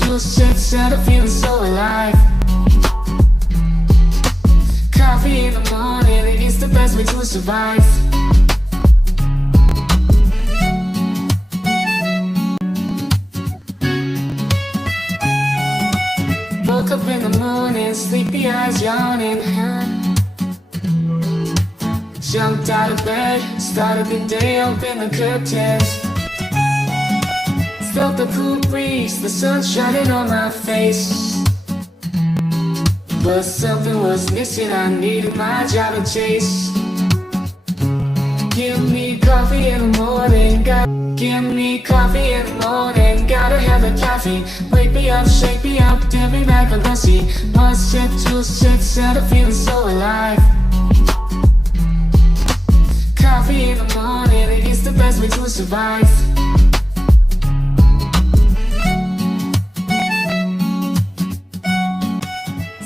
to a sunset, I'm feeling so alive. Coffee in the morning, it's the best way to survive. Woke up in the morning, sleepy eyes yawning. Jumped out of bed, started the day, opened the curtains. Felt the cool breeze, the sun shining on my face. But something was missing, I needed my job to chase. Give me coffee in the morning, give me coffee in the morning. Gotta have the caffeine, wake me up, shake me up, dip me back a lussie. 1 sip, 2 sips, and I'm feeling so alive. Coffee in the morning, it's the best way to survive.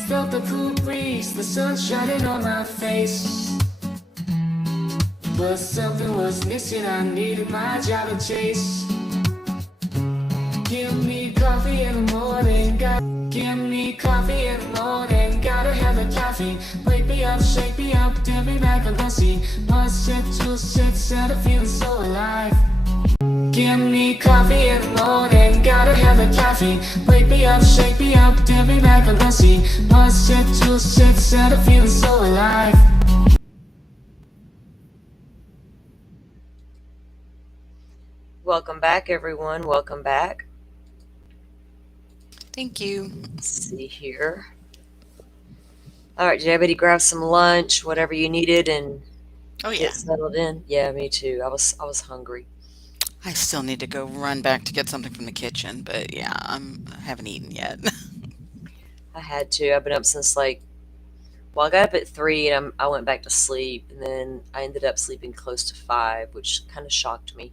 Felt the cool breeze, the sun shining on my face. But something was missing, I needed my job to chase. Give me coffee in the morning, give me coffee in the morning. Gotta have the caffeine, wake me up, shake me up, dip me back a lussie. 1 sip, 2 sips, and I'm feeling so alive. Give me coffee in the morning, gotta have the caffeine, wake me up, shake me up, dip me back a lussie. 1 sip, 2 sips, and I'm feeling so alive. Welcome back, everyone. Welcome back. Thank you. Let's see here. All right, did everybody grab some lunch, whatever you needed, and Oh yeah, get settled in? Yeah, me too. I was hungry. I still need to go run back to get something from the kitchen, but yeah, I haven't eaten yet. I had to. I've been up since I got up at 3 and I went back to sleep, and then I ended up sleeping close to 5, which kind of shocked me.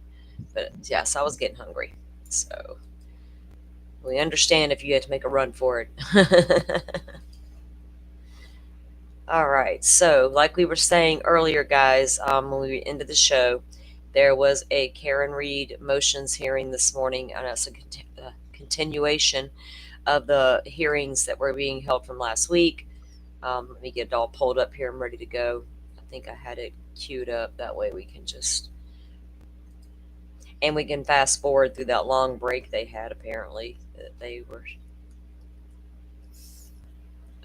But yes, I was getting hungry. So we understand if you had to make a run for it. All right. So, like we were saying earlier, guys, when we ended the show, there was a Karen Reed motions hearing this morning, and it's a continuation of the hearings that were being held from last week. Let me get it all pulled up here. I'm ready to go. I think I had it queued up. That way we can and we can fast forward through that long break they had, apparently, that they were.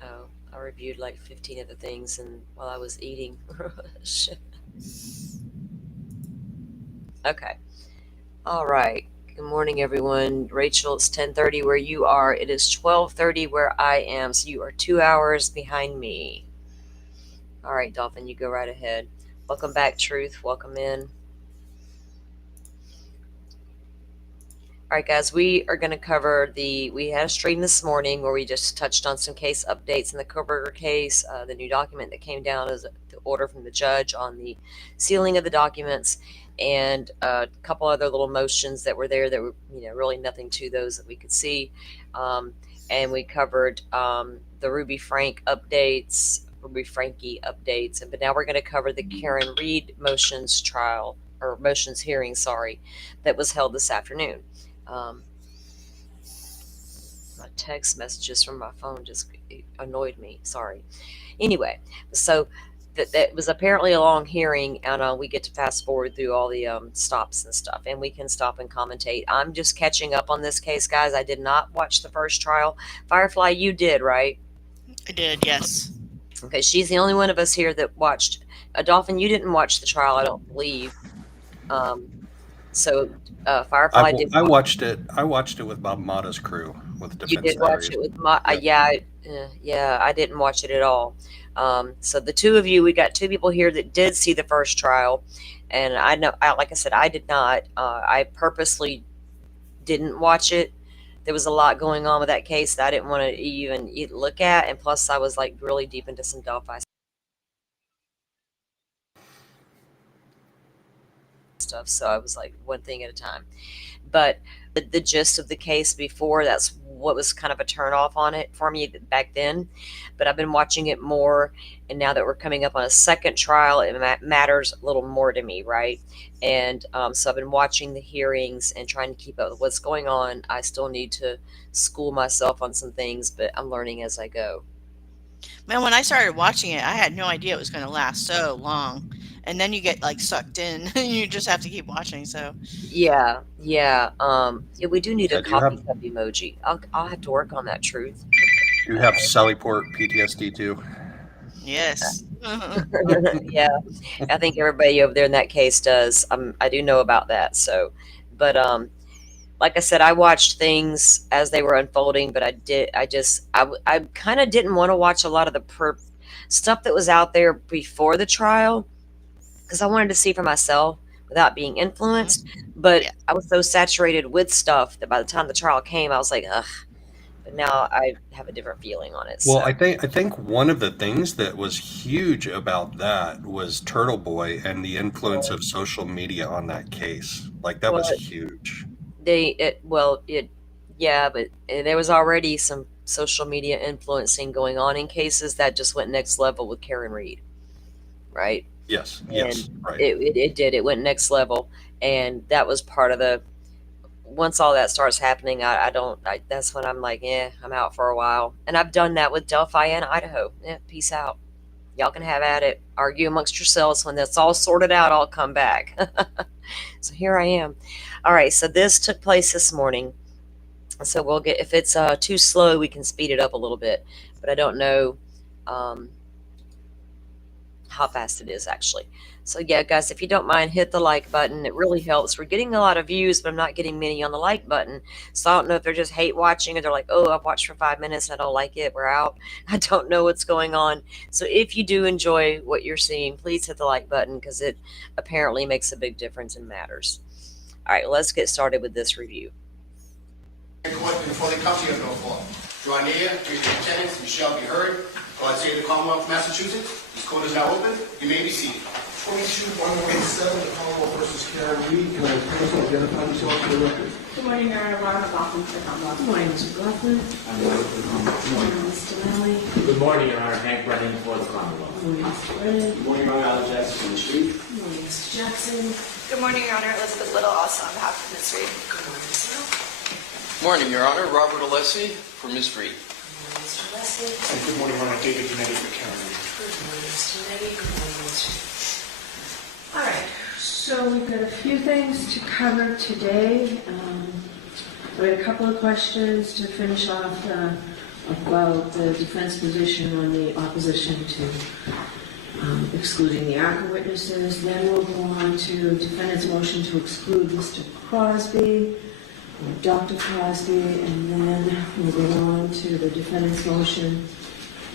Oh, I reviewed like 15 of the things and while I was eating. Okay. All right. Good morning, everyone. Rachel, it's 10:30 where you are. It is 12:30 where I am. So you are 2 hours behind me. All right, Dolphin, you go right ahead. Welcome back, Truth. Welcome in. All right, guys, we are going to cover we had a stream this morning where we just touched on some case updates in the Koberger case, the new document that came down as the order from the judge on the sealing of the documents, and a couple other little motions that were there that were, really nothing to those that we could see. And we covered the Ruby Frankie updates, but now we're going to cover the Karen Reed motions hearing, that was held this afternoon. My text messages from my phone just annoyed me. Sorry. Anyway, so that was apparently a long hearing, and we get to fast forward through all the stops and stuff, and we can stop and commentate. I'm just catching up on this case, guys. I did not watch the first trial. Firefly, you did, right? I did, yes. Okay, she's the only one of us here that watched. Dolphin, you didn't watch the trial, I don't believe. So Firefly did. I watched it. I watched it with Bob Mata's crew with Defense You did watch Diaries. it with Yep. yeah, I didn't watch it at all. So the two of you, we got two people here that did see the first trial, and I know, like I said, I did not. I purposely didn't watch it. There was a lot going on with that case that I didn't want to even look at, and plus I was like really deep into some Delphi stuff, so I was like one thing at a time. But the gist of the case before, that's what was kind of a turn off on it for me back then, but I've been watching it more, and now that we're coming up on a second trial, it matters a little more to me, right? And so I've been watching the hearings and trying to keep up with what's going on. I still need to school myself on some things, but I'm learning as I go. Man, when I started watching it, I had no idea it was going to last so long. And then you get like sucked in and you just have to keep watching. So Yeah, yeah. We do need Yeah, a do you coffee have- cup emoji. I'll have to work on that, Truth. You have Sallyport PTSD too. yes. Yeah, I think everybody over there in that case does. I do know about that. So, but like I said, I watched things as they were unfolding, but I kind of didn't want to watch a lot of the stuff that was out there before the trial because I wanted to see for myself without being influenced. But Yeah. I was so saturated with stuff that by the time the trial came, I was like, ugh. But now I have a different feeling on it. Well, so. I think one of the things that was huge about that was Turtle Boy and the influence of social media on that case. Like that was Well, huge. Yeah, but there was already some social media influencing going on in cases that just went next level with Karen Reed, right? Yes, And yes, right. it went next level, and that was part of the. Once all that starts happening, that's when I'm like, I'm out for a while, and I've done that with Delphi and Idaho. Peace out. Y'all can have at it. Argue amongst yourselves. When that's all sorted out, I'll come back. So here I am. All right, so this took place this morning. So we'll get, if it's too slow, we can speed it up a little bit. But I don't know how fast it is actually. So yeah, guys, if you don't mind, hit the like button. It really helps. We're getting a lot of views, but I'm not getting many on the like button. So I don't know if they're just hate watching or they're like, oh, I've watched for 5 minutes and I don't like it. We're out. I don't know what's going on. So if you do enjoy what you're seeing, please hit the like button because it apparently makes a big difference and matters. All right, let's get started with this review. Before they come to you, no fault. Draw near, raise your attendance, and you shall be heard. God save the Commonwealth of Massachusetts. This court is now open. You may be seated. 22-117, the Commonwealth versus Karen Reed. Can I please identify yourself for the record? Good morning, Your Honor. Ron McLaughlin for the Commonwealth. Good morning, Mr. Blackman. I'm Robert for the Commonwealth. Good morning, Mr. Lally. Good morning, Your Honor. Hank Brennan for the Commonwealth. Good morning, Mr. Brennan. Good morning, Your Honor. Alex Jackson from the street. Good morning, Mr. Jackson. Good morning, Your Honor. Elizabeth Little, also on behalf of Ms. Reed. Good morning, Ms. Little. Morning, Your Honor. Robert Alessi for Ms. Reed. Good morning, Mr. Leslie. And good morning, Your Honor. David Genetti for Karen Reed. Good morning, Mr. Leggy. Good morning, Mr. All right, so we've got a few things to cover today. We had a couple of questions to finish off about the defense position on the opposition to excluding the ARCA witnesses. Then we'll go on to defendant's motion to exclude Mr. Crosby, or Dr. Crosby, and then we'll go on to the defendant's motion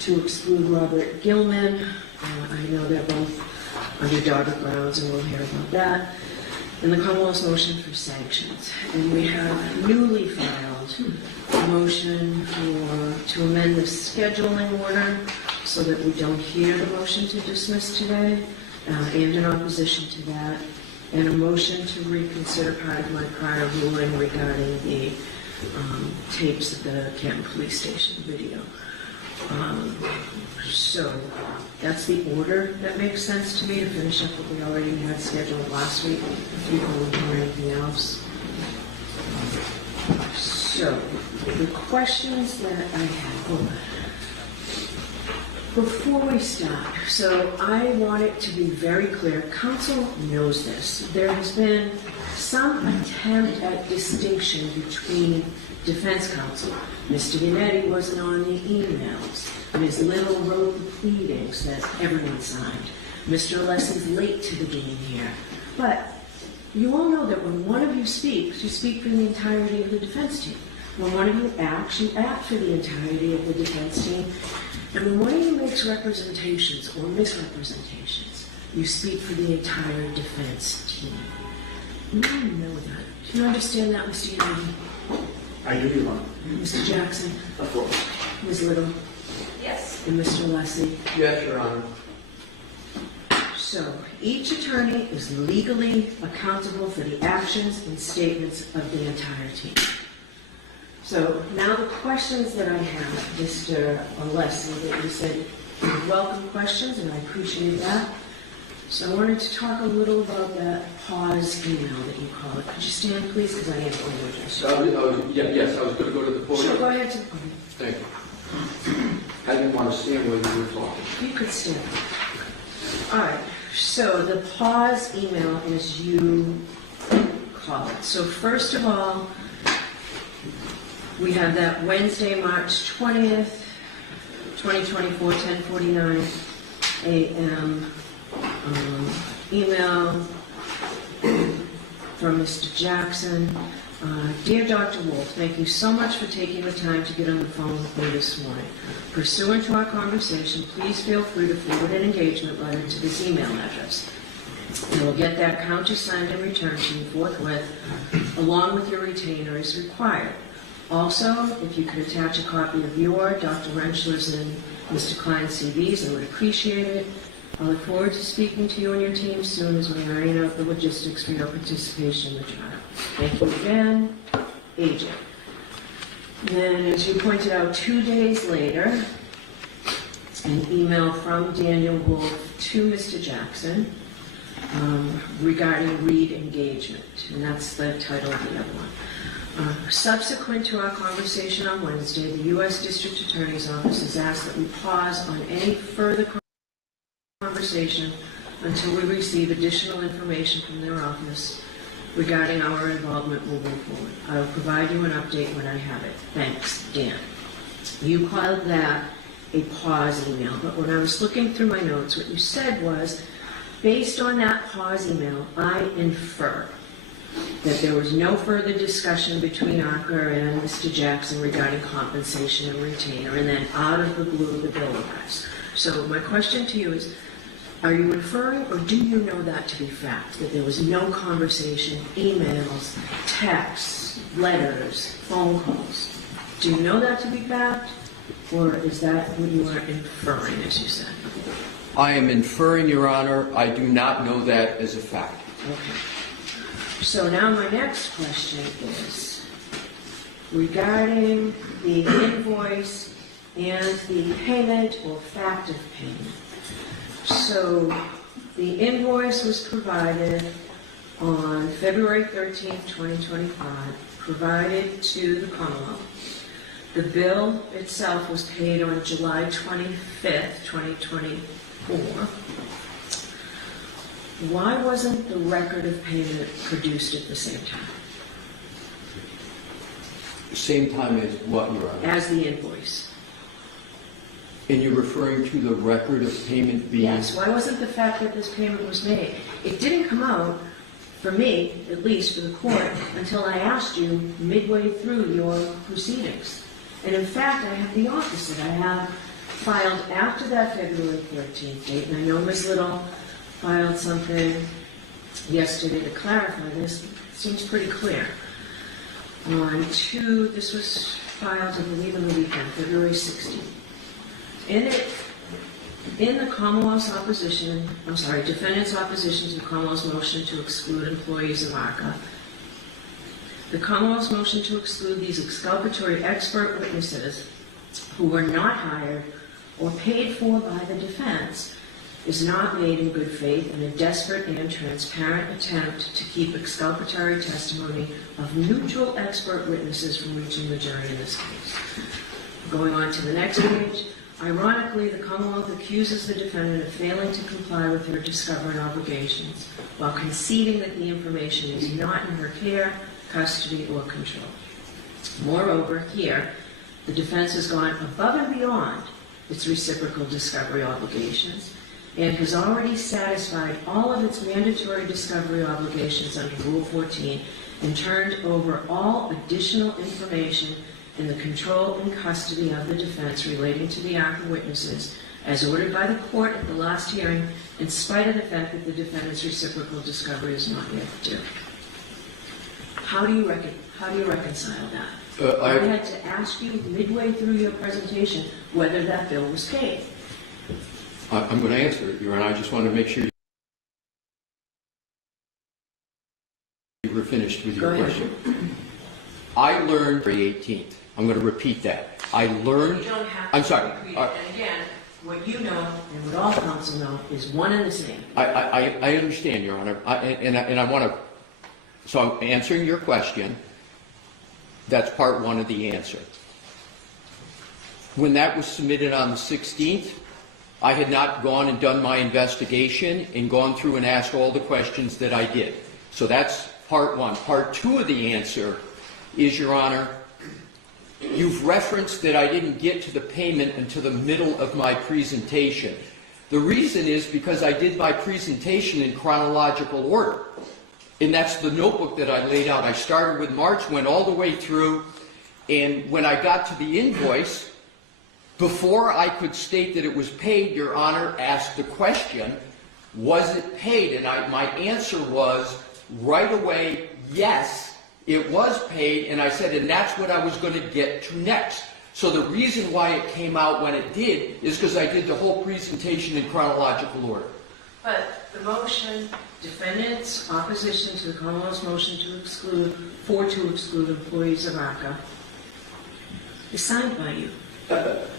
to exclude Robert Gilman. I know they're both under DOGA grounds, and we'll hear about that. And the Commonwealth's motion for sanctions. And we have newly filed a motion to amend the scheduling order so that we don't hear the motion to dismiss today, and in opposition to that, and a motion to reconsider part of my prior ruling regarding the tapes at the Canton Police Station video. So that's the order that makes sense to me to finish up what we already had scheduled last week, if you don't do anything else. So the questions that I have, before we start, so I want it to be very clear, counsel knows this. There has been some attempt at distinction between defense counsel. Mr. Genetti wasn't on the emails. Ms. Little wrote the pleadings that everyone signed. Mr. Alessi's late to the game here. But you all know that when one of you speaks, you speak for the entirety of the defense team. When one of you act for the entirety of the defense team. And when one of you makes representations or misrepresentations, you speak for the entire defense team. You know that. Do you understand that, Mr. Genetti? I do, Your Honor. Mr. Jackson? Of course. Ms. Little? Yes. And Mr. Alessi? Yes, Your Honor. So, each attorney is legally accountable for the actions and statements of the entire team. So now the questions that I have, Mr. Alessi, that you said you welcome questions, and I appreciate that. So I wanted to talk a little about that pause email that you call it. Could you stand, please, because I am going to address you. Yes, I was going to go to the podium. Sure, go ahead to the podium. Thank you. I didn't want to stand when you were talking. You could stand. All right, so the pause email, as you call it. So first of all, we have that Wednesday, March 20th, 2024, 10:49 a.m. Email from Mr. Jackson. Dear Dr. Wolf, thank you so much for taking the time to get on the phone with me this morning. Pursuant to our conversation, please feel free to forward an engagement letter to this email address. I will get that countersigned and returned to you forthwith, along with your retainer as required. Also, if you could attach a copy of your, Dr. Rentschler's, and Mr. Klein's CVs, I would appreciate it. I look forward to speaking to you and your team soon as we iron out the logistics for your participation in the trial. Thank you again, AJ. Then, as you pointed out, 2 days later, an email from Daniel Wolf to Mr. Jackson regarding Reed engagement, and that's the title of the other one. Subsequent to our conversation on Wednesday, the U.S. District Attorney's Office has asked that we pause on any further conversation until we receive additional information from their office regarding our involvement moving forward. I will provide you an update when I have it. Thanks, Dan. You called that a pause email, but when I was looking through my notes, what you said was, based on that pause email, I infer that there was no further discussion between ARCA and Mr. Jackson regarding compensation and retainer, and then out of the blue, the bill arrives. So my question to you is, are you inferring, or do you know that to be fact, that there was no conversation, emails, texts, letters, phone calls? Do you know that to be fact, or is that what you are inferring, as you said? I am inferring, Your Honor, I do not know that as a fact. Okay. So now my next question is regarding the invoice and the payment or fact of payment. So the invoice was provided on February 13th, 2025, provided to the Commonwealth. The bill itself was paid on July 25th, 2024. Why wasn't the record of payment produced at the same time? Same time as what, Your Honor? As the invoice. And you're referring to the record of payment being... Yes, why wasn't the fact that this payment was made? It didn't come out, for me, at least for the court, until I asked you midway through your proceedings. And in fact, I have the opposite. I have filed after that February 13th date, and I know Ms. Little filed something yesterday to clarify this. It seems pretty clear. This was filed, I believe, on the weekend, February 16th. In the Commonwealth's opposition, defendant's opposition to the Commonwealth's motion to exclude employees of ARCA, the Commonwealth's motion to exclude these exculpatory expert witnesses who were not hired or paid for by the defense is not made in good faith in a desperate and transparent attempt to keep exculpatory testimony of neutral expert witnesses from reaching the jury in this case. Going on to the next page, ironically, the Commonwealth accuses the defendant of failing to comply with her discovery obligations while conceding that the information is not in her care, custody, or control. Moreover, here, the defense has gone above and beyond its reciprocal discovery obligations and has already satisfied all of its mandatory discovery obligations under Rule 14 and turned over all additional information in the control and custody of the defense relating to the ARCA witnesses as ordered by the court at the last hearing, in spite of the fact that the defendant's reciprocal discovery is not yet due. How do you reconcile that? I had to ask you midway through your presentation whether that bill was paid. I'm going to answer it, Your Honor. I just want to make sure you were finished with your question. I learned February 18th. I'm going to repeat that. I learned. You don't have to I'm sorry. repeat it. And again, what you know and what all council know is one and the same. I understand, Your Honor, and I want to. So I'm answering your question. That's part one of the answer. When that was submitted on the 16th, I had not gone and done my investigation and gone through and asked all the questions that I did. So that's part one. Part two of the answer is, Your Honor, you've referenced that I didn't get to the payment until the middle of my presentation. The reason is because I did my presentation in chronological order. And that's the notebook that I laid out. I started with March, went all the way through, and when I got to the invoice, before I could state that it was paid, Your Honor asked the question, was it paid? And my answer was right away, yes, it was paid. And I said, and that's what I was going to get to next. So the reason why it came out when it did is because I did the whole presentation in chronological order. But the motion, defendant's opposition to the Commonwealth's motion to exclude employees of ARCA, is signed by you.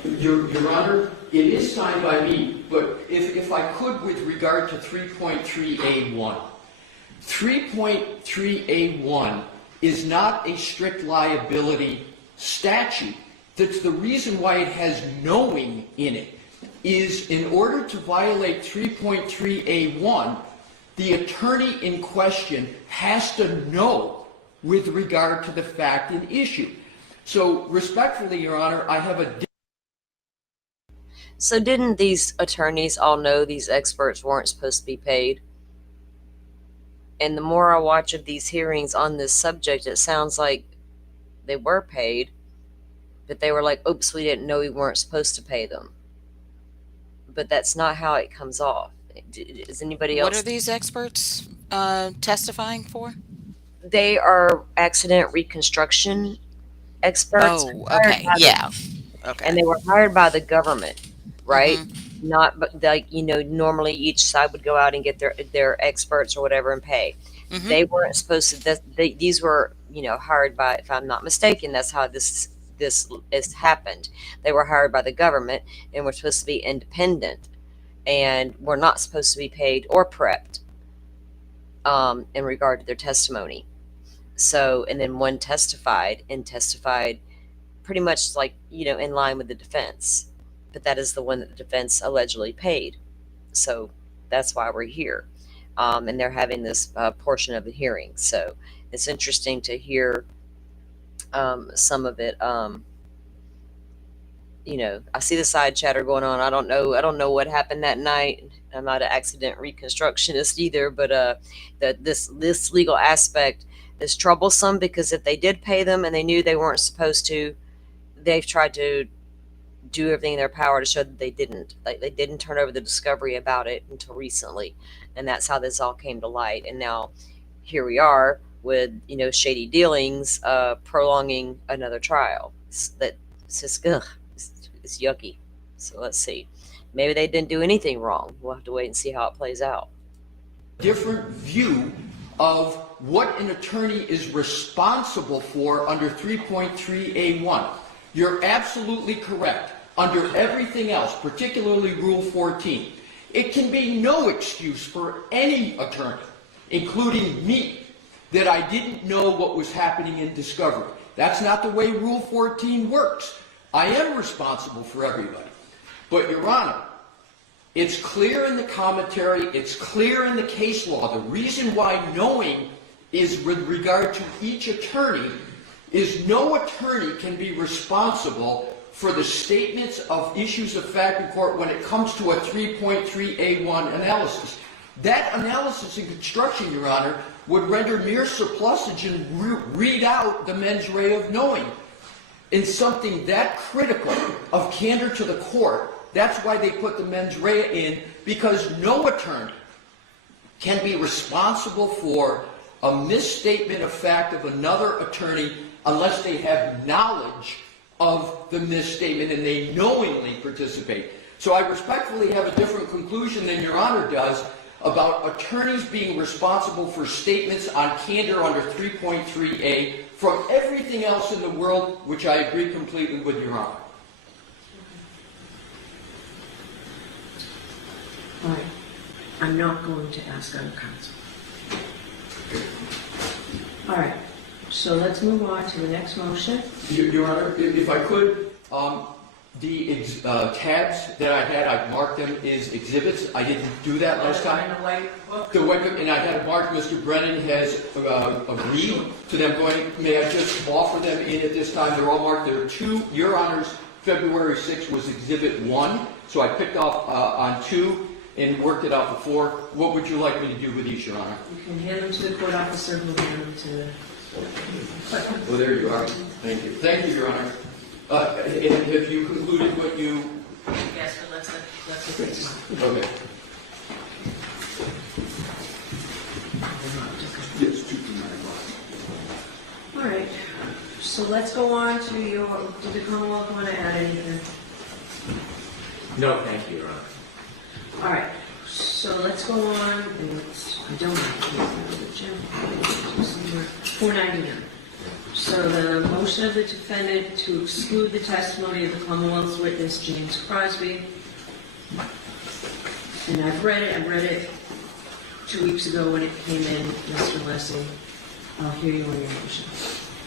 Your Honor, it is signed by me, but if I could with regard to 3.3A1. 3.3A1 is not a strict liability statute. That's the reason why it has knowing in it, is in order to violate 3.3A1, the attorney in question has to know with regard to the fact and issue. So respectfully, Your Honor, I have a... So didn't these attorneys all know these experts weren't supposed to be paid? And the more I watch of these hearings on this subject, it sounds like they were paid, but they were like, oops, we didn't know we weren't supposed to pay them. But that's not how it comes off. Is anybody else? What are these experts testifying for? They are accident reconstruction experts. Oh, okay, yeah. Okay. And they were hired by the government, right? Mm-hmm. Not, but like, you know, normally each side would go out and get their experts or whatever and pay. Mm-hmm. They weren't supposed to, these were, you know, hired by, if I'm not mistaken, that's how this has happened. They were hired by the government and were supposed to be independent and were not supposed to be paid or prepped in regard to their testimony. So, and then one testified pretty much like, you know, in line with the defense, but that is the one that the defense allegedly paid. So that's why we're here. And they're having this portion of the hearing. So it's interesting to hear some of it. You know, I see the side chatter going on. I don't know what happened that night. I'm not an accident reconstructionist either, but this legal aspect is troublesome, because if they did pay them and they knew they weren't supposed to, they've tried to do everything in their power to show that they didn't. Like, they didn't turn over the discovery about it until recently, and that's how this all came to light. And now here we are with, you know, shady dealings prolonging another trial. It's just it's yucky. So let's see. Maybe they didn't do anything wrong. We'll have to wait and see how it plays out. Different view of what an attorney is responsible for under 3.3A1. You're absolutely correct. Under everything else, particularly Rule 14, it can be no excuse for any attorney, including me, that I didn't know what was happening in discovery. That's not the way Rule 14 works. I am responsible for everybody. But, Your Honor, it's clear in the commentary, it's clear in the case law. The reason why knowing is with regard to each attorney is no attorney can be responsible for the statements of issues of fact in court when it comes to a 3.3A1 analysis. That analysis and construction, Your Honor, would render mere surplusage and read out the mens rea of knowing. In something that critical of candor to the court, that's why they put the mens rea in, because no attorney can be responsible for a misstatement of fact of another attorney unless they have knowledge of the misstatement and they knowingly participate. So I respectfully have a different conclusion than Your Honor does about attorneys being responsible for statements on candor under 3.3A from everything else in the world, which I agree completely with Your Honor. All right. I'm not going to ask other counsel. All right. So let's move on to the next motion. Your Honor, if I could, the tabs that I had, I marked them as exhibits. I didn't do that last time. In the white book? The white book, and I had marked, Mr. Brennan has agreed to them going. May I just offer them in at this time? They're all marked. There are two. Your Honor's February 6th was exhibit 1, so I picked up on 2 and worked it out before. What would you like me to do with these, Your Honor? You can hand them to the court officer who will hand them to the... Well, there you are. Thank you. Thank you, Your Honor. And have you concluded what you... Yes, but let's look at this one. Okay. Yes, 229. All right. So let's go on to your... Did the Commonwealth want to add anything? No, thank you, Your Honor. All right. So let's go on, and I don't have the Jim. 499. So the motion of the defendant to exclude the testimony of the Commonwealth's witness, James Crosby. And I've read it. I read it 2 weeks ago when it came in, Mr. Leslie. I'll hear you on your motion.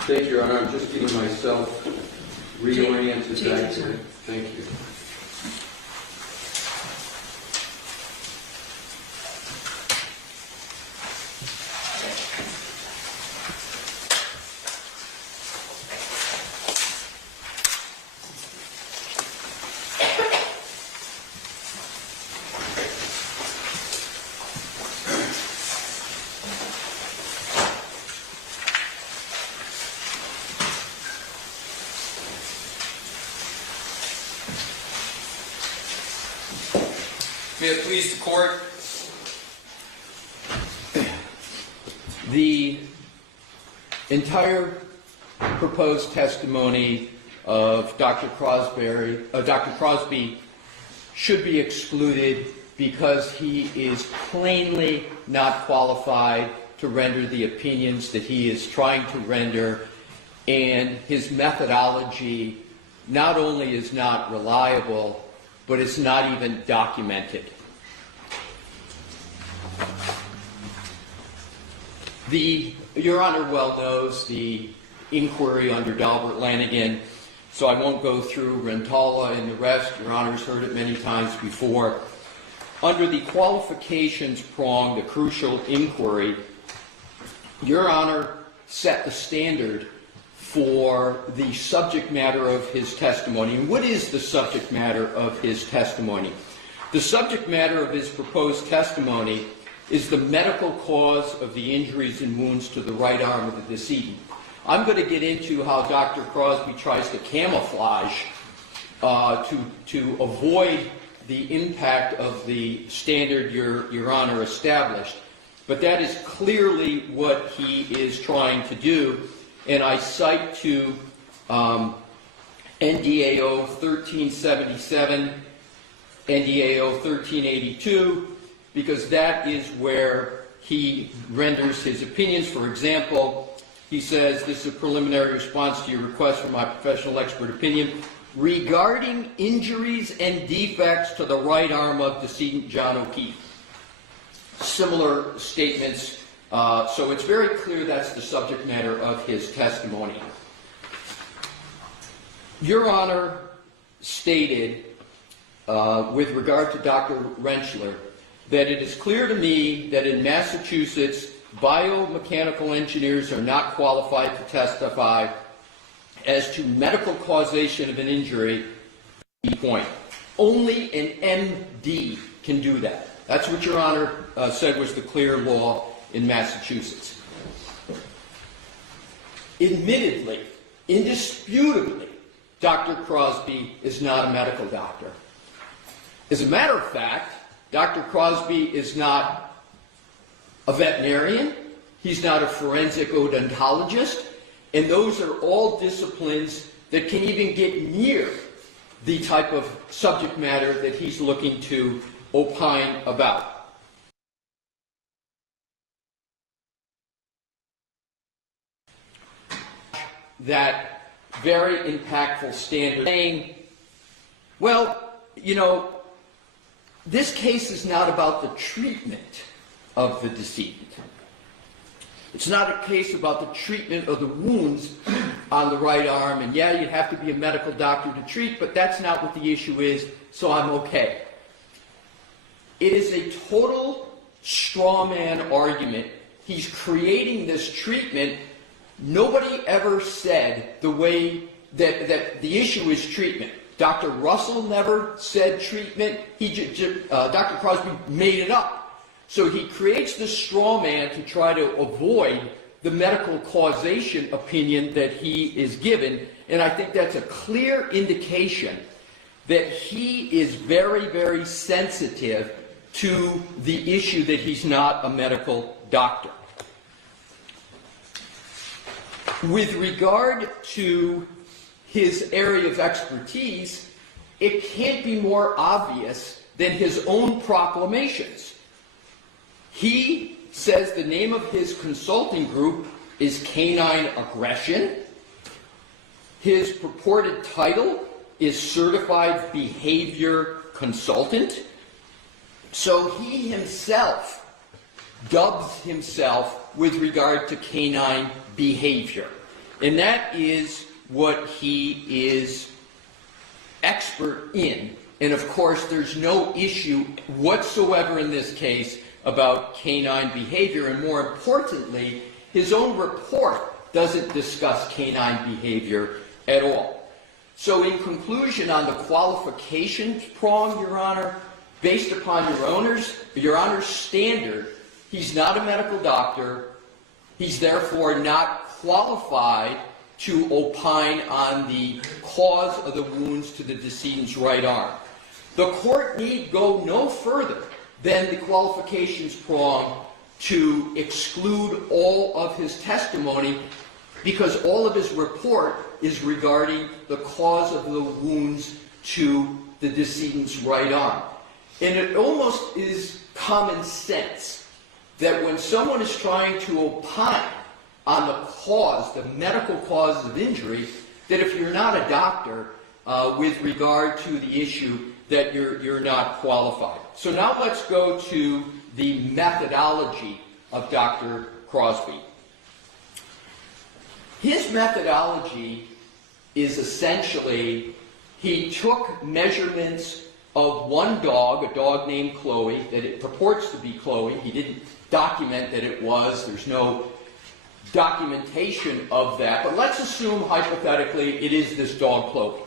Thank you, Your Honor. I'm just getting myself reoriented Take back your to... time. Thank you. May it please the court. The entire proposed testimony of Dr. Crosby should be excluded because he is plainly not qualified to render the opinions that he is trying to render, and his methodology not only is not reliable, but it's not even documented. Your Honor well knows the inquiry under Dalbert Lanigan, so I won't go through Rentala and the rest. Your Honor's heard it many times before. Under the qualifications prong, the crucial inquiry, Your Honor set the standard for the subject matter of his testimony. And what is the subject matter of his testimony? The subject matter of his proposed testimony is the medical cause of the injuries and wounds to the right arm of the decedent. I'm going to get into how Dr. Crosby tries to camouflage to avoid the impact of the standard Your Honor established. But that is clearly what he is trying to do. And I cite to NDAO 1377, NDAO 1382, because that is where he renders his opinions. For example, he says, this is a preliminary response to your request for my professional expert opinion regarding injuries and defects to the right arm of decedent John O'Keefe. Similar statements. So it's very clear that's the subject matter of his testimony. Your Honor stated, with regard to Dr. Rentschler, that it is clear to me that in Massachusetts, biomechanical engineers are not qualified to testify as to medical causation of an injury. Point. Only an MD can do that. That's what Your Honor said was the clear law in Massachusetts. Admittedly, indisputably, Dr. Crosby is not a medical doctor. As a matter of fact, Dr. Crosby is not a veterinarian, he's not a forensic odontologist, and those are all disciplines that can even get near the type of subject matter that he's looking to opine about. that very impactful standard, saying, well, you know, this case is not about the treatment of the decedent. It's not a case about the treatment of the wounds on the right arm, and yeah, you'd have to be a medical doctor to treat, but that's not what the issue is, so I'm okay. It is a total straw man argument. He's creating this treatment. Nobody ever said the way that the issue is treatment. Dr. Russell never said treatment. Dr. Crosby made it up. So he creates this straw man to try to avoid the medical causation opinion that he is given, and I think that's a clear indication that he is very, very sensitive to the issue that he's not a medical doctor. With regard to his area of expertise, it can't be more obvious than his own proclamations. He says the name of his consulting group is Canine Aggression. His purported title is Certified Behavior Consultant. So he himself dubs himself with regard to canine behavior. And that is what he is expert in. And of course, there's no issue whatsoever in this case about canine behavior, and more importantly, his own report doesn't discuss canine behavior at all. So in conclusion, on the qualifications prong, Your Honor, based upon Your Honor's standard, he's not a medical doctor. He's therefore not qualified to opine on the cause of the wounds to the decedent's right arm. The court need go no further than the qualifications prong to exclude all of his testimony, because all of his report is regarding the cause of the wounds to the decedent's right arm. And it almost is common sense that when someone is trying to opine on the cause, the medical cause of injury, that if you're not a doctor, with regard to the issue, that you're not qualified. So now let's go to the methodology of Dr. Crosby. His methodology is essentially, he took measurements of one dog, a dog named Chloe, that it purports to be Chloe. He didn't document that it was. There's no documentation of that. But let's assume, hypothetically, it is this dog Chloe.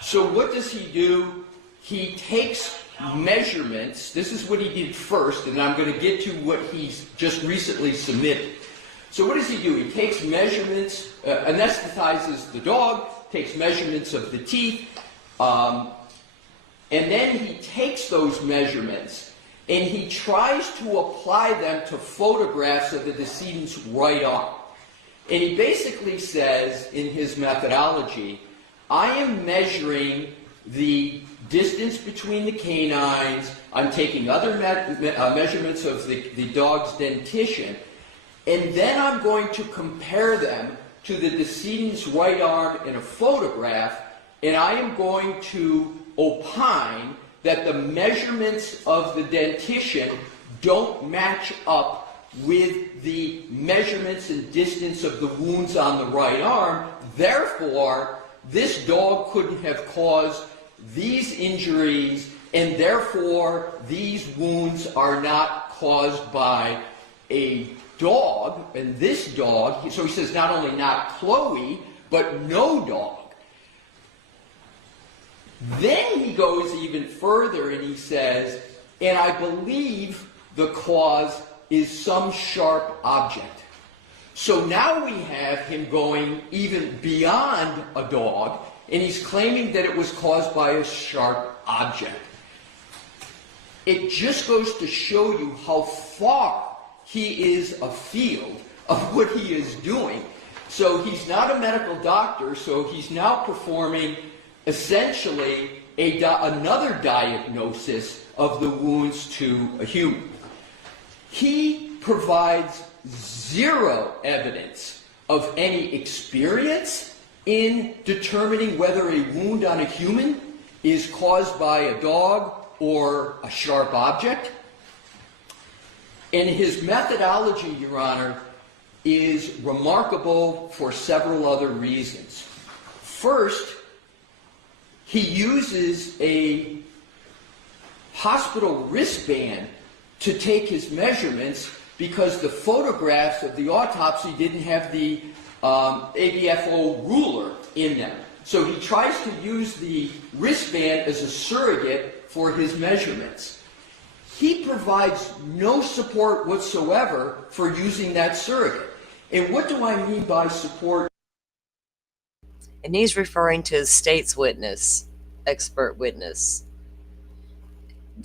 So what does he do? He takes measurements. This is what he did first, and I'm going to get to what he's just recently submitted. So what does he do? He takes measurements, anesthetizes the dog, takes measurements of the teeth, and then he takes those measurements and he tries to apply them to photographs of the decedent's right arm. And he basically says in his methodology, I am measuring the distance between the canines, I'm taking other measurements of the dog's dentition, and then I'm going to compare them to the decedent's right arm in a photograph, and I am going to opine that the measurements of the dentition don't match up with the measurements and distance of the wounds on the right arm. Therefore, this dog couldn't have caused these injuries, and therefore these wounds are not caused by a dog. And this dog, so he says not only not Chloe, but no dog. Then he goes even further and he says, and I believe the cause is some sharp object. So now we have him going even beyond a dog, and he's claiming that it was caused by a sharp object. It just goes to show you how far he is afield of what he is doing. So he's not a medical doctor, so he's now performing essentially another diagnosis of the wounds to a human. He provides zero evidence of any experience in determining whether a wound on a human is caused by a dog or a sharp object. And his methodology, Your Honor, is remarkable for several other reasons. First, he uses a hospital wristband to take his measurements because the photographs of the autopsy didn't have the ABFO ruler in them. So he tries to use the wristband as a surrogate for his measurements. He provides no support whatsoever for using that surrogate. And what do I mean by support? And he's referring to his state's witness, expert witness.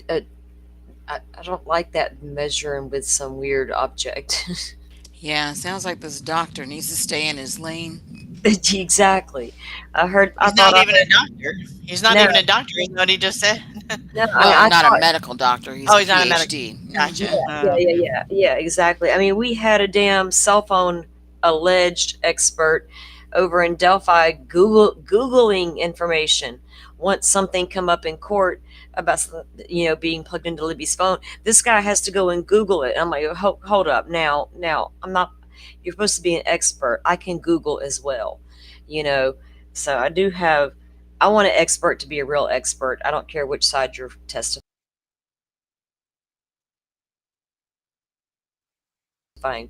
I don't like that measuring with some weird object. Yeah, sounds like this doctor needs to stay in his lane. Exactly. I He's not even a doctor. He's not even a doctor, is what he just said. No, Well, not a medical doctor. He's He's a not a medical. PhD. Gotcha. Yeah, exactly. I mean, we had a damn cell phone alleged expert over in Delphi Googling information. Once something come up in court about, being plugged into Libby's phone, this guy has to go and Google it. I'm like, hold up. Now, I'm not, you're supposed to be an expert. I can Google as well, So I want an expert to be a real expert. I don't care which side you're testifying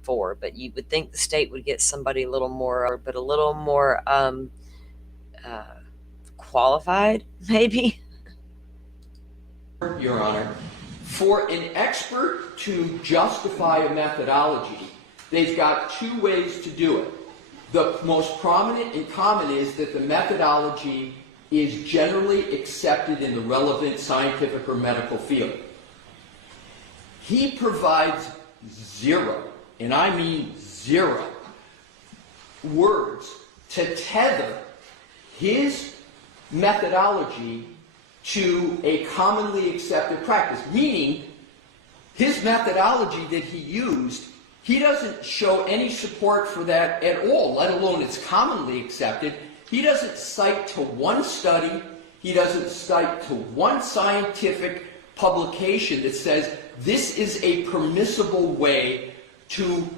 for, but you would think the state would get somebody a little more qualified, maybe. Your Honor, for an expert to justify a methodology, they've got two ways to do it. The most prominent and common is that the methodology is generally accepted in the relevant scientific or medical field. He provides zero, and I mean zero, words to tether his methodology to a commonly accepted practice, meaning his methodology that he used, he doesn't show any support for that at all, let alone it's commonly accepted. He doesn't cite to one study, he doesn't cite to one scientific publication that says this is a permissible way to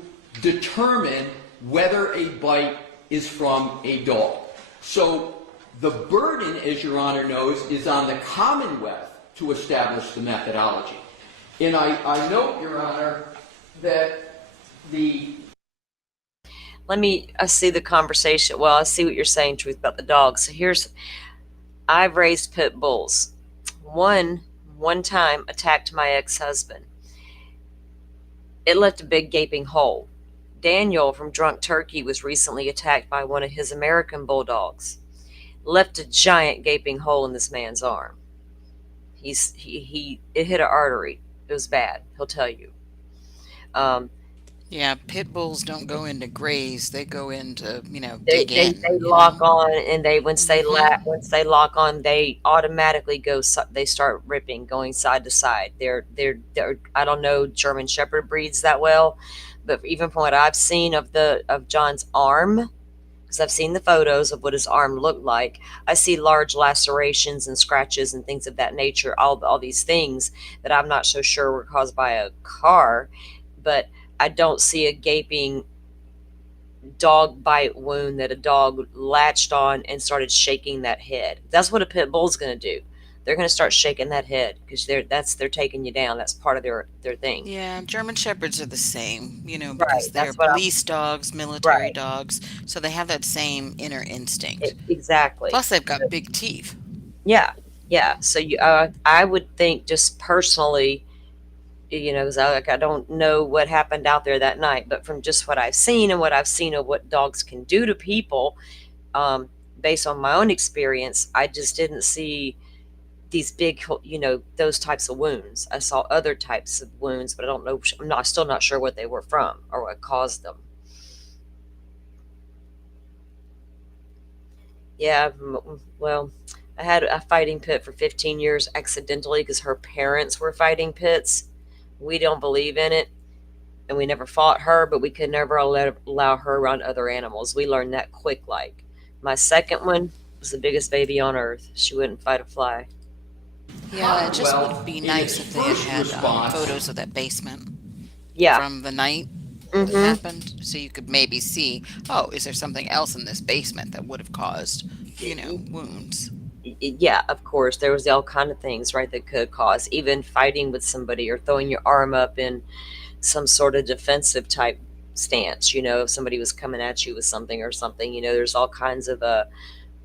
determine whether a bite is from a dog. So the burden, as Your Honor knows, is on the Commonwealth to establish the methodology. And I note, Your Honor, that I see the conversation. Well, I see what you're saying, Truth, about the dogs. So I've raised pit bulls. One time attacked my ex-husband. It left a big gaping hole. Daniel from Drunk Turkey was recently attacked by one of his American bulldogs. Left a giant gaping hole in this man's arm. It hit an artery. It was bad. He'll tell you. Yeah, pit bulls don't go into graves. They go into, They dig in. lock on, and once they lock on, they automatically go. They start ripping, going side to side. They're I don't know German Shepherd breeds that well, but even from what I've seen of John's arm, because I've seen the photos of what his arm looked like, I see large lacerations and scratches and things of that nature. All these things that I'm not so sure were caused by a car, but I don't see a gaping dog bite wound that a dog latched on and started shaking that head. That's what a pit bull's going to do. They're going to start shaking that head because they're taking you down. That's part of their thing. Yeah, German Shepherds are the same, because Right, they're that's what police dogs, military Right. dogs, so they have that same inner instinct. Exactly. Plus, they've got big teeth. Yeah. So I would think, just personally, because I don't know what happened out there that night, but from just what I've seen and what I've seen of what dogs can do to people, based on my own experience, I just didn't see these big, those types of wounds. I saw other types of wounds, but I don't know. I'm still not sure what they were from or what caused them. Yeah, well, I had a fighting pit for 15 years accidentally because her parents were fighting pits. We don't believe in it. and we never fought her, but we could never allow her around other animals. We learned that quick. Like my second one was the biggest baby on earth. She wouldn't fight a fly. Yeah, it just Well, would be in nice its if they had first had response- photos of that basement Yeah. from the night that it happened, so you could maybe see, oh, is there something else in this basement that would have caused, wounds? Yeah, of course. There was all kind of things, right, that could cause even fighting with somebody or throwing your arm up in some sort of defensive type stance. If somebody was coming at you with something or something, there's all kinds of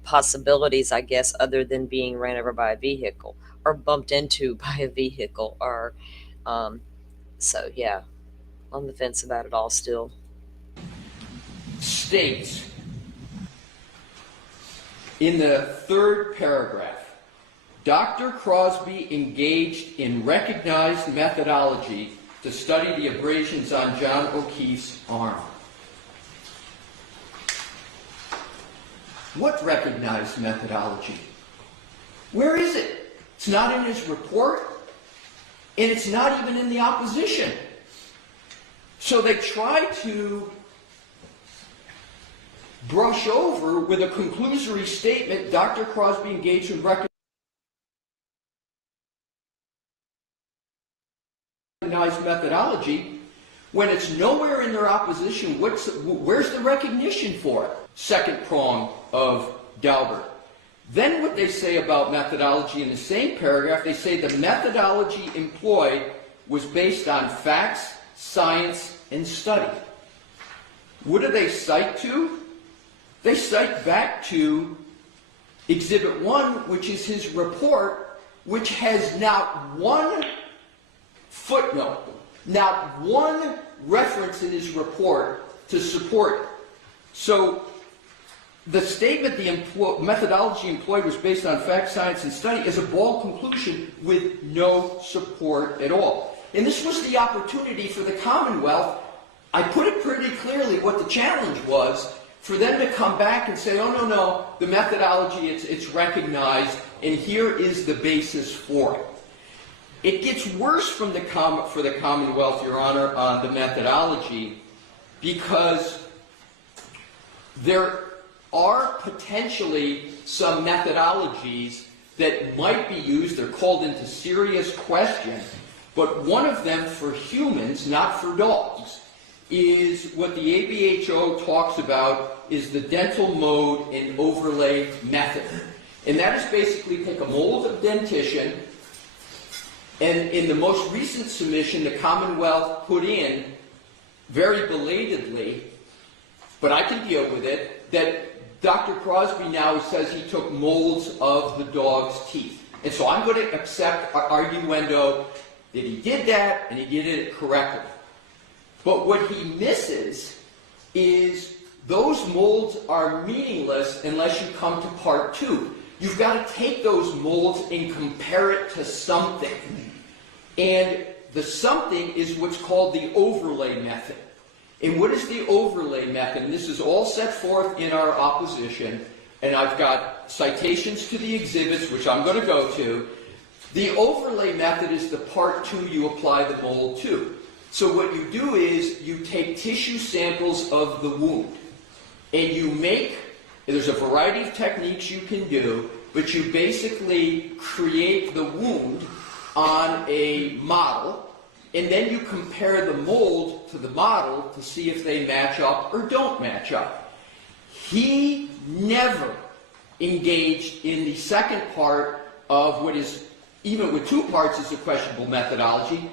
possibilities, I guess, other than being ran over by a vehicle or bumped into by a vehicle or so yeah, on the fence about it all still. States in the third paragraph, Dr. Crosby engaged in recognized methodology to study the abrasions on John O'Keefe's arm. What recognized methodology? Where is it? It's not in his report, and it's not even in the opposition. So they try to brush over with a conclusory statement, Dr. Crosby engaged in recognized methodology, when it's nowhere in their opposition. Where's the recognition for it? Second prong of Daubert. Then what they say about methodology in the same paragraph, they say the methodology employed was based on facts, science, and study. What do they cite to? They cite back to Exhibit 1, which is his report, which has not one footnote, not one reference in his report to support it. So the statement the methodology employed was based on fact, science, and study is a bald conclusion with no support at all. And this was the opportunity for the Commonwealth. I put it pretty clearly what the challenge was, for them to come back and say, oh, no, the methodology, it's recognized, and here is the basis for it. It gets worse for the Commonwealth, Your Honor, on the methodology, because there are potentially some methodologies that might be used. They're called into serious question, but one of them for humans, not for dogs, is what the ABHO talks about is the dental mode and overlay method. And that is basically take a mold of dentition, and in the most recent submission, the Commonwealth put in, very belatedly, but I can deal with it, that Dr. Crosby now says he took molds of the dog's teeth. And so I'm going to accept arguendo that he did that, and he did it correctly. But what he misses is those molds are meaningless unless you come to part 2. You've got to take those molds and compare it to something. And the something is what's called the overlay method. And what is the overlay method? And this is all set forth in our opposition, and I've got citations to the exhibits, which I'm going to go to. The overlay method is the part 2 you apply the mold to. So what you do is you take tissue samples of the wound, and you make, there's a variety of techniques you can do, but you basically create the wound on a model, and then you compare the mold to the model to see if they match up or don't match up. He never engaged in the second part of what is, even with 2 parts, is a questionable methodology.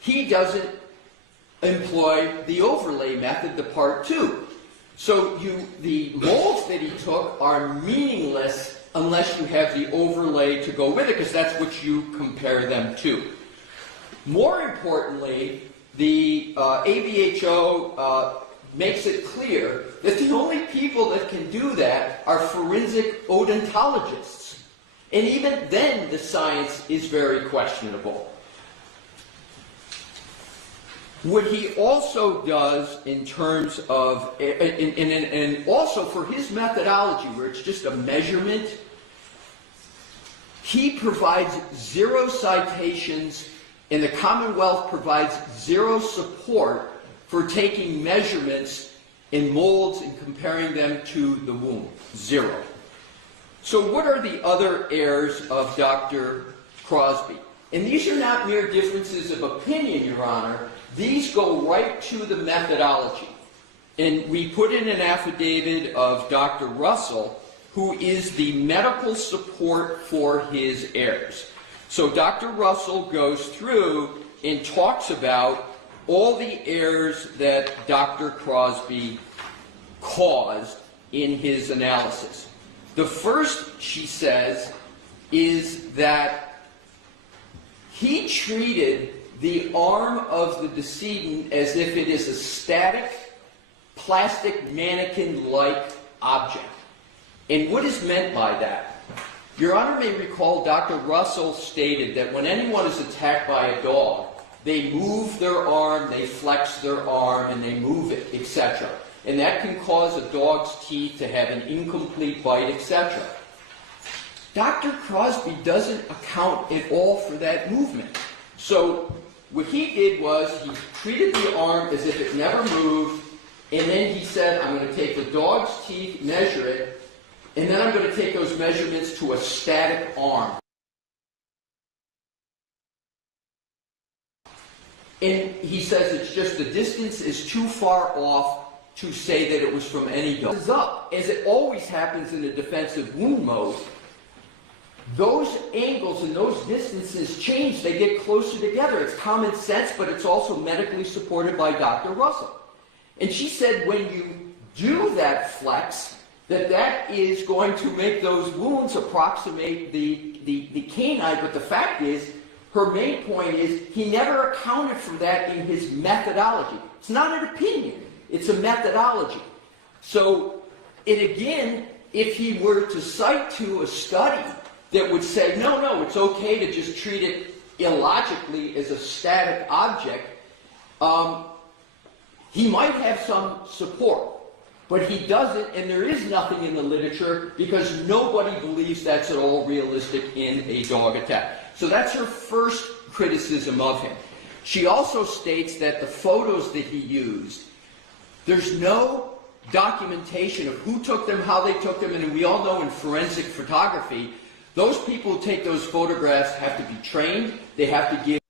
He doesn't employ the overlay method, the part 2. So the molds that he took are meaningless unless you have the overlay to go with it, because that's what you compare them to. More importantly, the ABHO makes it clear that the only people that can do that are forensic odontologists. And even then, the science is very questionable. What he also does in terms of, and also for his methodology, where it's just a measurement, he provides 0 citations and the Commonwealth provides zero support for taking measurements in molds and comparing them to the wound. Zero. So what are the other errors of Dr. Crosby? And these are not mere differences of opinion, Your Honor. These go right to the methodology. And we put in an affidavit of Dr. Russell, who is the medical support for his errors. So Dr. Russell goes through and talks about all the errors that Dr. Crosby caused in his analysis. The first, she says, is that he treated the arm of the decedent as if it is a static, plastic mannequin-like object. And what is meant by that? Your Honor may recall Dr. Russell stated that when anyone is attacked by a dog, they move their arm, they flex their arm, and they move it, etc. And that can cause a dog's teeth to have an incomplete bite, etc. Dr. Crosby doesn't account at all for that movement. So what he did was he treated the arm as if it never moved, and then he said, I'm going to take the dog's teeth, measure it, and then I'm going to take those measurements to a static arm. And he says it's just the distance is too far off to say that it was from any dog. Is up, as it always happens in a defensive wound mode. Those angles and those distances change, they get closer together. It's common sense, but it's also medically supported by Dr. Russell. And she said when you do that flex, that is going to make those wounds approximate the canine, but the fact is, her main point is he never accounted for that in his methodology. It's not an opinion, it's a methodology. So, again, if he were to cite to a study that would say, no, it's okay to just treat it illogically as a static object, he might have some support. But he doesn't, and there is nothing in the literature because nobody believes that's at all realistic in a dog attack. So that's her first criticism of him. She also states that the photos that he used, there's no documentation of who took them, how they took them, and we all know in forensic photography, those people who take those photographs have to be trained, they have to give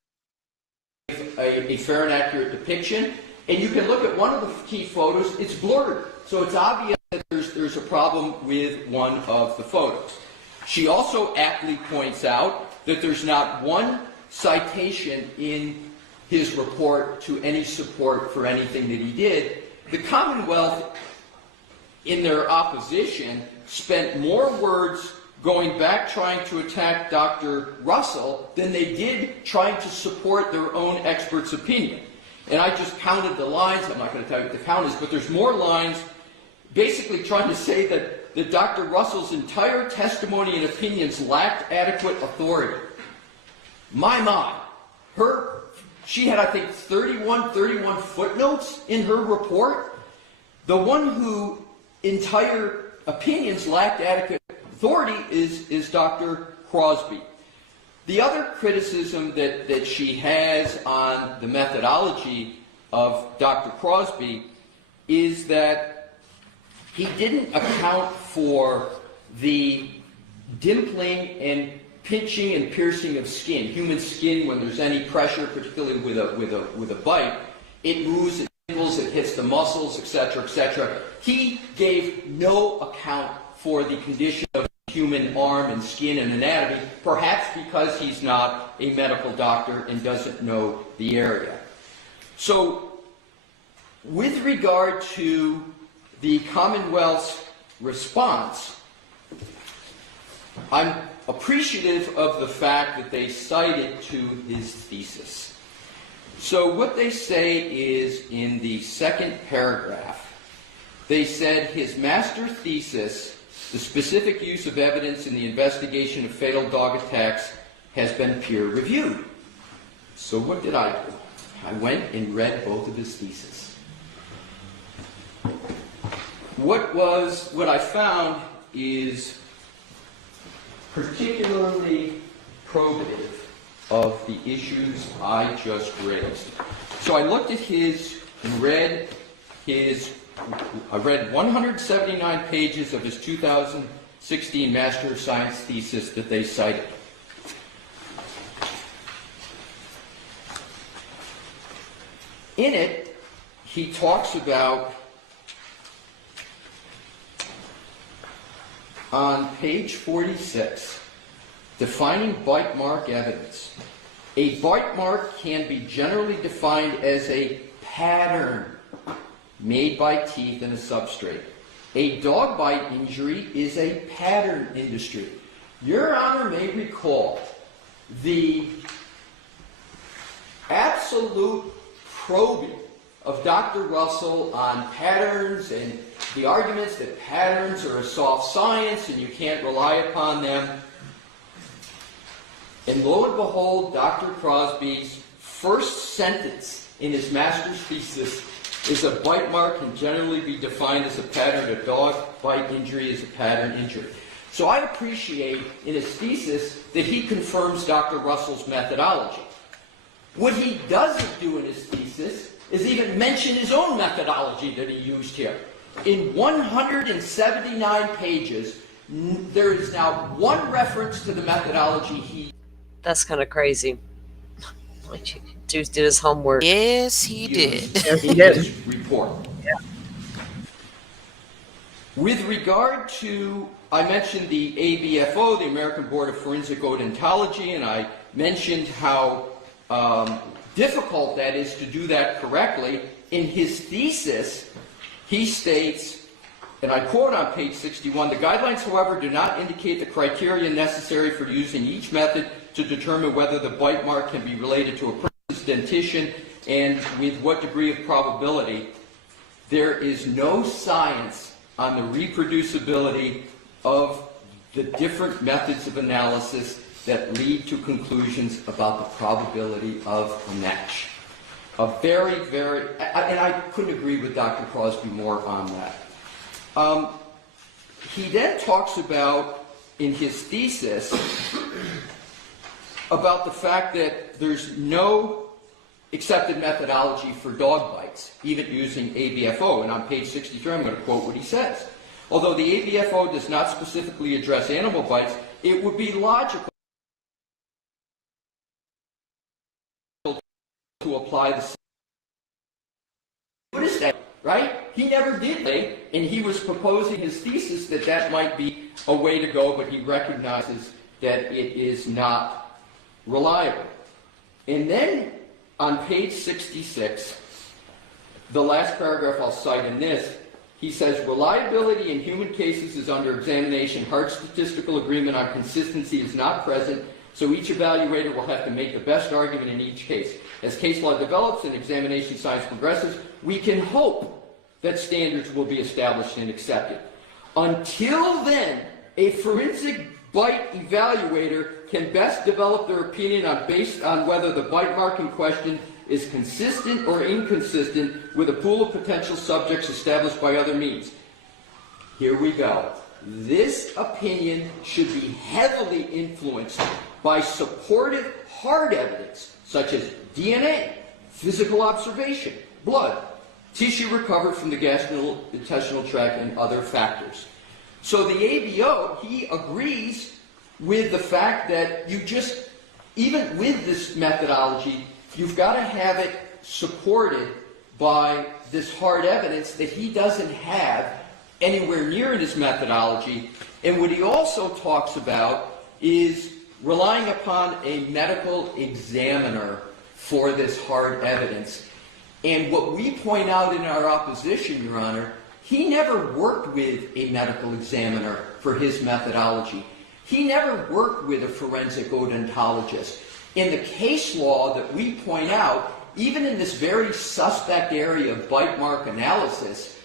a fair and accurate depiction, and you can look at one of the key photos, it's blurred. So it's obvious that there's a problem with one of the photos. She also aptly points out that there's not one citation in his report to any support for anything that he did. The Commonwealth, in their opposition, spent more words going back trying to attack Dr. Russell than they did trying to support their own expert's opinion. And I just counted the lines. I'm not going to tell you what the count is, but there's more lines basically trying to say that Dr. Russell's entire testimony and opinions lacked adequate authority. My. She had, I think, 31 footnotes in her report. The one who entire opinions lacked adequate authority is Dr. Crosby. The other criticism that she has on the methodology of Dr. Crosby is that he didn't account for the dimpling and pinching and piercing of skin. Human skin, when there's any pressure, particularly with a bite, it moves, it dimples, it hits the muscles, etc., etc. He gave no account for the condition of the human arm and skin and anatomy, perhaps because he's not a medical doctor and doesn't know the area. So, with regard to the Commonwealth's response, I'm appreciative of the fact that they cited to his thesis. So what they say is, in the second paragraph, they said his master thesis, the specific use of evidence in the investigation of fatal dog attacks, has been peer reviewed. So what did I do? I went and read both of his theses. What I found is particularly probative of the issues I just raised. So I looked at I read 179 pages of his 2016 Master of Science thesis that they cited. In it, he talks about, on page 46, defining bite mark evidence. A bite mark can be generally defined as a pattern made by teeth in a substrate. A dog bite injury is a pattern industry. Your Honor may recall the absolute probing of Dr. Russell on patterns and the arguments that patterns are a soft science and you can't rely upon them. And lo and behold, Dr. Crosby's first sentence in his master's thesis is a bite mark can generally be defined as a pattern. A dog bite injury is a pattern injury. So I appreciate in his thesis that he confirms Dr. Russell's methodology. What he doesn't do in his thesis is even mention his own methodology that he used here. In 179 pages, there is now one reference to the methodology he... That's kind of crazy. Juice did his homework. Yes, he did. In his report. Yeah. With regard to, I mentioned the ABFO, the American Board of Forensic Odontology, and I mentioned how difficult that is to do that correctly. In his thesis, he states, and I quote on page 61, the guidelines, however, do not indicate the criteria necessary for using each method to determine whether the bite mark can be related to a person's dentition and with what degree of probability. There is no science on the reproducibility of the different methods of analysis that lead to conclusions about the probability of a match. A very, very, and I couldn't agree with Dr. Crosby more on that. He then talks about, in his thesis, about the fact that there's no accepted methodology for dog bites, even using ABFO. And on page 63, I'm going to quote what he says. Although the ABFO does not specifically address animal bites, it would be logical to apply the same. What is that, right? He never did that, and he was proposing his thesis that that might be a way to go, but he recognizes that it is not reliable. And then on page 66, the last paragraph I'll cite in this, he says, reliability in human cases is under examination. Hard statistical agreement on consistency is not present, so each evaluator will have to make the best argument in each case. As case law develops and examination science progresses, we can hope that standards will be established and accepted. Until then, a forensic bite evaluator can best develop their opinion based on whether the bite mark in question is consistent or inconsistent with a pool of potential subjects established by other means. Here we go. This opinion should be heavily influenced by supportive hard evidence, such as DNA, physical observation, blood, tissue recovered from the gastrointestinal tract, and other factors. So the ABO, he agrees with the fact that you just, even with this methodology, you've got to have it supported by this hard evidence that he doesn't have anywhere near in his methodology. And what he also talks about is relying upon a medical examiner for this hard evidence. And what we point out in our opposition, Your Honor, he never worked with a medical examiner for his methodology. He never worked with a forensic odontologist. In the case law that we point out, even in this very suspect area of bite mark analysis,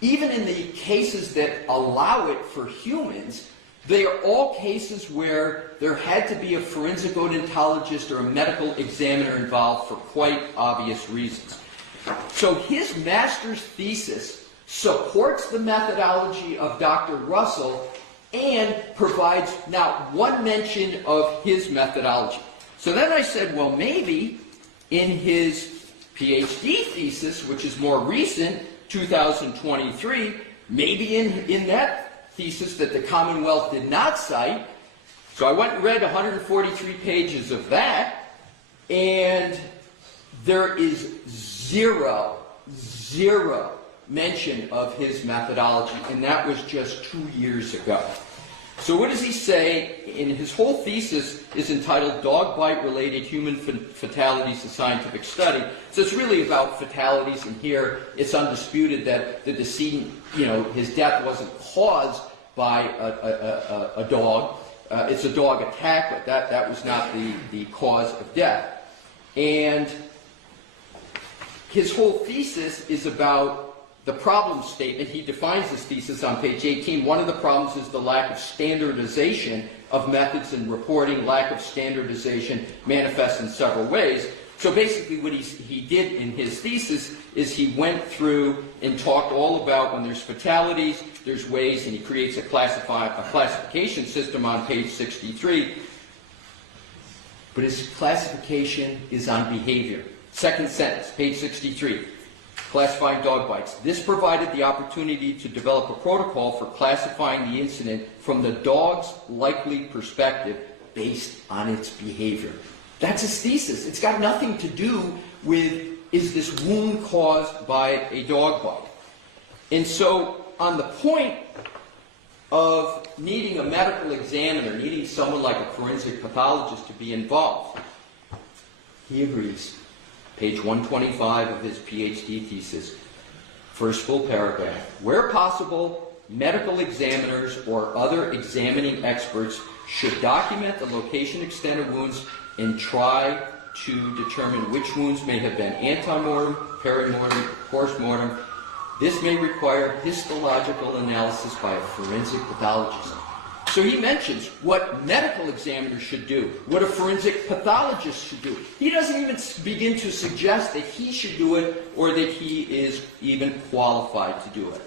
even in the cases that allow it for humans, they are all cases where there had to be a forensic odontologist or a medical examiner involved for quite obvious reasons. So his master's thesis supports the methodology of Dr. Russell and provides not one mention of his methodology. So then I said, well, maybe in his PhD thesis, which is more recent, 2023, maybe in that thesis that the Commonwealth did not cite. So I went and read 143 pages of that, and there is zero mention of his methodology, and that was just 2 years ago. So what does he say? In his whole thesis is entitled Dog Bite Related Human Fatalities in Scientific Study. So it's really about fatalities, and here it's undisputed that the decedent, his death wasn't caused by a dog. It's a dog attack, but that was not the cause of death. And his whole thesis is about the problem statement. He defines his thesis on page 18. One of the problems is the lack of standardization of methods in reporting. Lack of standardization manifests in several ways. So basically what he did in his thesis is he went through and talked all about when there's fatalities, there's ways, and he creates a classification system on page 63. But his classification is on behavior. Second sentence, page 63. Classifying dog bites. This provided the opportunity to develop a protocol for classifying the incident from the dog's likely perspective based on its behavior. That's his thesis. It's got nothing to do with, is this wound caused by a dog bite? And so, on the point of needing a medical examiner, needing someone like a forensic pathologist to be involved, he agrees. Page 125 of his PhD thesis, first full paragraph. Where possible, medical examiners or other examining experts should document the location, extent of wounds, and try to determine which wounds may have been antemortem, perimortem, postmortem. This may require histological analysis by a forensic pathologist. So he mentions what medical examiners should do, what a forensic pathologist should do. He doesn't even begin to suggest that he should do it or that he is even qualified to do it.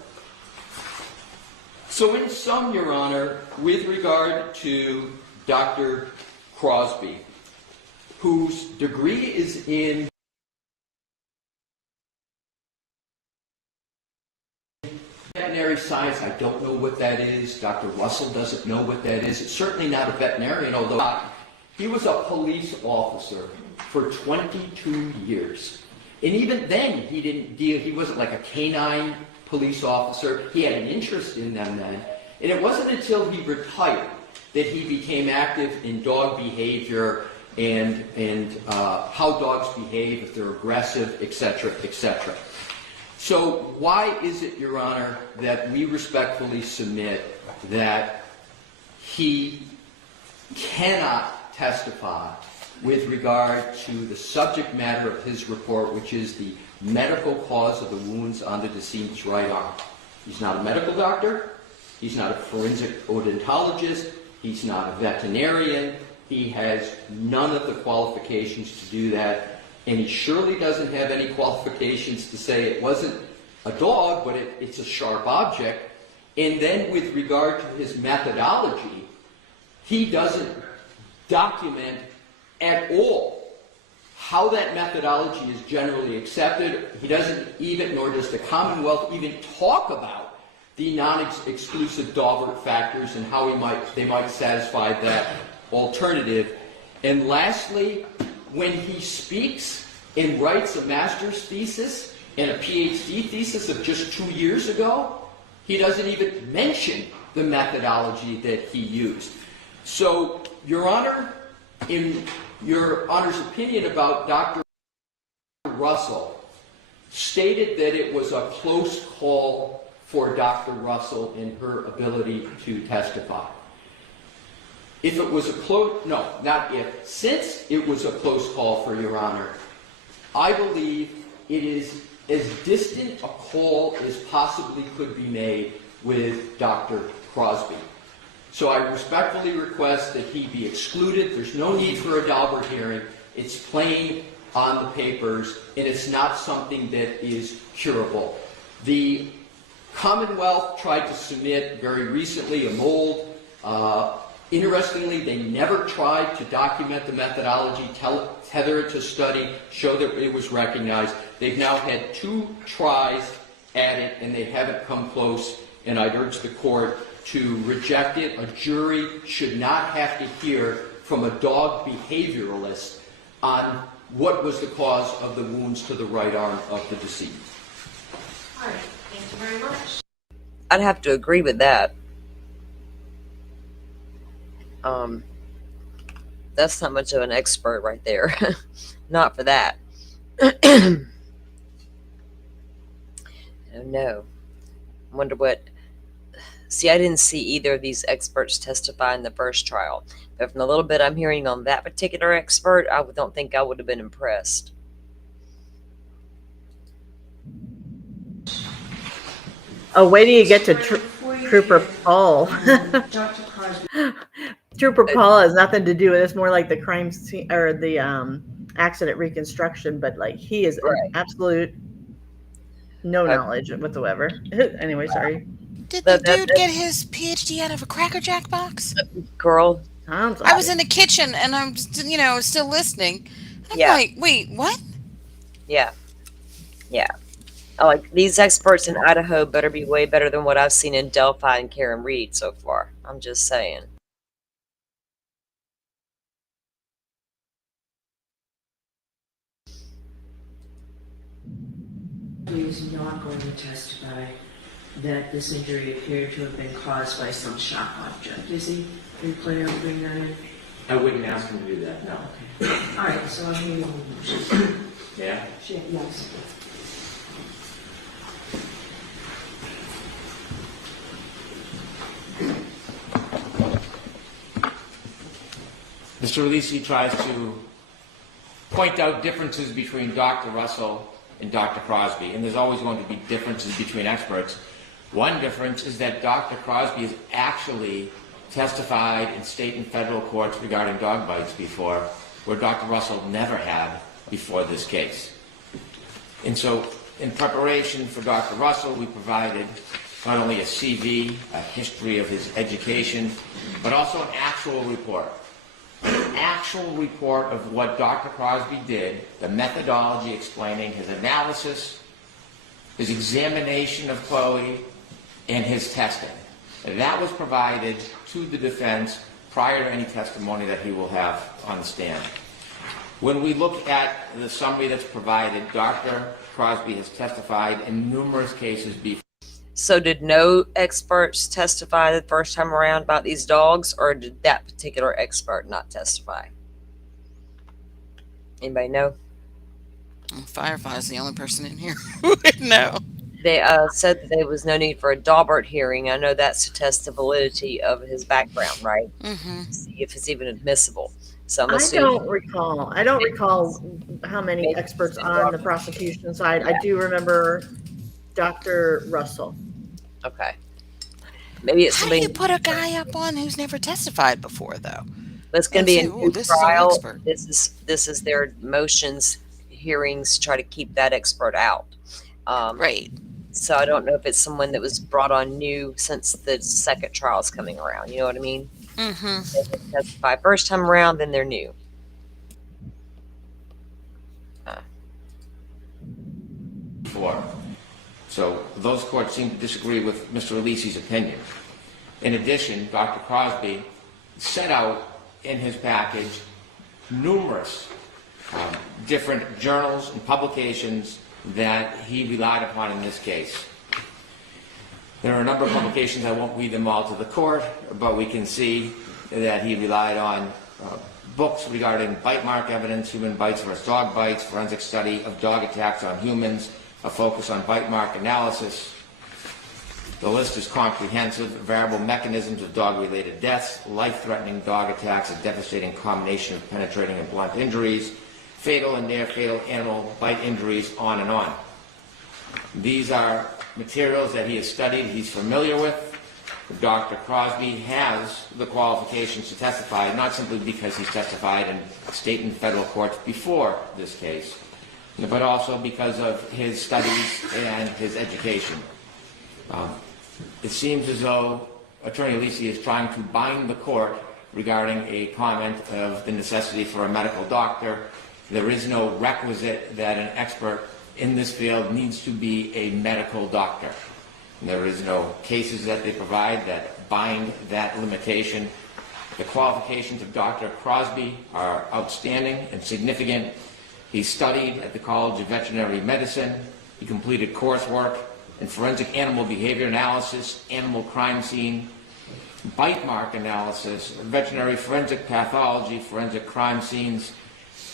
So in sum, Your Honor, with regard to Dr. Crosby, whose degree is in veterinary science, I don't know what that is. Dr. Russell doesn't know what that is. It's certainly not a veterinarian, although he was a police officer for 22 years. And even then, he wasn't like a canine police officer. He had an interest in them then. And it wasn't until he retired that he became active in dog behavior and how dogs behave, if they're aggressive, etc., etc. So why is it, Your Honor, that we respectfully submit that he cannot testify with regard to the subject matter of his report, which is the medical cause of the wounds on the decedent's right arm? He's not a medical doctor. He's not a forensic odontologist. He's not a veterinarian. He has none of the qualifications to do that. And he surely doesn't have any qualifications to say it wasn't a dog, but it's a sharp object. And then with regard to his methodology, he doesn't document at all how that methodology is generally accepted. He doesn't even, nor does the Commonwealth even talk about the non-exclusive Daubert factors and how they might satisfy that alternative. And lastly, when he speaks and writes a master's thesis and a PhD thesis of just 2 years ago, he doesn't even mention the methodology that he used. So, Your Honor, in Your Honor's opinion about Dr. Russell, stated that it was a close call for Dr. Russell in her ability to testify. If it was a close, no, not if, since it was a close call for Your Honor, I believe it is as distant a call as possibly could be made with Dr. Crosby. So I respectfully request that he be excluded. There's no need for a Daubert hearing. It's plain on the papers, and it's not something that is curable. The Commonwealth tried to submit very recently a mold Interestingly, they never tried to document the methodology, tether it to study, show that it was recognized. They've now had 2 tries at it, and they haven't come close, and I'd urge the court to reject it. A jury should not have to hear from a dog behavioralist on what was the cause of the wounds to the right arm of the deceased. All right, thank you very much. I'd have to agree with that. That's not much of an expert right there. Not for that. Oh no. I wonder what. See, I didn't see either of these experts testify in the first trial. But from the little bit I'm hearing on that particular expert, I don't think I would have been impressed. Oh, wait till you get to Before you Trooper begin, Paul. Dr. Crosby, Trooper Paul has nothing to do with it. It's more like the crime scene or the accident reconstruction, but like he is Right. absolute no knowledge whatsoever. Anyway, sorry. Did the dude get his PhD out of a Cracker Jack box? Girl, Sounds I was like in the kitchen and I'm just, still listening. I'm Yeah. like, wait, what? yeah. Yeah. Like, these experts in Idaho better be way better than what I've seen in Delphi and Karen Reed so far. I'm just saying. he is not going to testify that this injury appeared to have been caused by some sharp object, is he? Are you planning on bringing that in? I wouldn't ask him to do that, no. All right, so I'm hearing a motion. Yeah? Yes. Mr. Alisi tries to point out differences between Dr. Russell and Dr. Crosby, and there's always going to be differences between experts. One difference is that Dr. Crosby has actually testified in state and federal courts regarding dog bites before, where Dr. Russell never had before this case. And so, in preparation for Dr. Russell, we provided not only a CV, a history of his education, but also an actual report. An actual report of what Dr. Crosby did, the methodology explaining his analysis, his examination of Chloe, and his testing. And that was provided to the defense prior to any testimony that he will have on the stand. When we look at the summary that's provided, Dr. Crosby has testified in numerous cases before. So did no experts testify the first time around about these dogs, or did that particular expert not testify? Anybody know? Firefly's the only person in here who would know. They said that there was no need for a Daubert hearing. I know that's to test the validity of his background, right? Mm-hmm. See if it's even admissible. So I'm I assuming. don't recall how many experts on the prosecution side. I do remember Dr. Russell. Okay. Maybe it's How do you somebody. put a guy up on who's never testified before, though? But it's going to be a and say, "Ooh, new this is an trial. expert." This is their motions hearings to try to keep that expert out. Right. So I don't know if it's someone that was brought on new since the second trial is coming around. You know what I mean? Mm-hmm. If they testify first time around, then they're new. Before. So those courts seem to disagree with Mr. Alisi's opinion. In addition, Dr. Crosby set out in his package numerous different journals and publications that he relied upon in this case. There are a number of publications, I won't read them all to the court, but we can see that he relied on books regarding bite mark evidence, human bites versus dog bites, forensic study of dog attacks on humans, a focus on bite mark analysis. The list is comprehensive. Variable mechanisms of dog-related deaths, life-threatening dog attacks, a devastating combination of penetrating and blunt injuries, fatal and near-fatal animal bite injuries, on and on. These are materials that he has studied, he's familiar with. Dr. Crosby has the qualifications to testify, not simply because he's testified in state and federal courts before this case, but also because of his studies and his education. It seems as though Attorney Alisi is trying to bind the court regarding a comment of the necessity for a medical doctor. There is no requisite that an expert in this field needs to be a medical doctor. There is no cases that they provide that bind that limitation. The qualifications of Dr. Crosby are outstanding and significant. He studied at the College of Veterinary Medicine. He completed coursework in forensic animal behavior analysis, animal crime scene, bite mark analysis, veterinary forensic pathology, forensic crime scenes.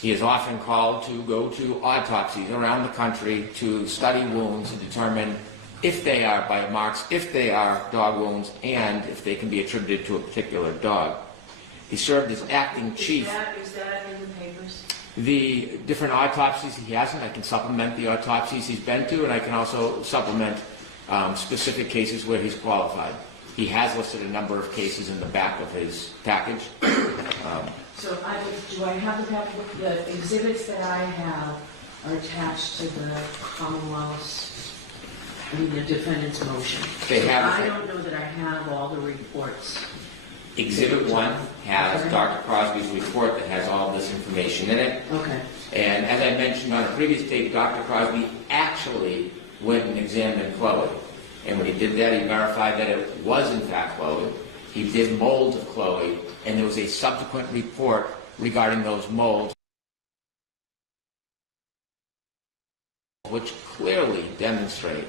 He is often called to go to autopsies around the country to study wounds and determine if they are bite marks, if they are dog wounds, and if they can be attributed to a particular dog. He served as acting chief. Is that in the papers? The different autopsies he hasn't, I can supplement the autopsies he's been to, and I can also supplement specific cases where he's qualified. He has listed a number of cases in the back of his package. So do I have the packet? The exhibits that I have are attached to the Commonwealth's, the defendant's motion. They have. I don't know that I have all the reports. Exhibit 1 has Okay. Dr. Crosby's report that has all this information in it. Okay. And as I mentioned on a previous tape, Dr. Crosby actually went and examined Chloe. And when he did that, he verified that it was in fact Chloe. He did molds of Chloe, and there was a subsequent report regarding those molds, which clearly demonstrate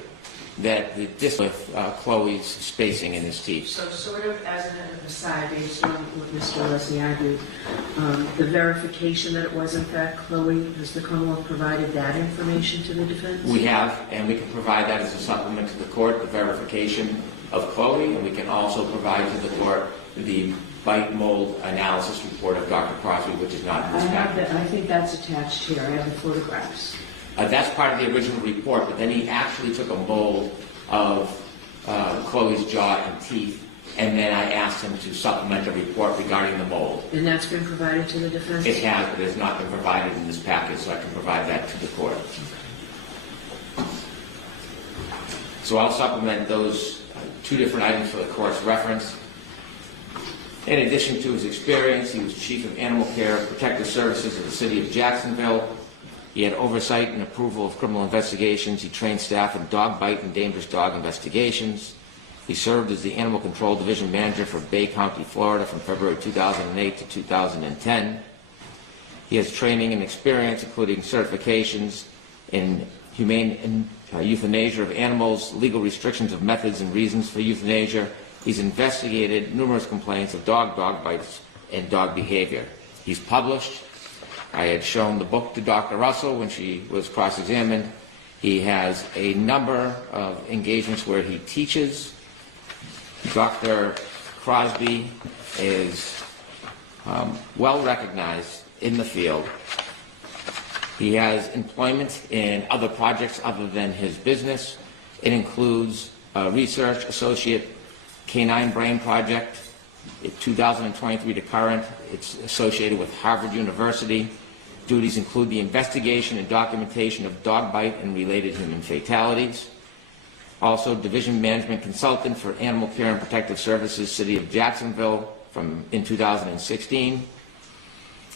that the distance with Chloe's spacing in his teeth. So sort of as an aside, based on what Mr. Leslie argued, the verification that it was in fact Chloe, has the Commonwealth provided that information to the defense? We have, and we can provide that as a supplement to the court, the verification of Chloe, and we can also provide to the court the bite mold analysis report of Dr. Crosby, which is not in this package. I think that's attached here. I have the photographs. That's part of the original report, but then he actually took a mold of Chloe's jaw and teeth, and then I asked him to supplement a report regarding the mold. And that's been provided to the defense? It has, but it has not been provided in this package, so I can provide that to the court. So I'll supplement those two different items for the court's reference. In addition to his experience, he was Chief of Animal Care and Protective Services of the City of Jacksonville. He had oversight and approval of criminal investigations. He trained staff in dog bite and dangerous dog investigations. He served as the Animal Control Division Manager for Bay County, Florida from February 2008 to 2010. He has training and experience, including certifications in humane euthanasia of animals, legal restrictions of methods and reasons for euthanasia. He's investigated numerous complaints of dog bites, and dog behavior. He's published. I had shown the book to Dr. Russell when she was cross-examined. He has a number of engagements where he teaches. Dr. Crosby is well recognized in the field. He has employment in other projects other than his business. It includes a research associate canine brain project, 2023 to current. It's associated with Harvard University. Duties include the investigation and documentation of dog bite and related human fatalities. Also, Division Management Consultant for Animal Care and Protective Services, City of Jacksonville in 2016.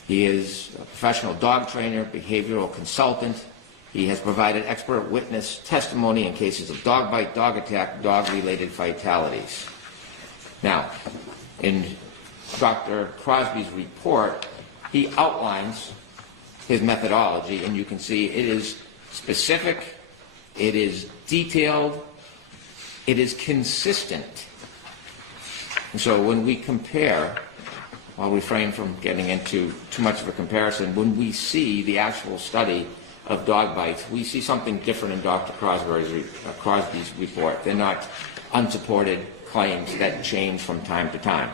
He is a professional dog trainer, behavioral consultant. He has provided expert witness testimony in cases of dog bite, dog attack, dog-related fatalities. Now, in Dr. Crosby's report, he outlines his methodology, and you can see it is specific, it is detailed, it is consistent. And so when we compare, I'll refrain from getting into too much of a comparison, when we see the actual study of dog bites, we see something different in Dr. Crosby's report. They're not unsupported claims that change from time to time.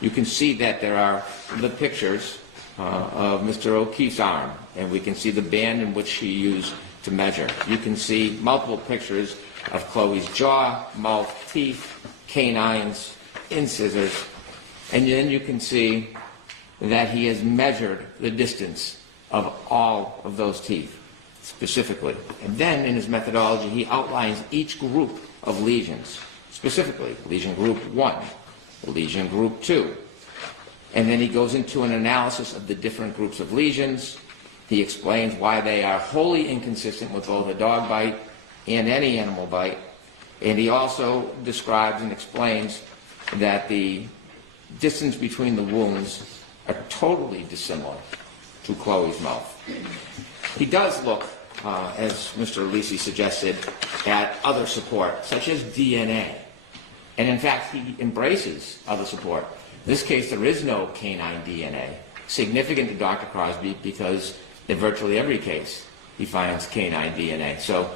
You can see that there are the pictures of Mr. O'Keefe's arm, and we can see the band in which he used to measure. You can see multiple pictures of Chloe's jaw, mouth, teeth, canines, incisors, and then you can see that he has measured the distance of all of those teeth specifically. And then in his methodology, he outlines each group of lesions specifically. Lesion group 1, lesion group 2, And then he goes into an analysis of the different groups of lesions. He explains why they are wholly inconsistent with both a dog bite and any animal bite. And he also describes and explains that the distance between the wounds are totally dissimilar to Chloe's mouth. He does look, as Mr. Alisi suggested, at other support, such as DNA. And in fact, he embraces other support. In this case, there is no canine DNA, significant to Dr. Crosby because in virtually every case, he finds canine DNA. So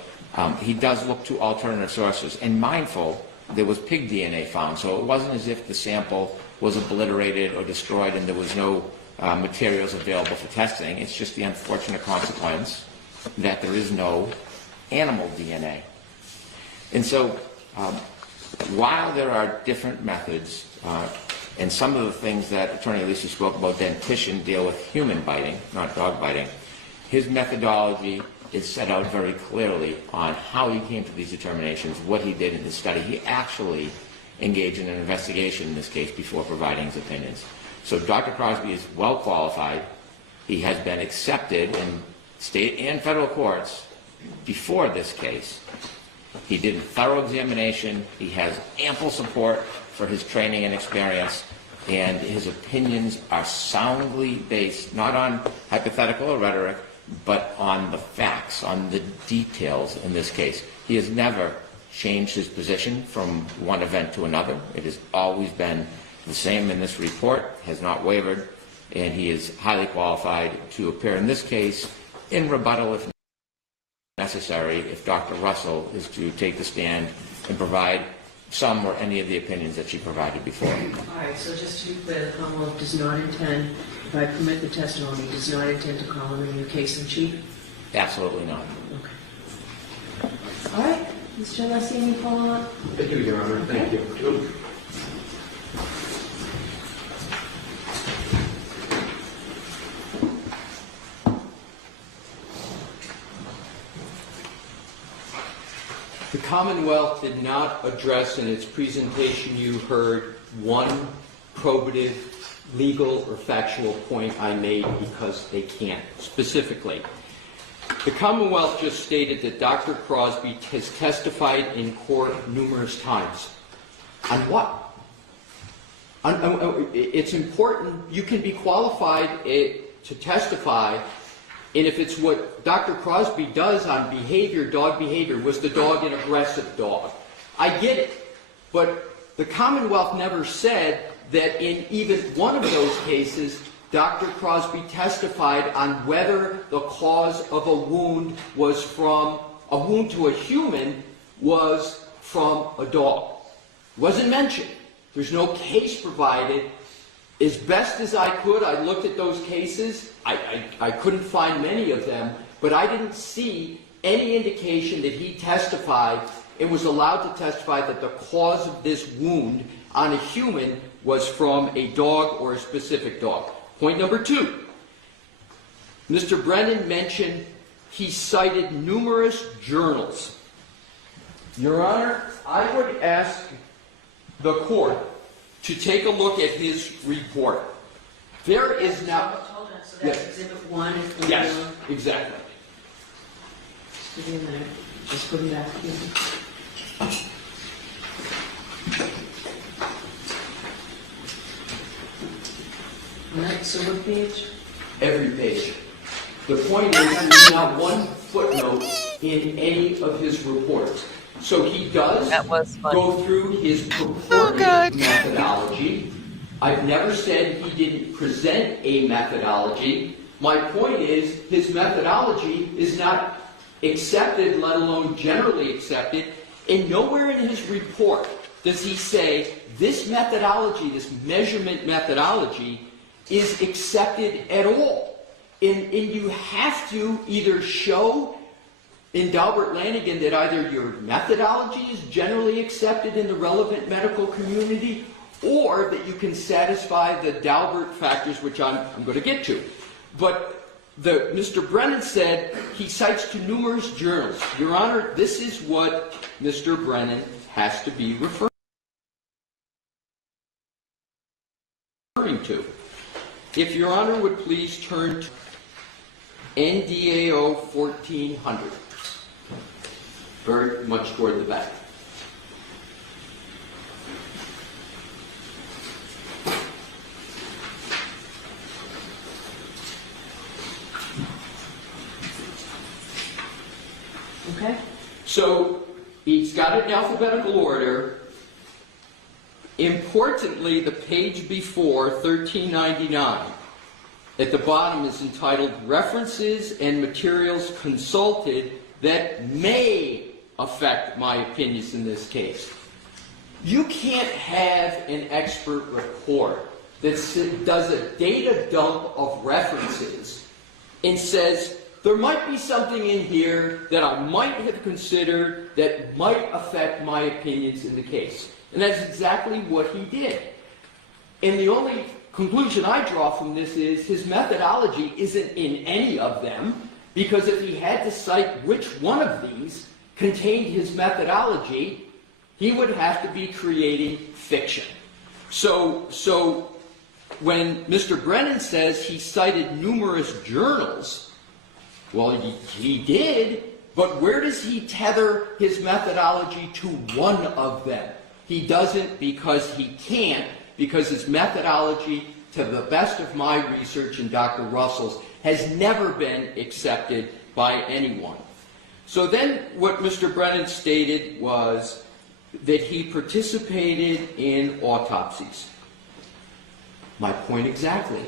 he does look to alternative sources. And mindful, there was pig DNA found, so it wasn't as if the sample was obliterated or destroyed and there was no materials available for testing. It's just the unfortunate consequence that there is no animal DNA. And so while there are different methods, and some of the things that Attorney Alisi spoke about, dentition, deal with human biting, not dog biting, his methodology is set out very clearly on how he came to these determinations, what he did in his study. He actually engaged in an investigation in this case before providing his opinions. So Dr. Crosby is well qualified. He has been accepted in state and federal courts before this case. He did a thorough examination. He has ample support for his training and experience, and his opinions are soundly based, not on hypothetical or rhetoric, but on the facts, on the details in this case. He has never changed his position from one event to another. It has always been the same in this report, has not wavered, and he is highly qualified to appear in this case in rebuttal if necessary, if Dr. Russell is to take the stand and provide some or any of the opinions that she provided before. All right, so just to be clear, the Commonwealth does not intend, if I permit the testimony, does not intend to call him a new case in chief? Absolutely not. Okay. All right, Mr. Alesi, any follow-up? Thank you, Your Honor. Thank you. The Commonwealth did not address in its presentation, you heard, one probative, legal, or factual point I made because they can't. Specifically, the Commonwealth just stated that Dr. Crosby has testified in court numerous times. On what? It's important. You can be qualified to testify. And if it's what Dr. Crosby does on behavior, dog behavior, was the dog an aggressive dog? I get it. But the Commonwealth never said that in even one of those cases, Dr. Crosby testified on whether the cause of a wound was from a wound to a human was from a dog. It wasn't mentioned. There's no case provided. As best as I could, I looked at those cases. I couldn't find many of them, but I didn't see any indication that he testified and was allowed to testify that the cause of this wound on a human was from a dog or a specific dog. Point number two. Mr. Brennan mentioned he cited numerous journals. Your Honor, I would ask the court to take a look at his report. There is now... Hold on, so that's Exhibit 1 is the Yes, exactly. Just give me a minute. Just put it back again. All right, so what page? Every page. The point is, there's not one footnote in any of his reports. So he does go through his purported methodology. I've never said he didn't present a methodology. My point is, his methodology is not accepted, let alone generally accepted, and nowhere in his report does he say this methodology, this measurement methodology, is accepted at all. And you have to either show in Dalbert Lanigan that either your methodology is generally accepted in the relevant medical community, or that you can satisfy the Dalbert factors, which I'm going to get to. But Mr. Brennan said he cites to numerous journals. Your Honor, this is what Mr. Brennan has to be referring to. If Your Honor would please turn to NDAO 1400, very much toward the back. Okay. So he's got it in alphabetical order. Importantly, the page before, 1399, at the bottom is entitled References and Materials Consulted That May Affect My Opinions in This Case. You can't have an expert report that does a data dump of references and says, there might be something in here that I might have considered that might affect my opinions in the case. And that's exactly what he did. And the only conclusion I draw from this is his methodology isn't in any of them, because if he had to cite which one of these contained his methodology, he would have to be creating fiction. So when Mr. Brennan says he cited numerous journals, well, he did, but where does he tether his methodology to one of them? He doesn't because he can't, because his methodology, to the best of my research and Dr. Russell's, has never been accepted by anyone. So then what Mr. Brennan stated was that he participated in autopsies. My point exactly.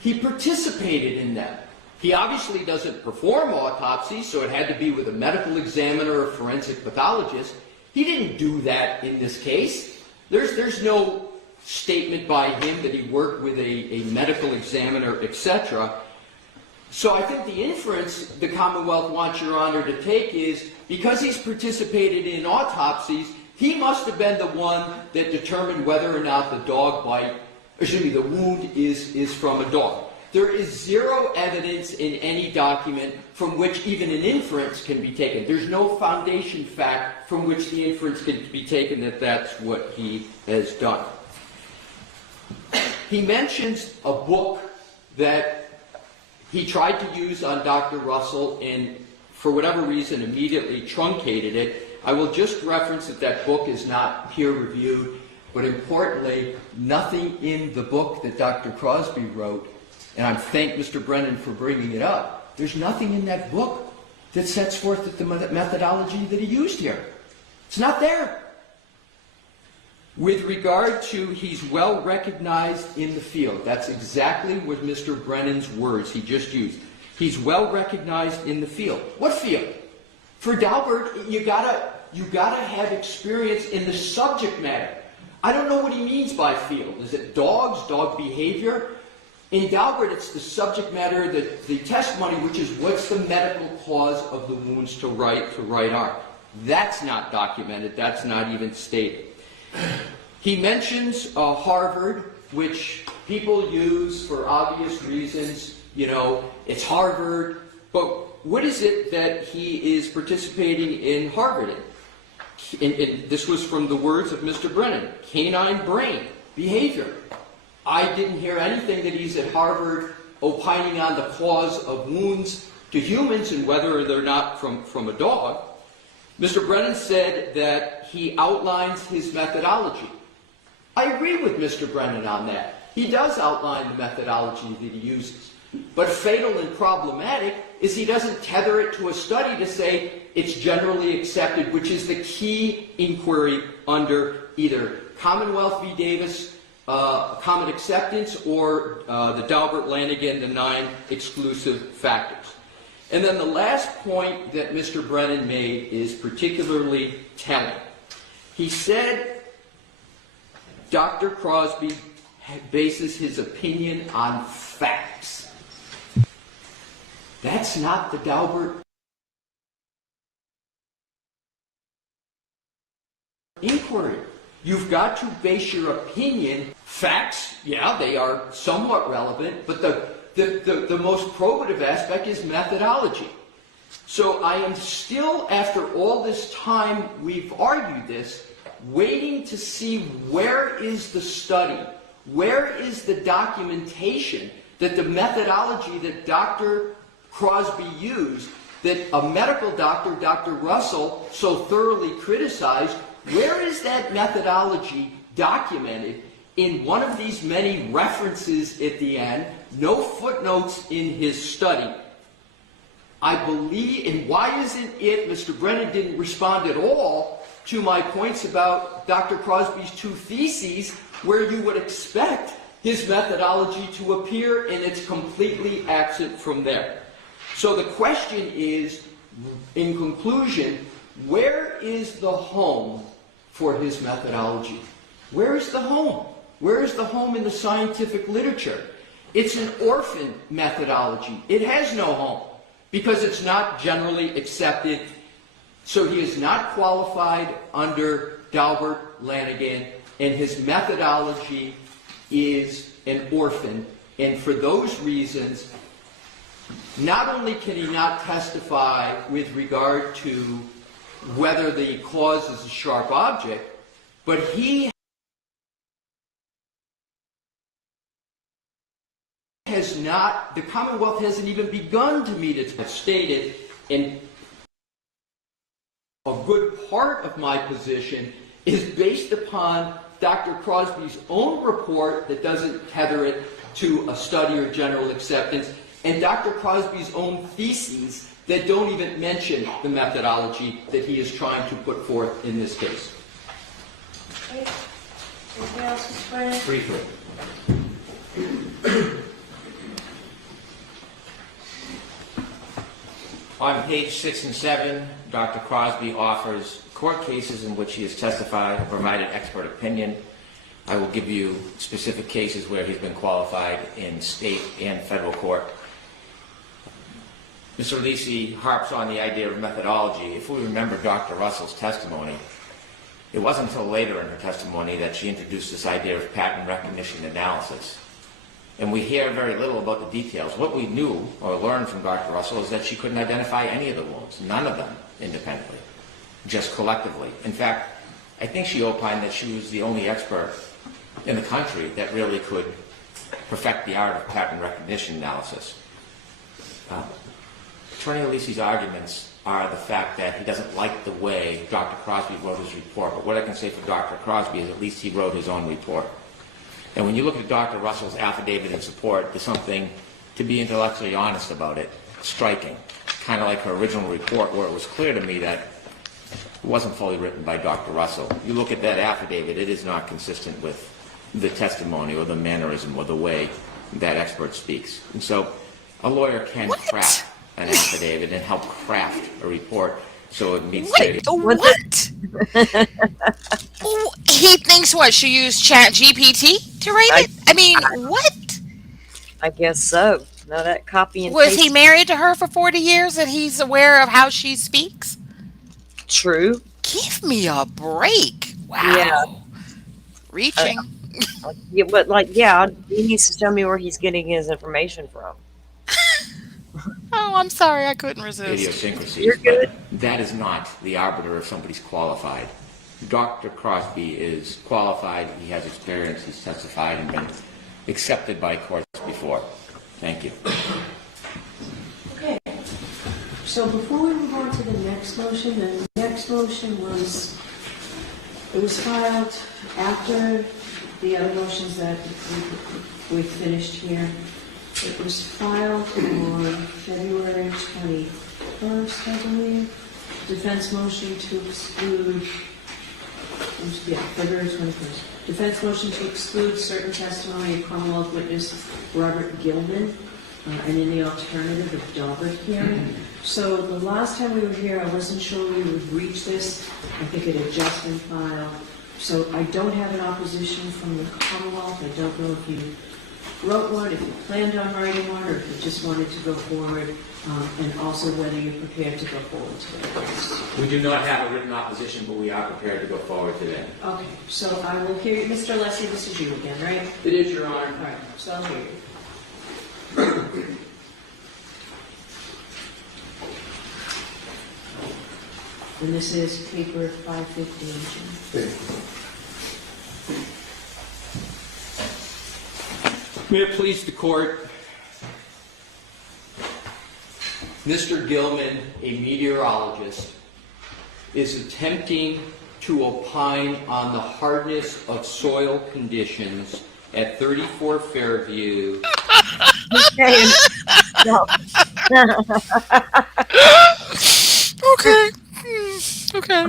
He participated in them. He obviously doesn't perform autopsies, so it had to be with a medical examiner or forensic pathologist. He didn't do that in this case. There's no statement by him that he worked with a medical examiner, etc. So I think the inference the Commonwealth wants Your Honor to take is, because he's participated in autopsies, he must have been the one that determined whether or not the wound is from a dog. There is zero evidence in any document from which even an inference can be taken. There's no foundation fact from which the inference can be taken that that's what he has done. He mentions a book that he tried to use on Dr. Russell and, for whatever reason, immediately truncated it. I will just reference that book is not peer-reviewed, but importantly, nothing in the book that Dr. Crosby wrote, and I thank Mr. Brennan for bringing it up, there's nothing in that book that sets forth the methodology that he used here. It's not there. With regard to he's well recognized in the field, that's exactly what Mr. Brennan's words he just used. He's well recognized in the field. What field? For Daubert, you gotta have experience in the subject matter. I don't know what he means by field. Is it dogs, dog behavior? In Daubert, it's the subject matter, the testimony, which is what's the medical cause of the wounds to right arm. That's not documented. That's not even stated. He mentions Harvard, which people use for obvious reasons. You know, it's Harvard. But what is it that he is participating in Harvard in? This was from the words of Mr. Brennan. Canine brain behavior. I didn't hear anything that he's at Harvard opining on the cause of wounds to humans and whether they're not from a dog. Mr. Brennan said that he outlines his methodology. I agree with Mr. Brennan on that. He does outline the methodology that he uses. But fatal and problematic is he doesn't tether it to a study to say it's generally accepted, which is the key inquiry under either Commonwealth v. Davis, common acceptance, or the Daubert-Lanigan, the 9 exclusive factors. And then the last point that Mr. Brennan made is particularly telling. He said Dr. Crosby bases his opinion on facts. That's not the Daubert inquiry. You've got to base your opinion. Facts, yeah, they are somewhat relevant, but the most probative aspect is methodology. So I am still, after all this time we've argued this, waiting to see where is the study, where is the documentation that the methodology that Dr. Crosby used, that a medical doctor, Dr. Russell, so thoroughly criticized, where is that methodology documented in one of these many references at the end? No footnotes in his study. I believe, and why isn't it, Mr. Brennan didn't respond at all to my points about Dr. Crosby's 2 theses, where you would expect his methodology to appear, and it's completely absent from there. So the question is, in conclusion, where is the home for his methodology? Where is the home? Where is the home in the scientific literature? It's an orphan methodology. It has no home because it's not generally accepted. So he is not qualified under Dalbert Lanigan, and his methodology is an orphan. And for those reasons, not only can he not testify with regard to whether the clause is a sharp object, but he has not, the Commonwealth hasn't even begun to meet its stated, and a good part of my position is based upon Dr. Crosby's own report that doesn't tether it to a study or general acceptance, and Dr. Crosby's own theses that don't even mention the methodology that he is trying to put forth in this case. Okay. Anything else, Mr. Brennan? Briefly. On page 6 and 7, Dr. Crosby offers court cases in which he has testified and provided expert opinion. I will give you specific cases where he's been qualified in state and federal court. Mr. Lisi harps on the idea of methodology. If we remember Dr. Russell's testimony, it wasn't until later in her testimony that she introduced this idea of pattern recognition analysis. And we hear very little about the details. What we knew or learned from Dr. Russell is that she couldn't identify any of the wounds, none of them independently, just collectively. In fact, I think she opined that she was the only expert in the country that really could perfect the art of pattern recognition analysis. Attorney Lisi's arguments are the fact that he doesn't like the way Dr. Crosby wrote his report. But what I can say for Dr. Crosby is at least he wrote his own report. And when you look at Dr. Russell's affidavit in support, there's something, to be intellectually honest about it, striking. Kind of like her original report, where it was clear to me that it wasn't fully written by Dr. Russell. You look at that affidavit, it is not consistent with the testimony or the mannerism or the way that expert speaks. And so a lawyer can craft an affidavit and help craft a report so it meets What? He thinks what? She used ChatGPT to write it? I mean, what? I guess so. No, that copy and Was paste. he married to her for 40 years and he's aware of how she speaks? True. Give me a break. Wow. Yeah. Reaching. Yeah, but like, yeah, he needs to tell me where he's getting his information from. Oh, I'm sorry, I couldn't resist. idiosyncrasies. You're good. But that is not the arbiter if somebody's qualified. Dr. Crosby is qualified, he has experience, he's testified and been accepted by courts before. Thank you. Okay. So before we move on to the next motion, the next motion was, it was filed after the other motions that we finished here. It was filed on February 21st, I believe. Defense motion to exclude, February 21st. Defense motion to exclude certain testimony of Commonwealth witness Robert Gilman, and in the alternative of Dalbert hearing. So the last time we were here, I wasn't sure we would reach this. I think it had just been filed. So I don't have an opposition from the Commonwealth. I don't know if you wrote one, if you planned on writing one, or if you just wanted to go forward, and also whether you're prepared to go forward today. We do not have a written opposition, but we are prepared to go forward today. Okay, so I will hear you. Mr. Leslie, this is you again, right? It is, Your Honor. All right, so I'll hear you. And this is paper 515. May it please the court, Mr. Gilman, a meteorologist, is attempting to opine on the hardness of soil conditions at 34 Fairview. No. Okay. Okay.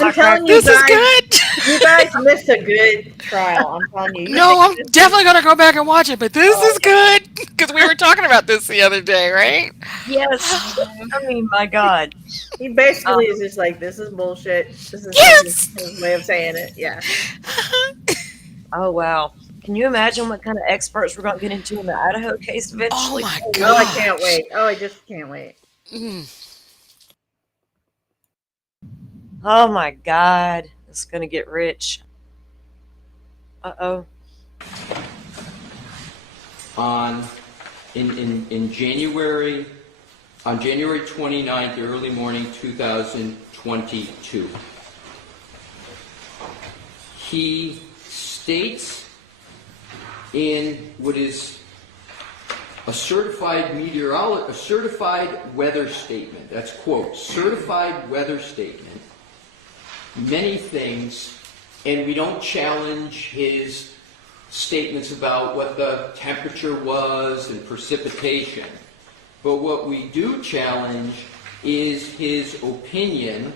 I'm telling you This is guys, good. you guys missed a good trial. I'm telling you. No, I'm definitely gonna go back and watch it, but this is good because we were talking about this the other day, right? Yes. I mean, my God. He basically is just like, this is bullshit. This is his way of saying it. Yeah. Oh, wow. Can you imagine what kind of experts we're going to get into in the Idaho case eventually? Oh my Oh, God. I can't wait. Oh, I just can't wait. Oh my God. It's going to get rich. Uh-oh. In January, on January 29th, early morning 2022, he states in what is a certified weather statement, that's quote, certified weather statement, many things, and we don't challenge his statements about what the temperature was and precipitation. But what we do challenge is his opinion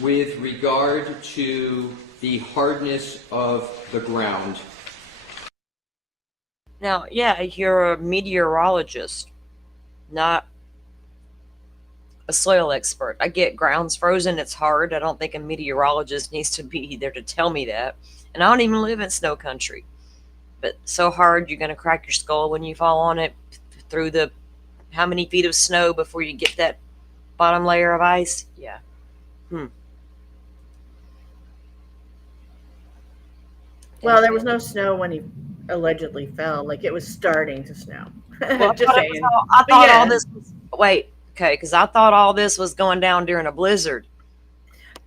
with regard to the hardness of the ground. Now, yeah, you're a meteorologist, not a soil expert. I get ground's frozen, it's hard. I don't think a meteorologist needs to be there to tell me that. And I don't even live in snow country. But so hard, you're going to crack your skull when you fall on it through the how many feet of snow before you get that bottom layer of ice? Yeah. Well, there was no snow when he allegedly fell. Like, it was starting to snow. Well, Just saying. I But thought yeah. all this was, wait, okay, because I thought all this was going down during a blizzard.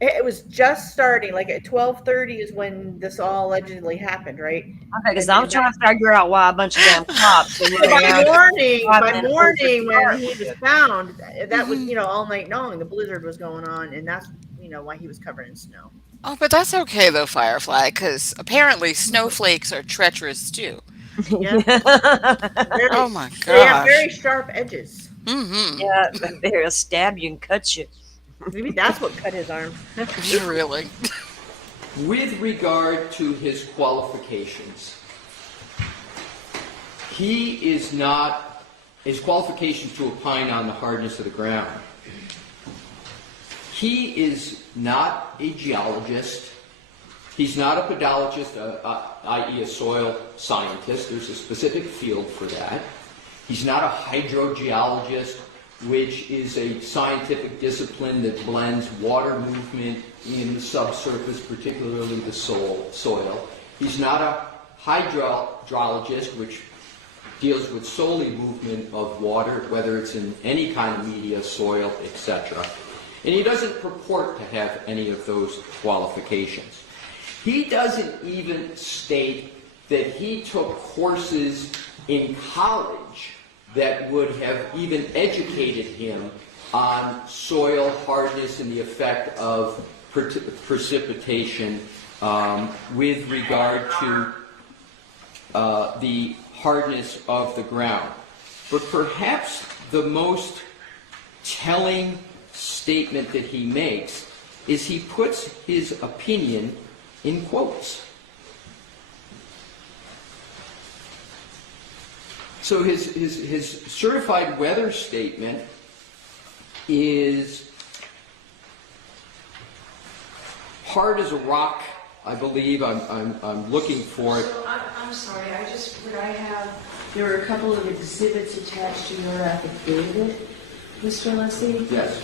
It was just starting. Like at 12:30 is when this all allegedly happened, right? Okay, because I'm trying to figure out why a bunch of damn cops. By morning, when when he was found, that was, all night long. The blizzard was going on, and that's, why he was covered in snow. Oh, but that's okay though, Firefly, because apparently snowflakes are treacherous too. Yeah. Oh my They have gosh. very sharp edges. Mm-hmm. Yeah, they'll stab you and cut you. Maybe that's what cut his arm. Really? With regard to his qualifications, his qualifications to opine on the hardness of the ground. He is not a geologist. He's not a pedologist, i.e. a soil scientist. There's a specific field for that. He's not a hydrogeologist, which is a scientific discipline that blends water movement in the subsurface, particularly the soil. He's not a hydrologist, which deals with solely movement of water, whether it's in any kind of media, soil, etc. And he doesn't purport to have any of those qualifications. He doesn't even state that he took courses in college that would have even educated him on soil hardness and the effect of precipitation with regard to the hardness of the ground. But perhaps the most telling statement that he makes is he puts his opinion in quotes. So his certified weather statement is hard as a rock, I believe. I'm looking for it. So I'm sorry, there were a couple of exhibits attached to your affidavit, Mr. Leslie? Yes.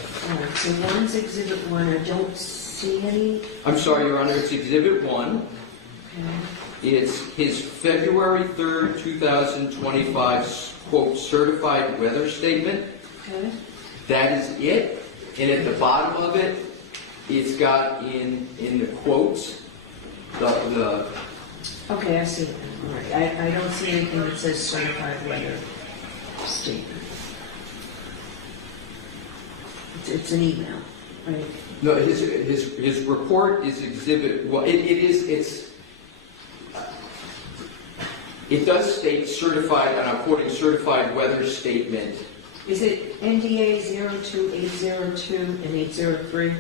So one's Exhibit 1, I don't see any. I'm sorry, Your Honor, it's Exhibit 1. Okay. It's his February 3rd, 2025, quote, certified weather statement. Okay. That is it. And at the bottom of it, it's got in the quotes, the Okay, I see it. All right. I don't see anything that says certified weather statement. it's an email, right? No, his report is exhibit, well, it does state certified, and I'm quoting certified weather statement. Is it NDA 02802 and 803?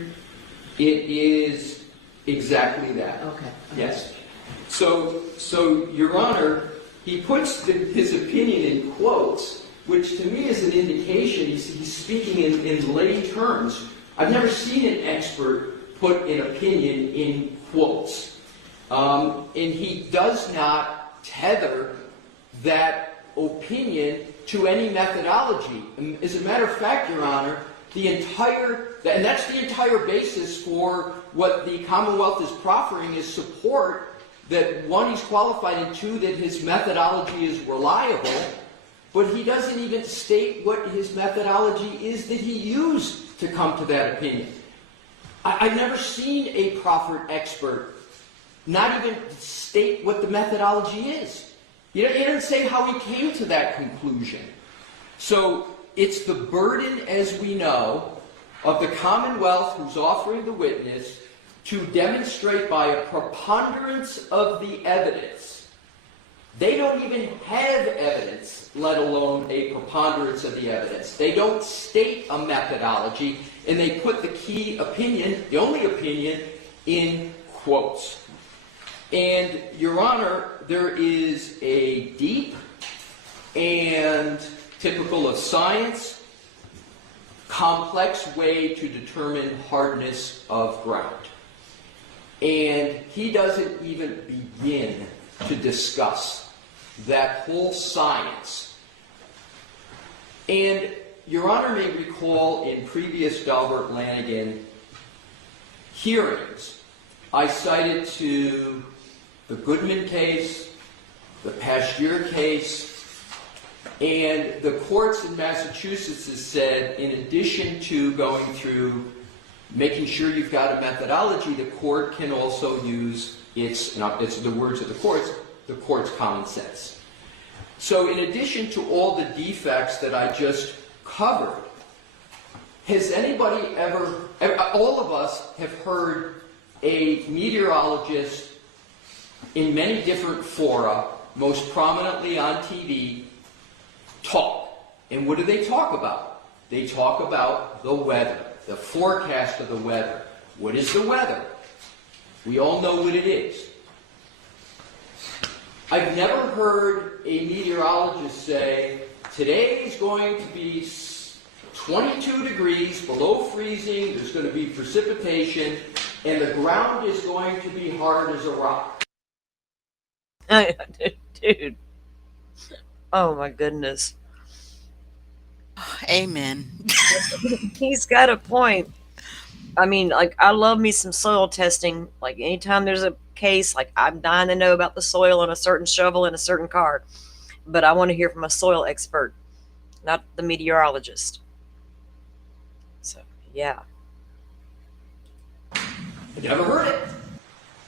It is exactly that. Okay. Yes. So Your Honor, he puts his opinion in quotes, which to me is an indication he's speaking in lay terms. I've never seen an expert put an opinion in quotes. And he does not tether that opinion to any methodology. As a matter of fact, Your Honor, and that's the entire basis for what the Commonwealth is proffering is support that one, he's qualified, and two, that his methodology is reliable, but he doesn't even state what his methodology is that he used to come to that opinion. I've never seen a proffered expert not even state what the methodology is. He doesn't say how he came to that conclusion. So it's the burden, as we know, of the Commonwealth who's offering the witness to demonstrate by a preponderance of the evidence. They don't even have evidence, let alone a preponderance of the evidence. They don't state a methodology, and they put the key opinion, the only opinion, in quotes. And, Your Honor, there is a deep and typical of science, complex way to determine hardness of ground. And he doesn't even begin to discuss that whole science. And Your Honor may recall in previous Delbert Lanigan hearings, I cited to the Goodman case, the Pasteur case, and the courts in Massachusetts has said, in addition to going through making sure you've got a methodology, the court can also use it's the words of the court's common sense. So in addition to all the defects that I just covered, has anybody ever, all of us have heard a meteorologist in many different fora, most prominently on TV, talk. And what do they talk about? They talk about the weather, the forecast of the weather. What is the weather? We all know what it is. I've never heard a meteorologist say, today is going to be 22 degrees below freezing, there's going to be precipitation, and the ground is going to be hard as a rock. Dude. Oh my goodness. Amen. He's got a point. I mean, like, I love me some soil testing. Like, anytime there's a case, like, I'm dying to know about the soil on a certain shovel in a certain car. But I want to hear from a soil expert, not the meteorologist. So, yeah. I never heard it.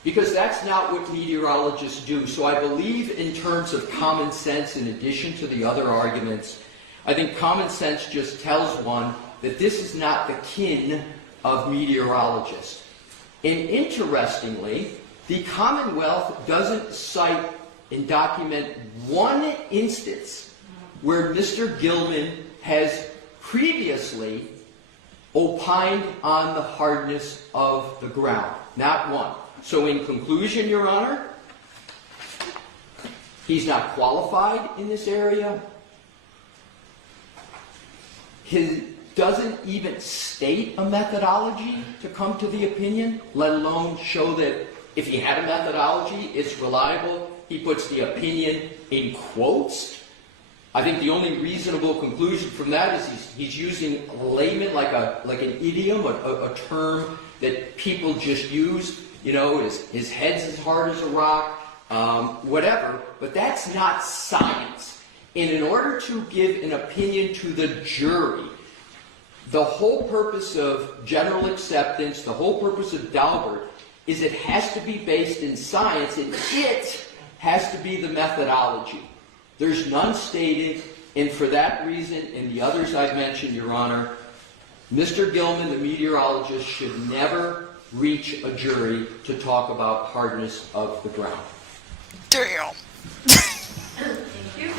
Because that's not what meteorologists do. So I believe in terms of common sense, in addition to the other arguments, I think common sense just tells one that this is not the kin of meteorologists. And interestingly, the Commonwealth doesn't cite and document one instance where Mr. Gilman has previously opined on the hardness of the ground. Not one. So in conclusion, Your Honor, he's not qualified in this area. He doesn't even state a methodology to come to the opinion, let alone show that if he had a methodology, it's reliable. He puts the opinion in quotes. I think the only reasonable conclusion from that is he's using layman, like an idiom, a term that people just use. You know, his head's as hard as a rock, whatever. But that's not science. And in order to give an opinion to the jury, the whole purpose of general acceptance, the whole purpose of Daubert, is it has to be based in science, and it has to be the methodology. There's none stated, and for that reason, and the others I've mentioned, Your Honor, Mr. Gilman, the meteorologist, should never reach a jury to talk about hardness of the ground. Damn. Thank you.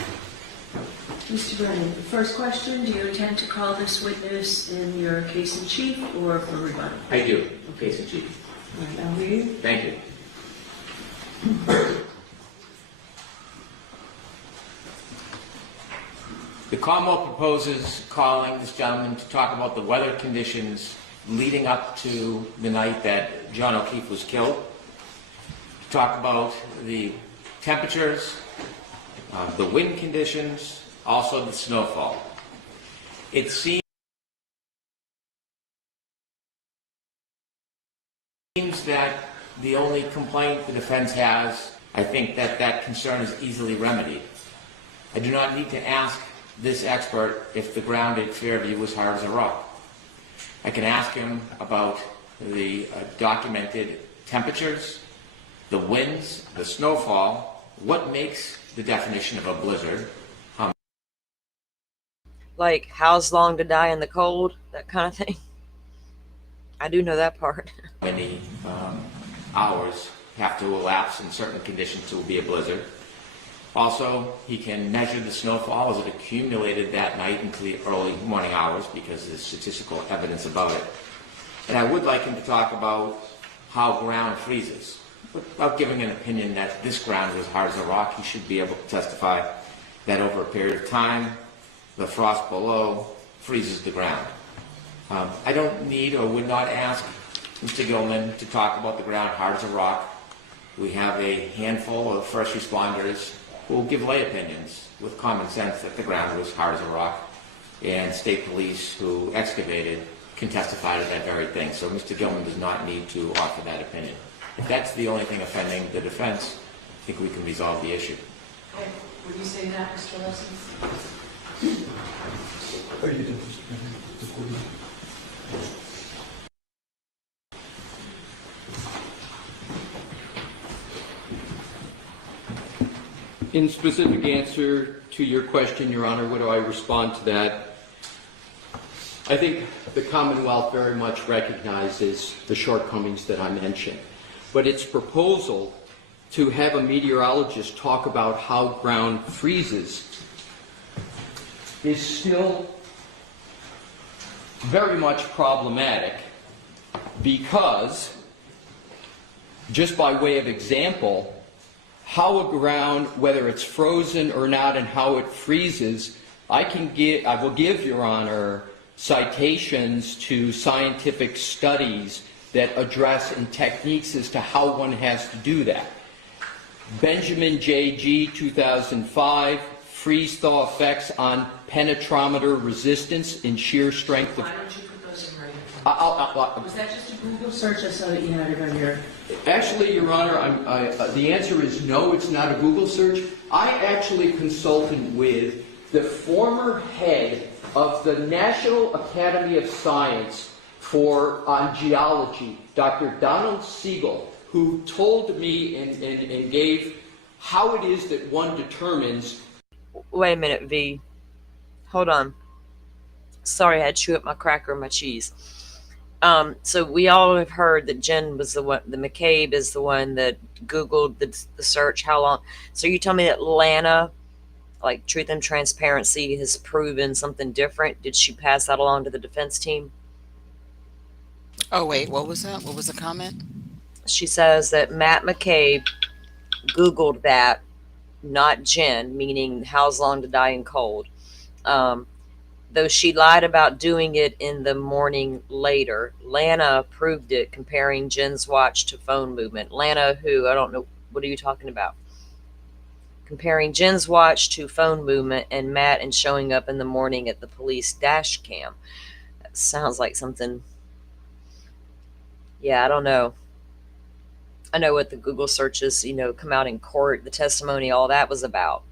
Mr. Brennan, first question, do you intend to call this witness in your case in chief or for rebuttal? I do. Case in chief. All right, I'll hear you. Thank you. The Commonwealth proposes calling this gentleman to talk about the weather conditions leading up to the night that John O'Keefe was killed, to talk about the temperatures, the wind conditions, also the snowfall. It seems that the only complaint the defense has, I think that concern is easily remedied. I do not need to ask this expert if the ground at Fairview was hard as a rock. I can ask him about the documented temperatures, the winds, the snowfall, what makes the definition of a blizzard. Like, how's long to die in the cold? That kind of thing. I do know that part. How many hours have to elapse in certain conditions to be a blizzard. Also, he can measure the snowfall as it accumulated that night into the early morning hours because there's statistical evidence about it. And I would like him to talk about how ground freezes. Without giving an opinion that this ground was hard as a rock, he should be able to testify that over a period of time, the frost below freezes the ground. I don't need or would not ask Mr. Gilman to talk about the ground hard as a rock. We have a handful of first responders who will give lay opinions with common sense that the ground was hard as a rock, and state police who excavated can testify to that very thing. So Mr. Gilman does not need to offer that opinion. If that's the only thing offending the defense, I think we can resolve the issue. Okay. Would you say that, Mr. Lessons? Oh, you did, Mr. Brennan. In specific answer to your question, Your Honor, what do I respond to that? I think the Commonwealth very much recognizes the shortcomings that I mentioned, but its proposal to have a meteorologist talk about how ground freezes is still very much problematic because, just by way of example, how a ground, whether it's frozen or not, and how it freezes, I will give, Your Honor, citations to scientific studies that address and techniques as to how one has to do that. Benjamin J.G., 2005, freeze-thaw effects on penetrometer resistance in shear strength of... Why don't you put those in writing? Was that just a Google search? I saw that you had it on your... Actually, Your Honor, the answer is no, it's not a Google search. I actually consulted with the former head of the National Academy of Science on geology, Dr. Donald Siegel, who told me and gave how it is that one determines... Wait a minute, V. Hold on. Sorry, I had to chew up my cracker and my cheese. So we all have heard that Jen was the one, the McCabe is the one that Googled the search, how long. So you tell me that Lana, like Truth and Transparency, has proven something different. Did she pass that along to the defense team? Oh, wait, what was that? What was the comment? She says that Matt McCabe Googled that, not Jen, meaning how's long to die in cold. Though she lied about doing it in the morning later, Lana proved it, comparing Jen's watch to phone movement. Lana, who, I don't know, what are you talking about? Comparing Jen's watch to phone movement, and Matt and showing up in the morning at the police dash cam. That sounds like something. Yeah, I don't know. I know what the Google searches, come out in court, the testimony, all that was about.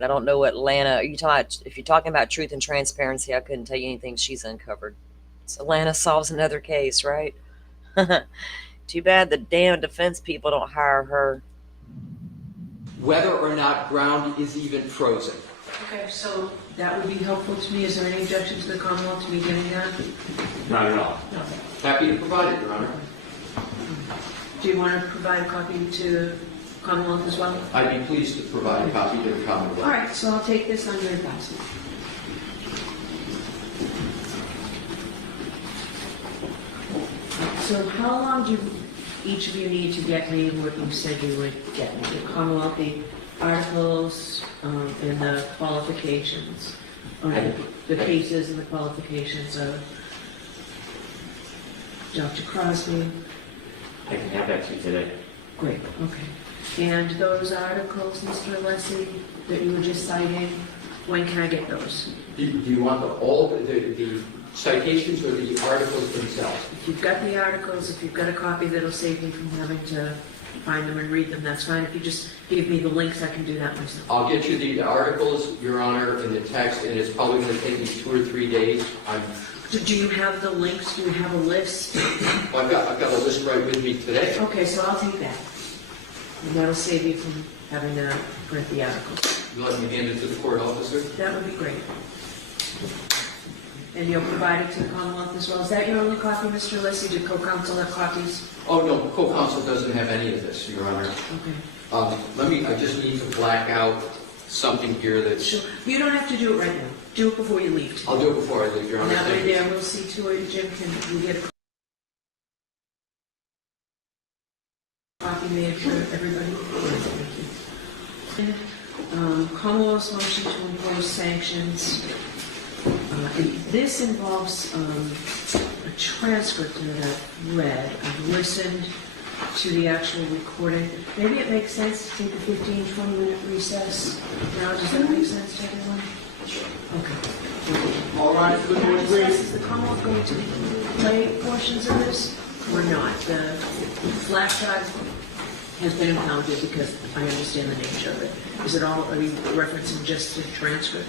I don't know what Lana, if you're talking about Truth and Transparency, I couldn't tell you anything she's uncovered. So Lana solves another case, right? Too bad the damn defense people don't hire her. Whether or not ground is even frozen. Okay, so that would be helpful to me. Is there any objection to the Commonwealth to me getting that? Not at all. No. Happy to provide it, Your Honor. Do you want to provide a copy to Commonwealth as well? I'd be pleased to provide a copy to the All Commonwealth. right, so I'll take this under advisement. So how long do each of you need to get me what you said you would get me? The Commonwealth, the articles, and the qualifications, or the cases and the qualifications of Dr. Crosby? I can have that to you today. Great, okay. And those articles, Mr. Alessi, that you were just citing, when can I get those? Do you want all the citations or the articles themselves? If you've got the articles, if you've got a copy that'll save me from having to find them and read them, that's fine. If you just give me the links, I can do that myself. I'll get you the articles, Your Honor, in the text, and it's probably going to take me 2 or 3 days. Do you have the links? Do you have a list? Well, I've got a list right with me today. Okay, so I'll take that. And that'll save you from having to print the articles. You let me hand it to the court officer? That would be great. And you'll provide it to the Commonwealth as well. Is that your only copy, Mr. Alessi? Did co-counsel have copies? Oh, no, co-counsel doesn't have any of this, Your Honor. Okay. I just need to black out something here that's... Sure. You don't have to do it right now. Do it before you leave today. I'll do it before I leave, Your Honor. Now Thank we're you. there, we'll see to it. Jim, can you get a copy made for everybody? Thank you. Commonwealth's motion to impose sanctions. And this involves a transcript that I've read. I've listened to the actual recording. Maybe it makes sense to take a 15, 20-minute recess. Now, does that make sense to everyone? Okay. All right, for the board, please. Is the Commonwealth going to play portions of this or not? The flash drive has been impounded because I understand the nature of it. Is it all, are you referencing just the transcript?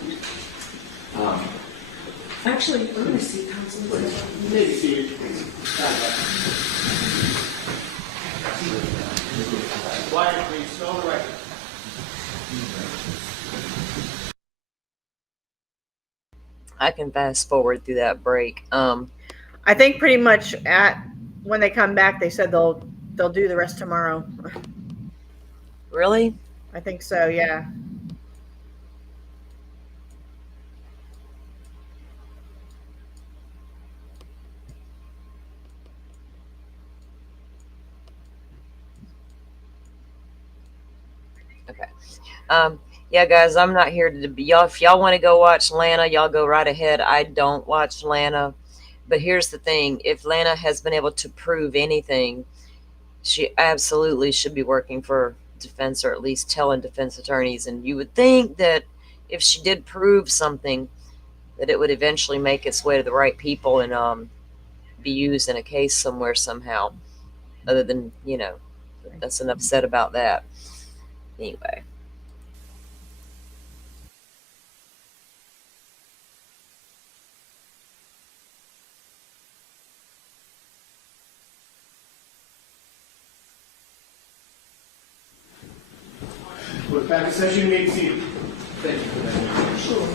Actually, we're going to see counsel. You may be seated. Quiet, please. Still on the record. I can fast forward through that break. I think pretty much when they come back, they said they'll do the rest tomorrow. Really? I think so, yeah. Okay. Yeah, guys, I'm not here to be y'all. If y'all want to go watch Lana, y'all go right ahead. I don't watch Lana. But here's the thing. If Lana has been able to prove anything, she absolutely should be working for defense, or at least telling defense attorneys. And you would think that if she did prove something, that it would eventually make its way to the right people and be used in a case somewhere somehow. Other than, that's enough said about that. Anyway. We're back in session. You may be seated. Thank you for that. Sure.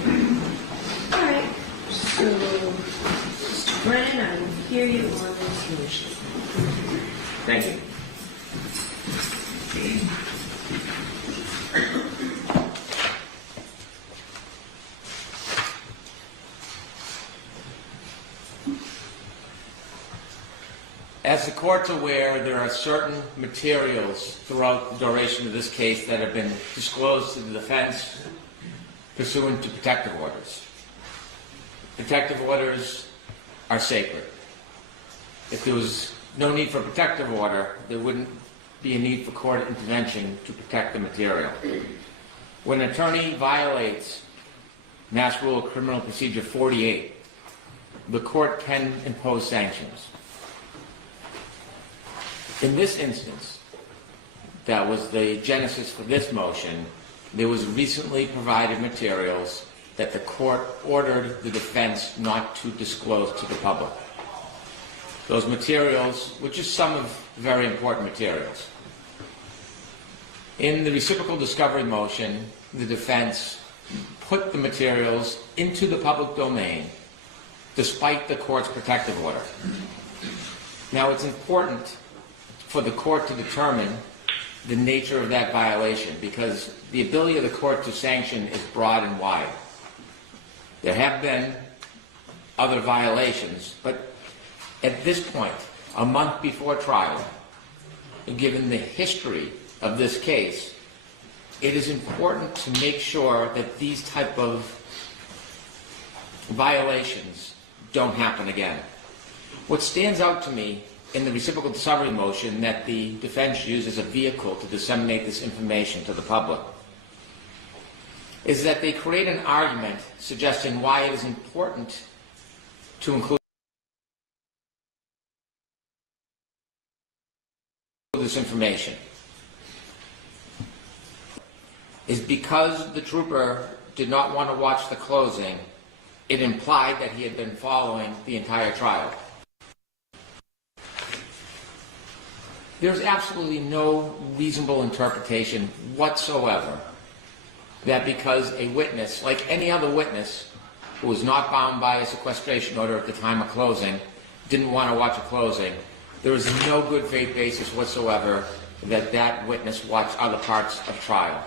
All right. So, Mr. Brennan, I will hear you on this motion. Thank you. As the court's aware, there are certain materials throughout the duration of this case that have been disclosed to the defense pursuant to protective orders. Protective orders are sacred. If there was no need for protective order, there wouldn't be a need for court intervention to protect the material. When an attorney violates Mass Rule of Criminal Procedure 48, the court can impose sanctions. In this instance, that was the genesis for this motion, there was recently provided materials that the court ordered the defense not to disclose to the public. Those materials, which is some of very important materials. In the reciprocal discovery motion, the defense put the materials into the public domain despite the court's protective order. Now, it's important for the court to determine the nature of that violation, because the ability of the court to sanction is broad and wide. There have been other violations, but at this point, a month before trial, and given the history of this case, it is important to make sure that these type of violations don't happen again. What stands out to me in the reciprocal discovery motion that the defense used as a vehicle to disseminate this information to the public is that they create an argument suggesting why it is important to include this information is because the trooper did not want to watch the closing. It implied that he had been following the entire trial. There's absolutely no reasonable interpretation whatsoever that because a witness, like any other witness who was not bound by a sequestration order at the time of closing, didn't want to watch a closing, there is no good faith basis whatsoever that that witness watched other parts of trial.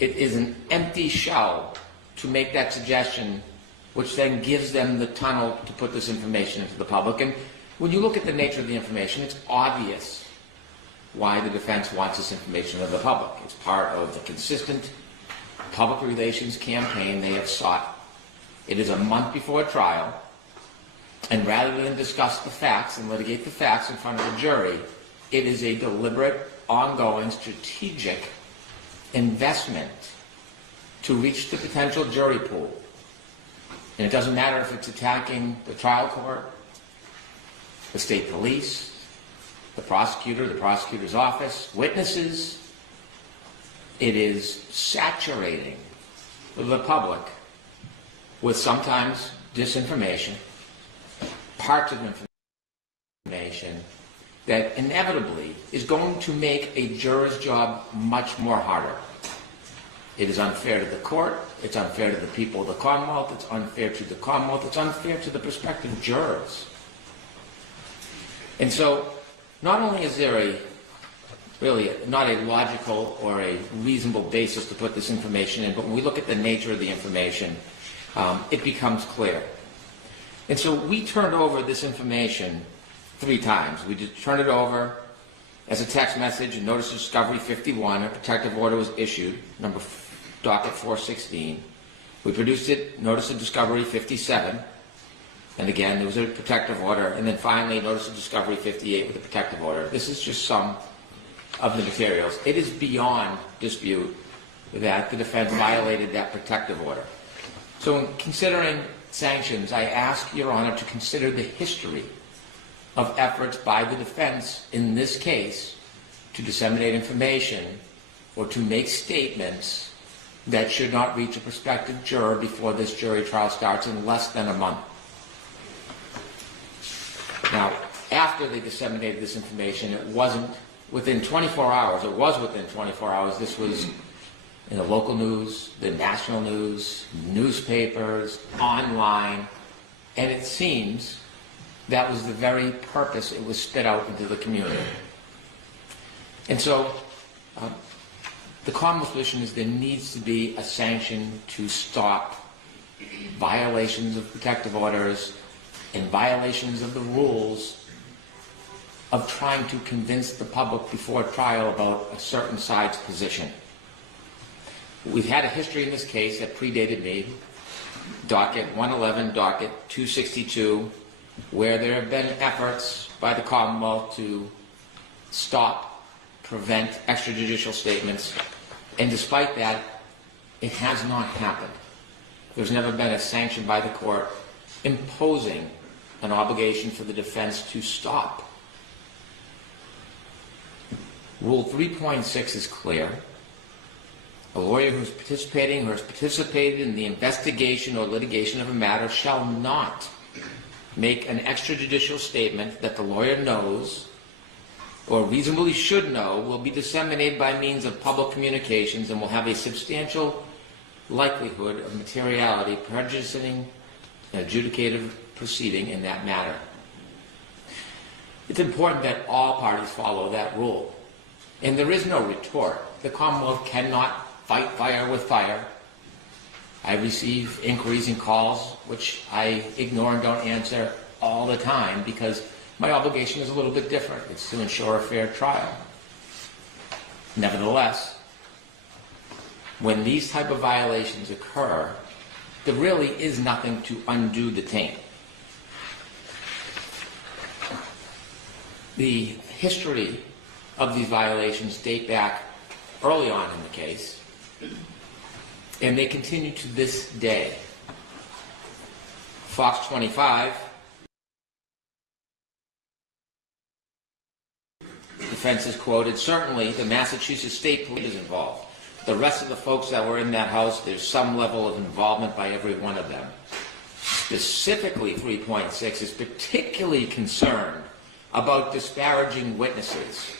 It is an empty shell to make that suggestion, which then gives them the tunnel to put this information into the public. And when you look at the nature of the information, it's obvious why the defense wants this information to the public. It's part of the consistent public relations campaign they have sought. It is a month before trial, and rather than discuss the facts and litigate the facts in front of the jury, it is a deliberate, ongoing, strategic investment to reach the potential jury pool. And it doesn't matter if it's attacking the trial court, the state police, the prosecutor, the prosecutor's office, witnesses. It is saturating the public with sometimes disinformation, parts of information that inevitably is going to make a juror's job much more harder. It is unfair to the court, it's unfair to the people of the Commonwealth, it's unfair to the Commonwealth, it's unfair to the prospective jurors. And so, not only is there really not a logical or a reasonable basis to put this information in, but when we look at the nature of the information, it becomes clear. And so we turned over this information 3 times. We just turned it over as a text message, and notice of discovery 51, a protective order was issued, docket 416. We produced it, notice of discovery 57, and again, there was a protective order, and then finally, notice of discovery 58 with a protective order. This is just some of the materials. It is beyond dispute that the defense violated that protective order. So in considering sanctions, I ask Your Honor to consider the history of efforts by the defense in this case to disseminate information or to make statements that should not reach a prospective juror before this jury trial starts in less than a month. Now, after they disseminated this information, it wasn't within 24 hours. It was within 24 hours. This was in the local news, the national news, newspapers, online, and it seems that was the very purpose it was spit out into the community. And so, the Commonwealth's position is there needs to be a sanction to stop violations of protective orders and violations of the rules of trying to convince the public before trial about a certain side's position. We've had a history in this case that predated me, docket 111, docket 262, where there have been efforts by the Commonwealth to stop, prevent extrajudicial statements, and despite that, it has not happened. There's never been a sanction by the court imposing an obligation for the defense to stop. Rule 3.6 is clear. A lawyer who is participating or has participated in the investigation or litigation of a matter shall not make an extrajudicial statement that the lawyer knows or reasonably should know, will be disseminated by means of public communications and will have a substantial likelihood of materiality prejudicing an adjudicative proceeding in that matter. It's important that all parties follow that rule. And there is no retort. The Commonwealth cannot fight fire with fire. I receive inquiries and calls which I ignore and don't answer all the time because my obligation is a little bit different. It's to ensure a fair trial. Nevertheless, when these type of violations occur, there really is nothing to undo the taint. The history of these violations date back early on in the case, and they continue to this day. Fox 25, defense is quoted, certainly the Massachusetts State Police is involved. The rest of the folks that were in that house, there's some level of involvement by every one of them. Specifically, 3.6 is particularly concerned about disparaging witnesses,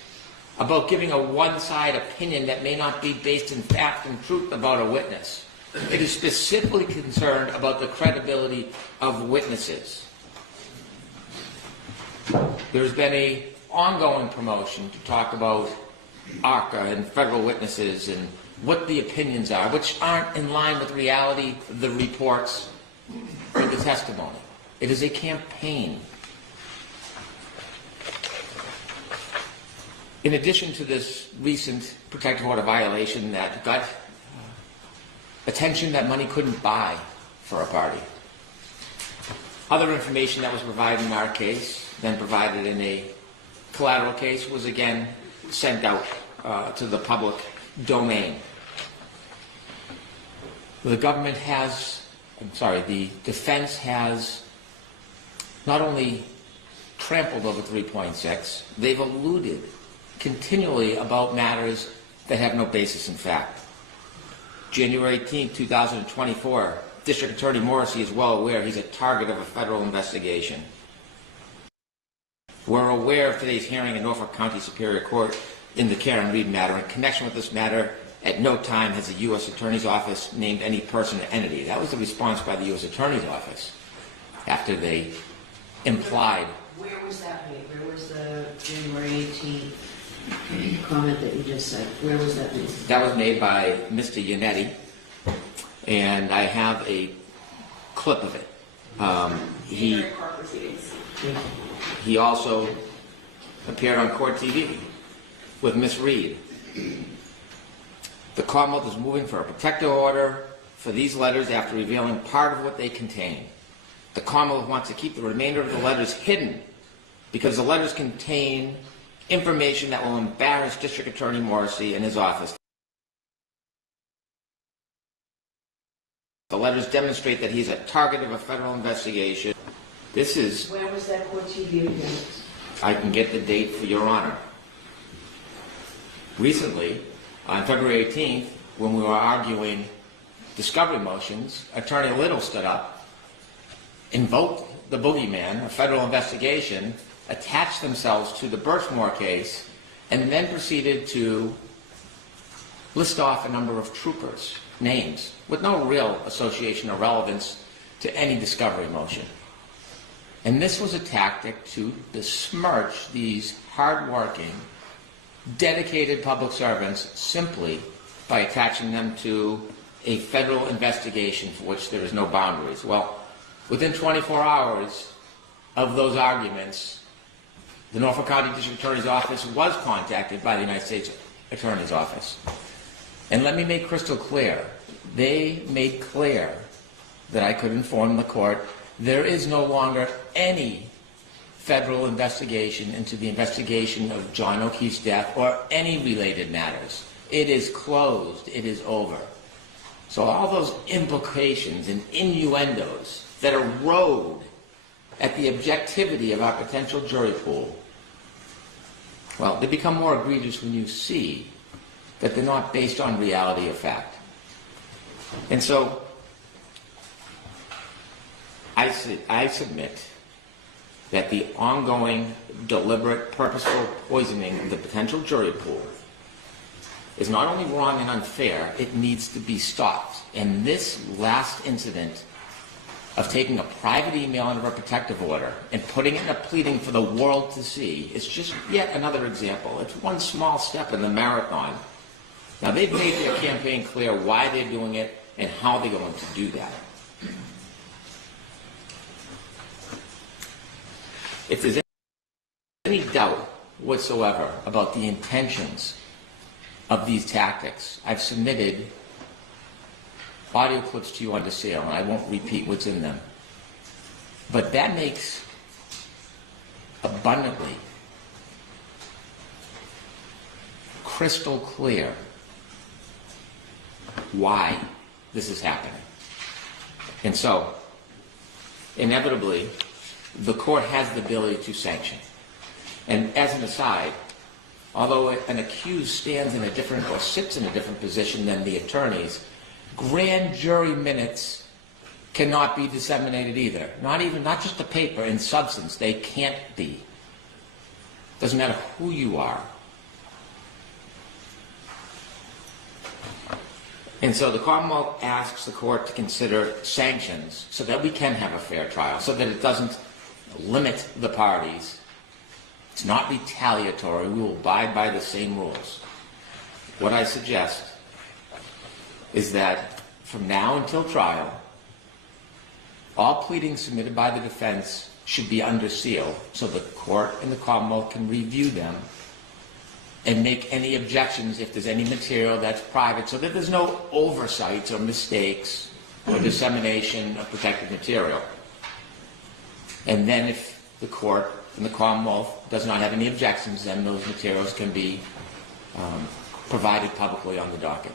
about giving a one-side opinion that may not be based in fact and truth about a witness. It is specifically concerned about the credibility of witnesses. There's been an ongoing promotion to talk about ARCA and federal witnesses and what the opinions are, which aren't in line with reality, the reports, or the testimony. It is a campaign. In addition to this recent protective order violation that got attention that money couldn't buy for a party, other information that was provided in our case, then provided in a collateral case, was again sent out to the public domain. The defense has not only trampled over 3.6, they've alluded continually about matters that have no basis in fact. January 18, 2024, District Attorney Morrissey is well aware he's a target of a federal investigation. We're aware of today's hearing in Norfolk County Superior Court in the Karen Reed matter. In connection with this matter, at no time has the U.S. Attorney's Office named any person or entity. That was the response by the U.S. Attorney's Office after they implied. Where was that made? Where was the January 18th comment that you just said? Where was that made? That was made by Mr. Yannetti, and I have a clip of it. He also appeared on Court TV with Ms. Reed. The Commonwealth is moving for a protective order for these letters after revealing part of what they contain. The Commonwealth wants to keep the remainder of the letters hidden because the letters contain information that will embarrass District Attorney Morrissey and his office. The letters demonstrate that he's a target of a federal investigation. This is... Where was that Court TV again? I can get the date for Your Honor. Recently, on February 18th, when we were arguing discovery motions, Attorney Little stood up, invoked the boogeyman, a federal investigation, attached themselves to the Birchmore case, and then proceeded to list off a number of troopers' names with no real association or relevance to any discovery motion. And this was a tactic to besmirch these hard-working, dedicated public servants simply by attaching them to a federal investigation for which there is no boundaries. Well, within 24 hours of those arguments, the Norfolk County District Attorney's Office was contacted by the United States Attorney's Office. And let me make crystal clear, they made clear that I could inform the court there is no longer any federal investigation into the investigation of John O'Keefe's death or any related matters. It is closed. It is over. So all those implications and innuendos that erode at the objectivity of our potential jury pool, well, they become more egregious when you see that they're not based on reality or fact. And so I submit that the ongoing, deliberate, purposeful poisoning of the potential jury pool is not only wrong and unfair, it needs to be stopped. And this last incident of taking a private email under a protective order and putting it in a pleading for the world to see is just yet another example. It's one small step in the marathon. Now, they've made their campaign clear why they're doing it and how they're going to do that. If there's any doubt whatsoever about the intentions of these tactics, I've submitted audio clips to you under seal, and I won't repeat what's in them. But that makes abundantly crystal clear why this is happening. And so, inevitably, the court has the ability to sanction. And as an aside, although an accused stands in a different or sits in a different position than the attorneys, grand jury minutes cannot be disseminated either. Not just the paper, in substance, they can't be. Doesn't matter who you are. And so the Commonwealth asks the court to consider sanctions so that we can have a fair trial, so that it doesn't limit the parties. It's not retaliatory. We will abide by the same rules. What I suggest is that from now until trial, all pleadings submitted by the defense should be under seal so the court and the Commonwealth can review them and make any objections if there's any material that's private, so that there's no oversights or mistakes or dissemination of protected material. And then if the court and the Commonwealth does not have any objections, then those materials can be provided publicly on the docket.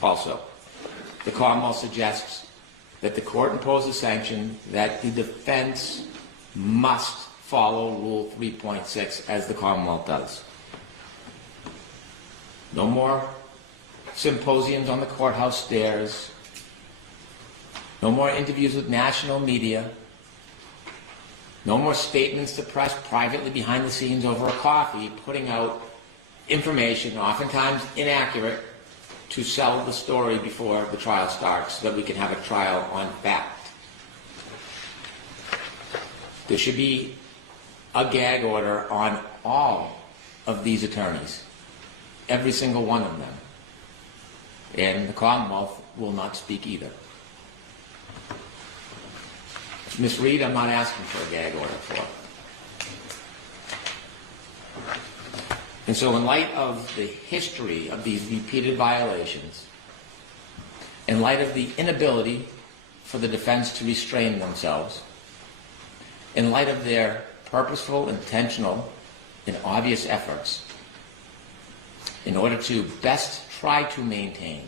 Also, the Commonwealth suggests that the court impose a sanction that the defense must follow Rule 3.6 as the Commonwealth does. No more symposiums on the courthouse stairs. No more interviews with national media. No more statements to press privately behind the scenes over a coffee, putting out information, oftentimes inaccurate, to sell the story before the trial starts so that we can have a trial on fact. There should be a gag order on all of these attorneys, every single one of them. And the Commonwealth will not speak either. Ms. Reed, I'm not asking for a gag order for. And so in light of the history of these repeated violations, in light of the inability for the defense to restrain themselves, in light of their purposeful, intentional, and obvious efforts, in order to best try to maintain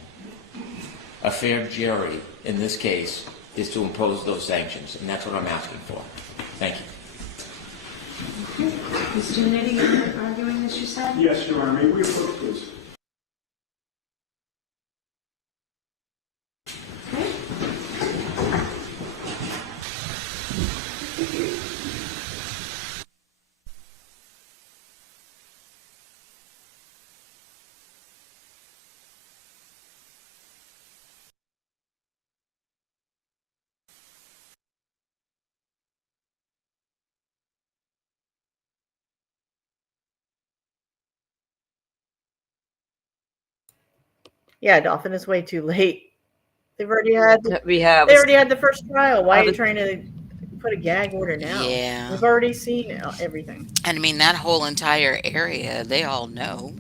a fair jury in this case, is to impose those sanctions, and that's what I'm asking for. Thank you. Mr. Nitty, you're arguing this, you said? Yes, Your Honor. May we approach, please? Yeah, Dolphin, it's way too late. They've already had. We have. They already had the first trial. Why are you trying to put a gag order now? Yeah. We've already seen everything. And I mean, that whole entire area, they all know,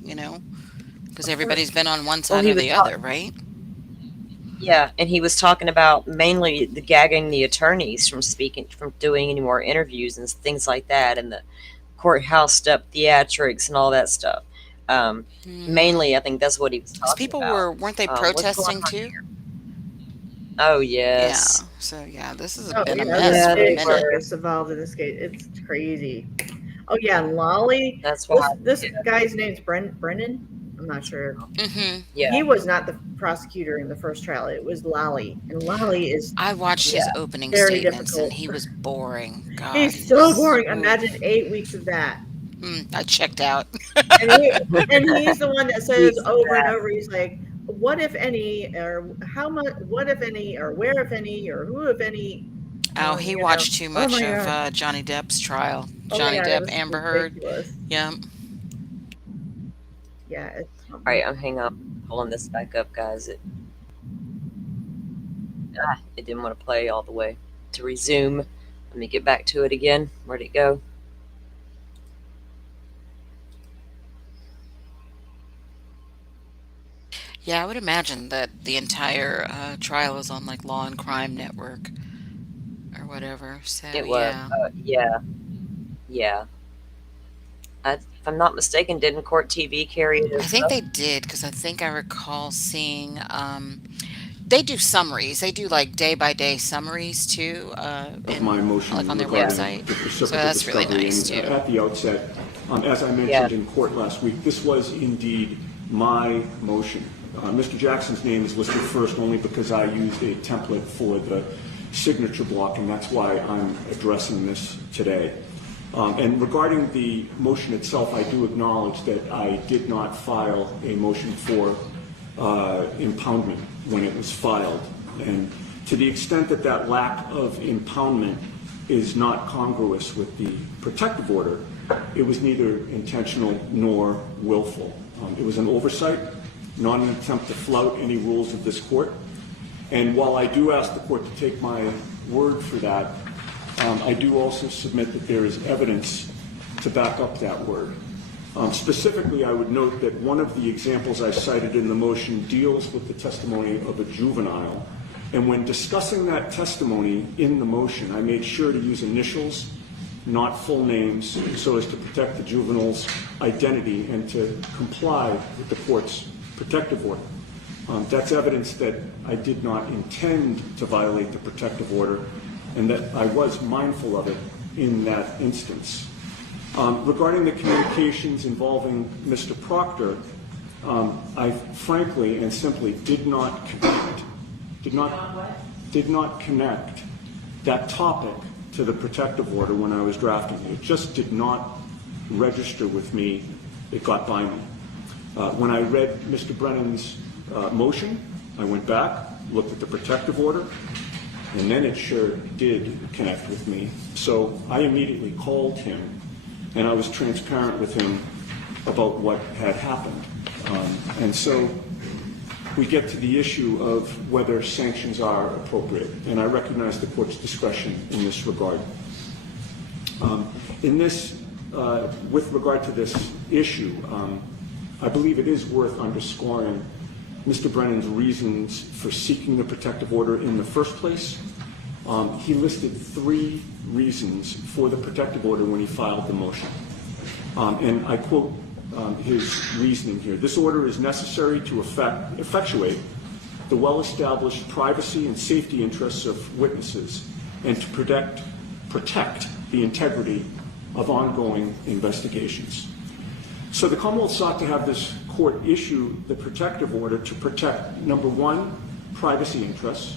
because everybody's been on one side or the other, right? Yeah, and he was talking about mainly the gagging the attorneys from doing any more interviews and things like that, and the courthouse step theatrics and all that stuff. Mainly, I think that's what he was talking People about. weren't they protesting too? Here? Oh yes. Yeah. So yeah, this has Oh, been a yeah, mess there's for a big minute. circus involved in this case. It's crazy. Oh yeah, and Lolly. That's why. This guy's name's Brennan. I'm not sure. Mm-hmm. Yeah. He was not the prosecutor in the first trial. It was Lally, and Lally is I watched his opening very statements, difficult. and he was boring. God, He's so was boring. so- Imagine 8 weeks of that. I checked out. And he's the one that says over and over, he's like, what if any, or how much, what if any, or where if any, or who if any. Oh, he you know. watched too much my of God. Johnny Depp's trial. Oh my Johnny God, it Depp, was Amber Heard. ridiculous. Yeah. Yeah. It's, All right, I'm hang up, pulling this back up, guys. It didn't want to play all the way. To resume, let me get back to it again. Where'd it go? Yeah, I would imagine that the entire trial is on like Law and Crime Network or whatever. So It was. yeah. Yeah. If I'm not mistaken, didn't Court TV carry it? I as think well? they did because I think I recall seeing they do summaries. They do like day by day summaries too. Of my motion like on their regarding website. the So precipitate that's really discovery. nice And too. At the outset, as I mentioned in court last week, this was indeed my motion. Mr. Jackson's name is listed first only because I used a template for the signature block, and that's why I'm addressing this today. And regarding the motion itself, I do acknowledge that I did not file a motion for impoundment when it was filed. And to the extent that that lack of impoundment is not congruous with the protective order, it was neither intentional nor willful. It was an oversight, not an attempt to flout any rules of this court. And while I do ask the court to take my word for that, I do also submit that there is evidence to back up that word. Specifically, I would note that one of the examples I cited in the motion deals with the testimony of a juvenile. And when discussing that testimony in the motion, I made sure to use initials, not full names, so as to protect the juvenile's identity and to comply with the court's protective order. That's evidence that I did not intend to violate the protective order and that I was mindful of it in that instance. Regarding the communications involving Mr. Proctor, I frankly and simply did not connect that topic to the protective order when I was drafting it. It just did not register with me. It got by me. When I read Mr. Brennan's motion, I went back, looked at the protective order, and then it sure did connect with me. So I immediately called him, and I was transparent with him about what had happened. And so we get to the issue of whether sanctions are appropriate, and I recognize the court's discretion in this regard. With regard to this issue, I believe it is worth underscoring Mr. Brennan's reasons for seeking the protective order in the first place. He listed 3 reasons for the protective order when he filed the motion. And I quote his reasoning here. This order is necessary to effectuate the well-established privacy and safety interests of witnesses and to protect the integrity of ongoing investigations. So the Commonwealth sought to have this court issue the protective order to protect, number 1, privacy interests,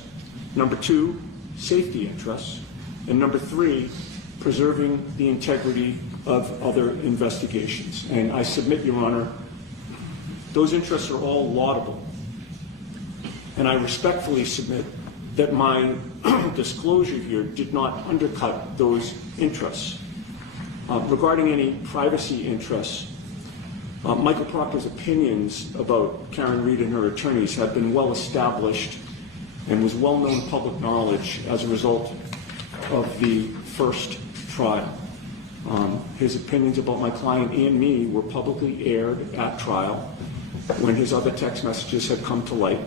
number 2, safety interests, and number 3, preserving the integrity of other investigations. And I submit, Your Honor, those interests are all laudable. And I respectfully submit that my disclosure here did not undercut those interests. Regarding any privacy interests, Michael Proctor's opinions about Karen Reed and her attorneys have been well established and was well-known public knowledge as a result of the first trial. His opinions about my client and me were publicly aired at trial when his other text messages had come to light,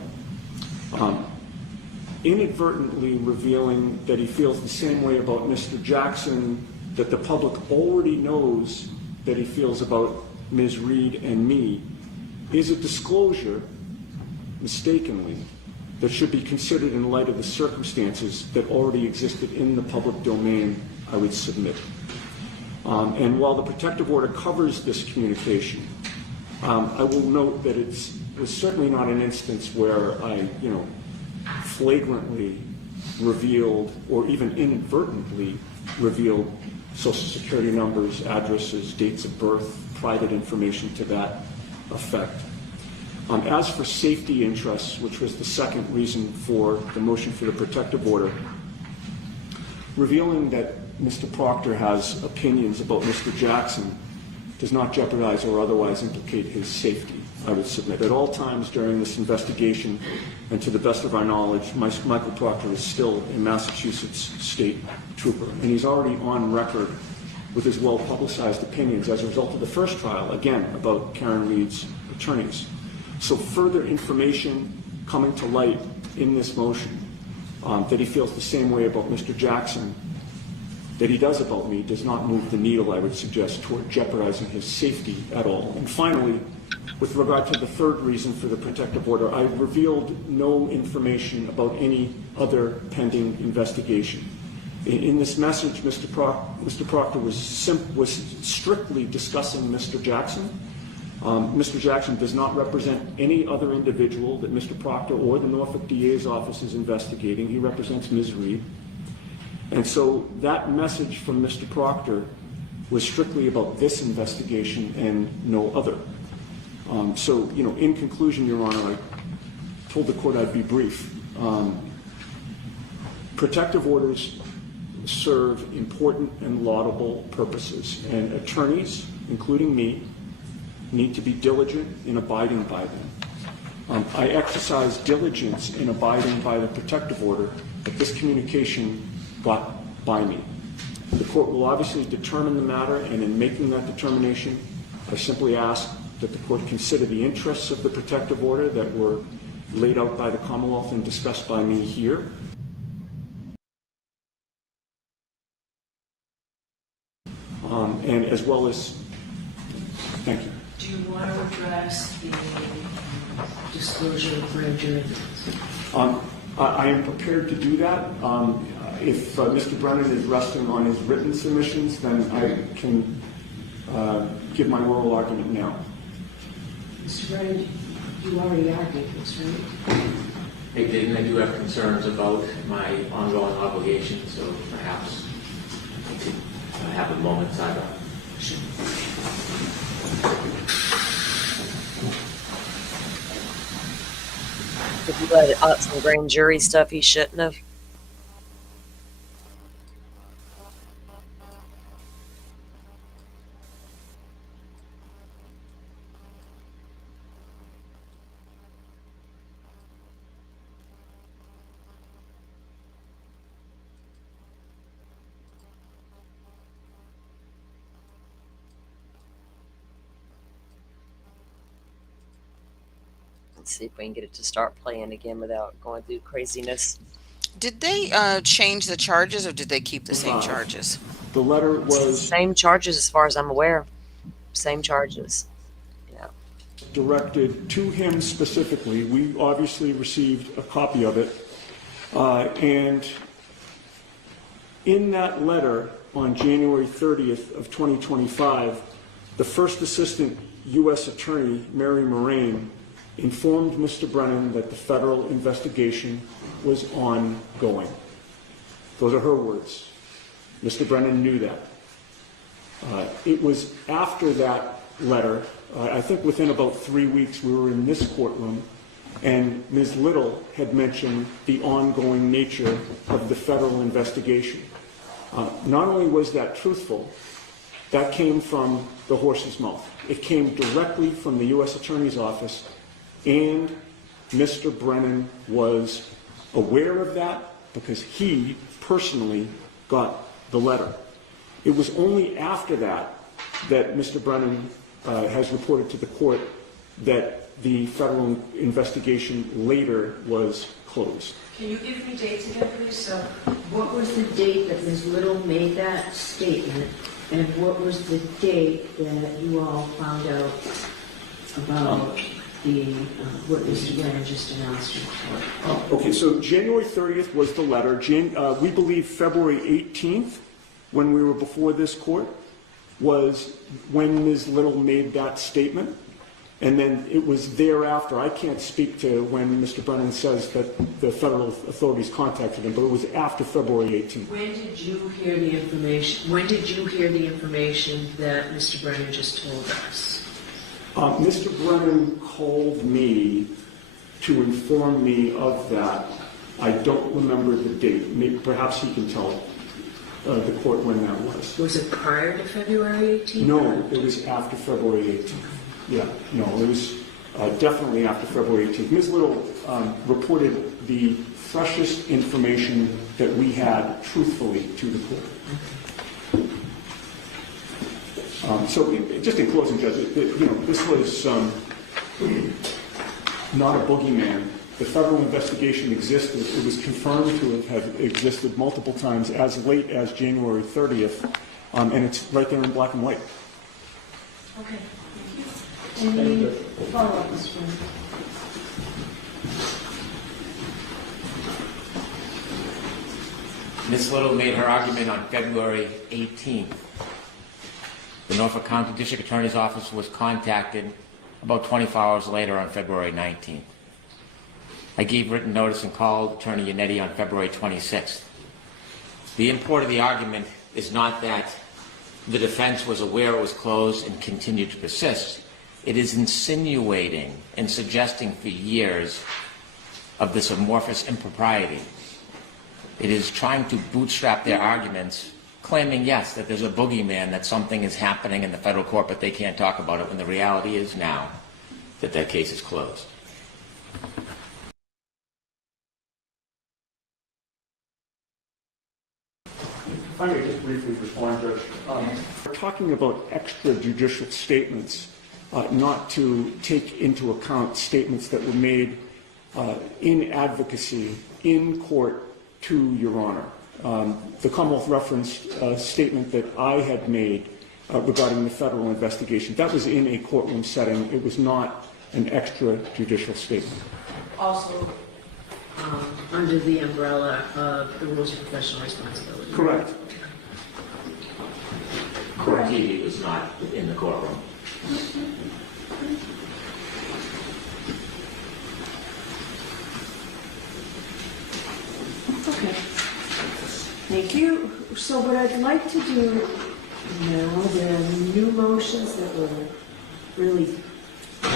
inadvertently revealing that he feels the same way about Mr. Jackson that the public already knows that he feels about Ms. Reed and me is a disclosure, mistakenly, that should be considered in light of the circumstances that already existed in the public domain, I would submit. And while the protective order covers this communication, I will note that it was certainly not an instance where I, flagrantly revealed or even inadvertently revealed Social Security numbers, addresses, dates of birth, private information to that effect. As for safety interests, which was the second reason for the motion for the protective order, revealing that Mr. Proctor has opinions about Mr. Jackson does not jeopardize or otherwise implicate his safety, I would submit. At all times during this investigation, and to the best of our knowledge, Michael Proctor is still a Massachusetts state trooper, and he's already on record with his well-publicized opinions as a result of the first trial, again, about Karen Reed's attorneys. So further information coming to light in this motion that he feels the same way about Mr. Jackson that he does about me does not move the needle, I would suggest, toward jeopardizing his safety at all. And finally, with regard to the third reason for the protective order, I revealed no information about any other pending investigation. In this message, Mr. Proctor was strictly discussing Mr. Jackson. Mr. Jackson does not represent any other individual that Mr. Proctor or the Norfolk DA's office is investigating. He represents Ms. Reed. And so that message from Mr. Proctor was strictly about this investigation and no other. So, in conclusion, Your Honor, I told the court I'd be brief. Protective orders serve important and laudable purposes, and attorneys, including me, need to be diligent in abiding by them. I exercise diligence in abiding by the protective order, but this communication got by me. The court will obviously determine the matter, and in making that determination, I simply ask that the court consider the interests of the protective order that were laid out by the Commonwealth and discussed by me here. And as well as, thank you. Do you want to address the disclosure of grand jury? I am prepared to do that. If Mr. Brennan is resting on his written submissions, then I can give my oral argument now. Mr. Brennan, you already argued this, right? I did, and I do have concerns about my ongoing obligations, so perhaps I could have a moment side up. Sure. If you let out some grand jury stuff he shouldn't have. Let's see if we can get it to start playing again without going through craziness. Did they change the charges, or did they keep the same charges? The letter was same charges as far as I'm aware. Same charges. Yeah. Directed to him specifically. We obviously received a copy of it. And in that letter on January 30th of 2025, the First Assistant U.S. Attorney, Mary Moraine, informed Mr. Brennan that the federal investigation was ongoing. Those are her words. Mr. Brennan knew that. It was after that letter, I think within about 3 weeks, we were in this courtroom, and Ms. Little had mentioned the ongoing nature of the federal investigation. Not only was that truthful, that came from the horse's mouth. It came directly from the U.S. Attorney's Office, and Mr. Brennan was aware of that because he personally got the letter. It was only after that that Mr. Brennan has reported to the court that the federal investigation later was closed. Can you give me dates again, please? So, what was the date that Ms. Little made that statement, and what was the date that you all found out about what Mr. Brennan just announced? Okay, so January 30th was the letter. We believe February 18th, when we were before this court, was when Ms. Little made that statement. And then it was thereafter, I can't speak to when Mr. Brennan says that the federal authorities contacted him, but it was after February 18th. When did you hear the information? When did you hear the information that Mr. Brennan just told us? Mr. Brennan called me to inform me of that. I don't remember the date. Maybe, perhaps he can tell the court when that was. Was it prior to February 18th? No, it was after February 18th. Yeah, no, it was definitely after February 18th. Ms. Little reported the freshest information that we had truthfully to the court. Just in closing, Judge, this was not a boogeyman. The federal investigation existed. It was confirmed to have existed multiple times as late as January 30th, and it's right there in black and white. Okay. Any follow-up, Mr. Brennan? Ms. Little made her argument on February 18th. The Norfolk County District Attorney's Office was contacted about 24 hours later on February 19th. I gave written notice and called Attorney Yannetti on February 26th. The import of the argument is not that the defense was aware it was closed and continued to persist. It is insinuating and suggesting for years of this amorphous impropriety. It is trying to bootstrap their arguments, claiming, yes, that there's a boogeyman, that something is happening in the federal court, but they can't talk about it, when the reality is now that that case is closed. If I may just briefly respond, Judge. We're talking about extrajudicial statements, not to take into account statements that were made in advocacy in court to Your Honor. The Commonwealth referenced a statement that I had made regarding the federal investigation. That was in a courtroom setting. It was not an extrajudicial statement. Also, under the umbrella of the rules of professional responsibility. Correct. Correct. He was not in the courtroom. Okay. Thank you. So what I'd like to do now, there are new motions that were really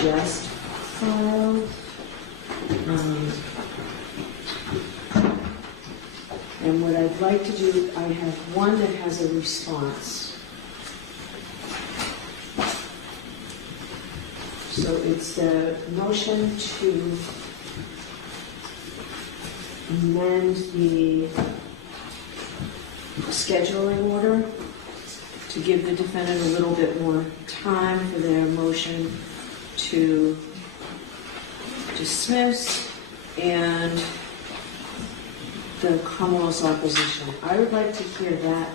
just filed. And what I'd like to do, I have one that has a response. So it's the motion to amend the scheduling order to give the defendant a little bit more time for their motion to dismiss and the Commonwealth's opposition. I would like to hear that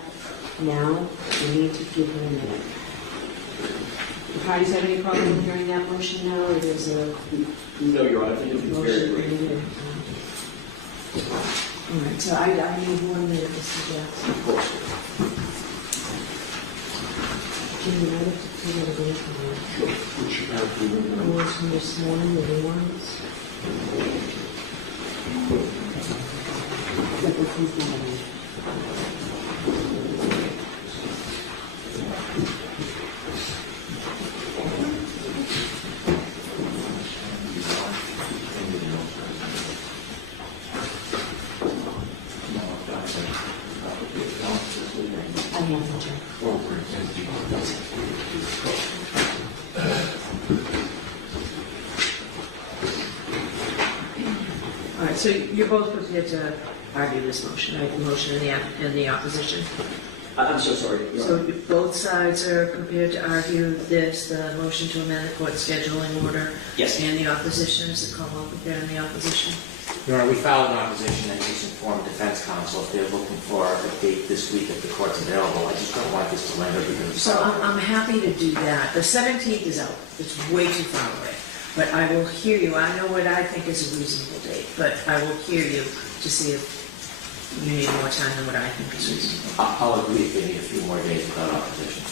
now. I need to give her a minute. The parties have any problem hearing that motion now, or there's a... No, Your Honor, I think it's very brief. All right, so I need 1 minute to suggest. Of course. Can you write it to see what it is? The ones from this morning, the new ones? I have to check. All right, so you're both prepared to argue this motion, right? The motion and the opposition? I'm so sorry, Your So Honor. both sides are prepared to argue this, the motion to amend the court scheduling order? Yes. And the opposition, is the Commonwealth prepared in the opposition? Your Honor, we filed an opposition and just informed defense counsel if they're looking for a date this week if the court's available. I just don't want this to linger because... So I'm happy to do that. The 17th is out. It's way too far away. But I will hear you. I know what I think is a reasonable date, but I will hear you to see if you need more time than what I think is reasonable. I'll agree if they need a few more days without opposition.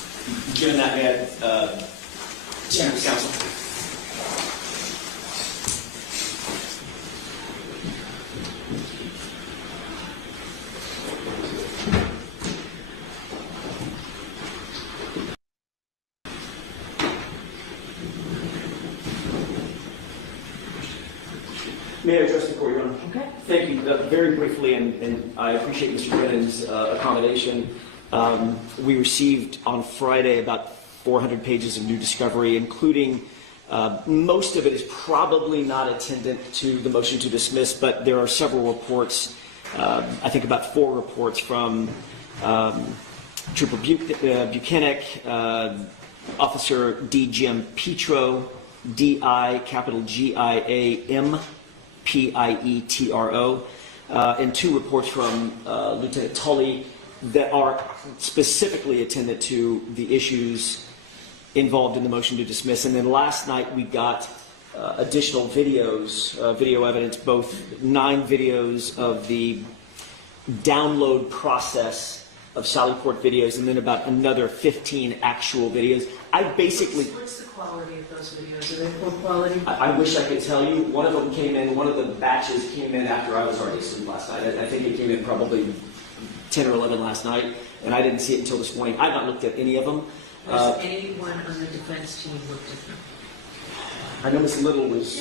Given that, may I, Yes. counsel? May I address the court, Your Honor? Okay. Thank you. Very briefly, and I appreciate Mr. Brennan's accommodation. We received on Friday about 400 pages of new discovery, including most of it is probably not attendant to the motion to dismiss, but there are several reports, I think about 4 reports from Trooper Buchanan, Officer D. Jim Pietro, D.I. capital G-I-A-M, Pietro, and 2 reports from Lieutenant Tully that are specifically attendant to the issues involved in the motion to dismiss. And then last night we got additional videos, video evidence, both 9 videos of the download process of Sallyport videos, and then about another 15 actual videos. I basically... What's the quality of those videos? Are they poor quality? I wish I could tell you. One of them came in, one of the batches came in after I was already asleep last night. I think it came in probably 10 or 11 last night, and I didn't see it until this morning. I've not looked at any of them. Has anyone on the defense team looked at them? I know Ms. Little was...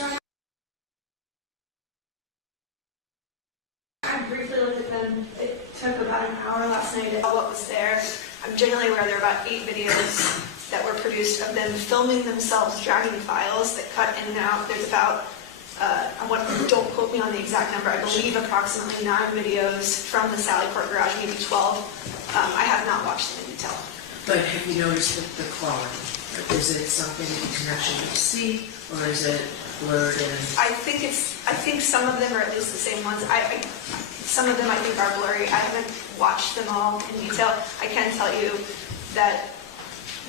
I briefly looked at them. It took about an hour last night to know what was there. I'm generally aware there are about 8 videos that were produced of them filming themselves dragging files that cut in and out. There's about, don't quote me on the exact number, I believe approximately 9 videos from the Sallyport garage, maybe 12. I have not watched them in detail. But have you noticed the quality? Is it something you can actually see, or is it blurred in? I think some of them are at least the same ones. Some of them I think are blurry. I haven't watched them all in detail. I can tell you that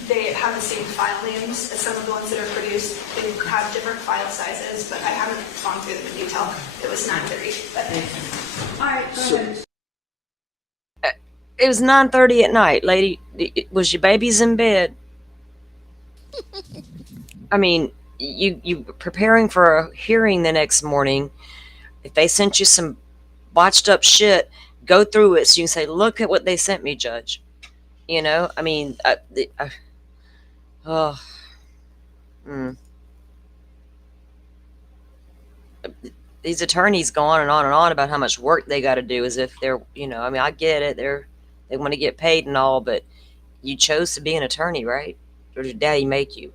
they have the same file names as some of the ones that are produced. They have different file sizes, but I haven't gone through them in detail. It was 9:30. All right, go ahead. It was 9:30 at night, lady. Was your babies in bed? I mean, you preparing for a hearing the next morning. If they sent you some botched up shit, go through it so you can say, look at what they sent me, Judge. You know, I mean, these attorneys go on and on about how much work they got to do, as if they're, you know, I mean, I get it. They want to get paid and all, but you chose to be an attorney, right? Or did Daddy make you?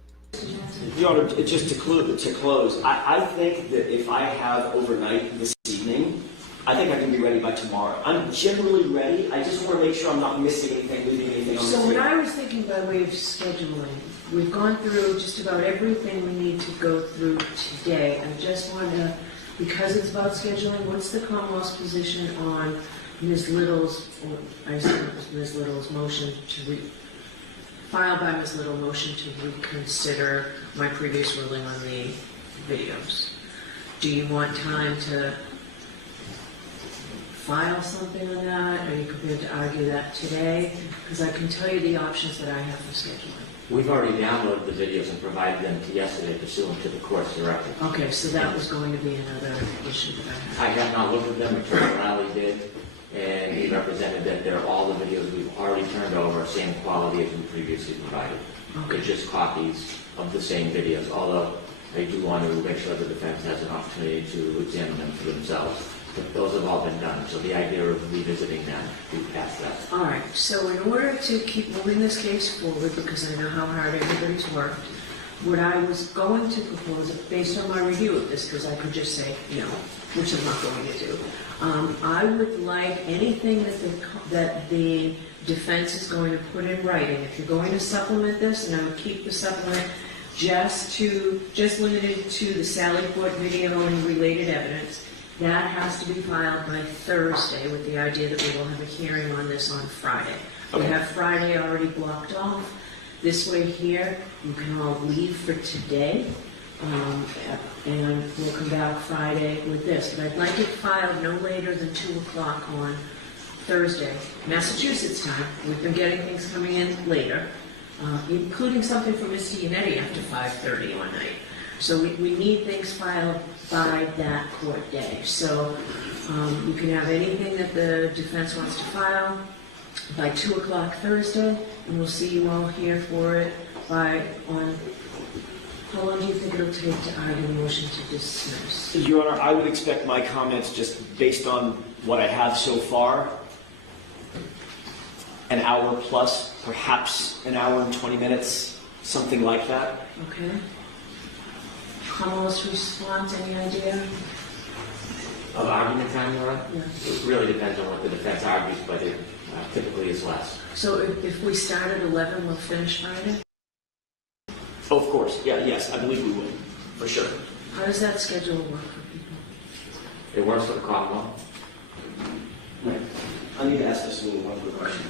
Your Honor, just to close, I think that if I have overnight this evening, I think I can be ready by tomorrow. I'm generally ready. I just want to make sure I'm not missing anything, leaving anything on the table. So what I was thinking by way of scheduling, we've gone through just about everything we need to go through today. I just want to, because it's about scheduling, what's the Commonwealth's position on Ms. Little's, or I assume it was Ms. Little's motion to filed by Ms. Little motion to reconsider my previous ruling on the videos? Do you want time to file something on that? Are you prepared to argue that today? Because I can tell you the options that I have for scheduling. We've already downloaded the videos and provided them to yesterday pursuant to the court's directive. Okay, so that was going to be another issue that I I have not looked at them, Attorney Riley did, and he represented that they're all the videos we've already turned over, same quality as we previously provided. Okay. They're just copies of the same videos, although I do want to make sure the defense has an opportunity to examine them for themselves. But those have all been done, so the idea of revisiting them, we've passed that. All right, so in order to keep moving this case forward, because I know how hard everybody's worked, what I was going to propose, based on my review of this, because I could just say no, which I'm not going to do, I would like anything that the defense is going to put in writing. If you're going to supplement this, and I would keep the supplement just limited to the Sallyport video and related evidence, that has to be filed by Thursday, with the idea that we will have a hearing on this on Friday. We have Friday already blocked off. This way here, you can all leave for today, and we'll come back Friday with this. But I'd like it filed no later than 2 o'clock on Thursday, Massachusetts time. We've been getting things coming in later, including something from Ms. Giannetti after 5:30 one night. So we need things filed by that court day. So you can have anything that the defense wants to file by 2 o'clock Thursday, and we'll see you all here for it on How long do you think it'll take to argue the motion to dismiss? Your Honor, I would expect my comments, just based on what I have so far, an hour plus, perhaps an hour and 20 minutes, something like that. Okay. Kamala's response, any idea? Of argument time, Your Honor? Yeah. It really depends on what the defense argues, but it typically is less. So if we start at 11, we'll finish Friday? Of course, yes, I believe we will, for sure. How does that schedule work for people? It works for the Commonwealth. Right. I need to ask this little one quick question.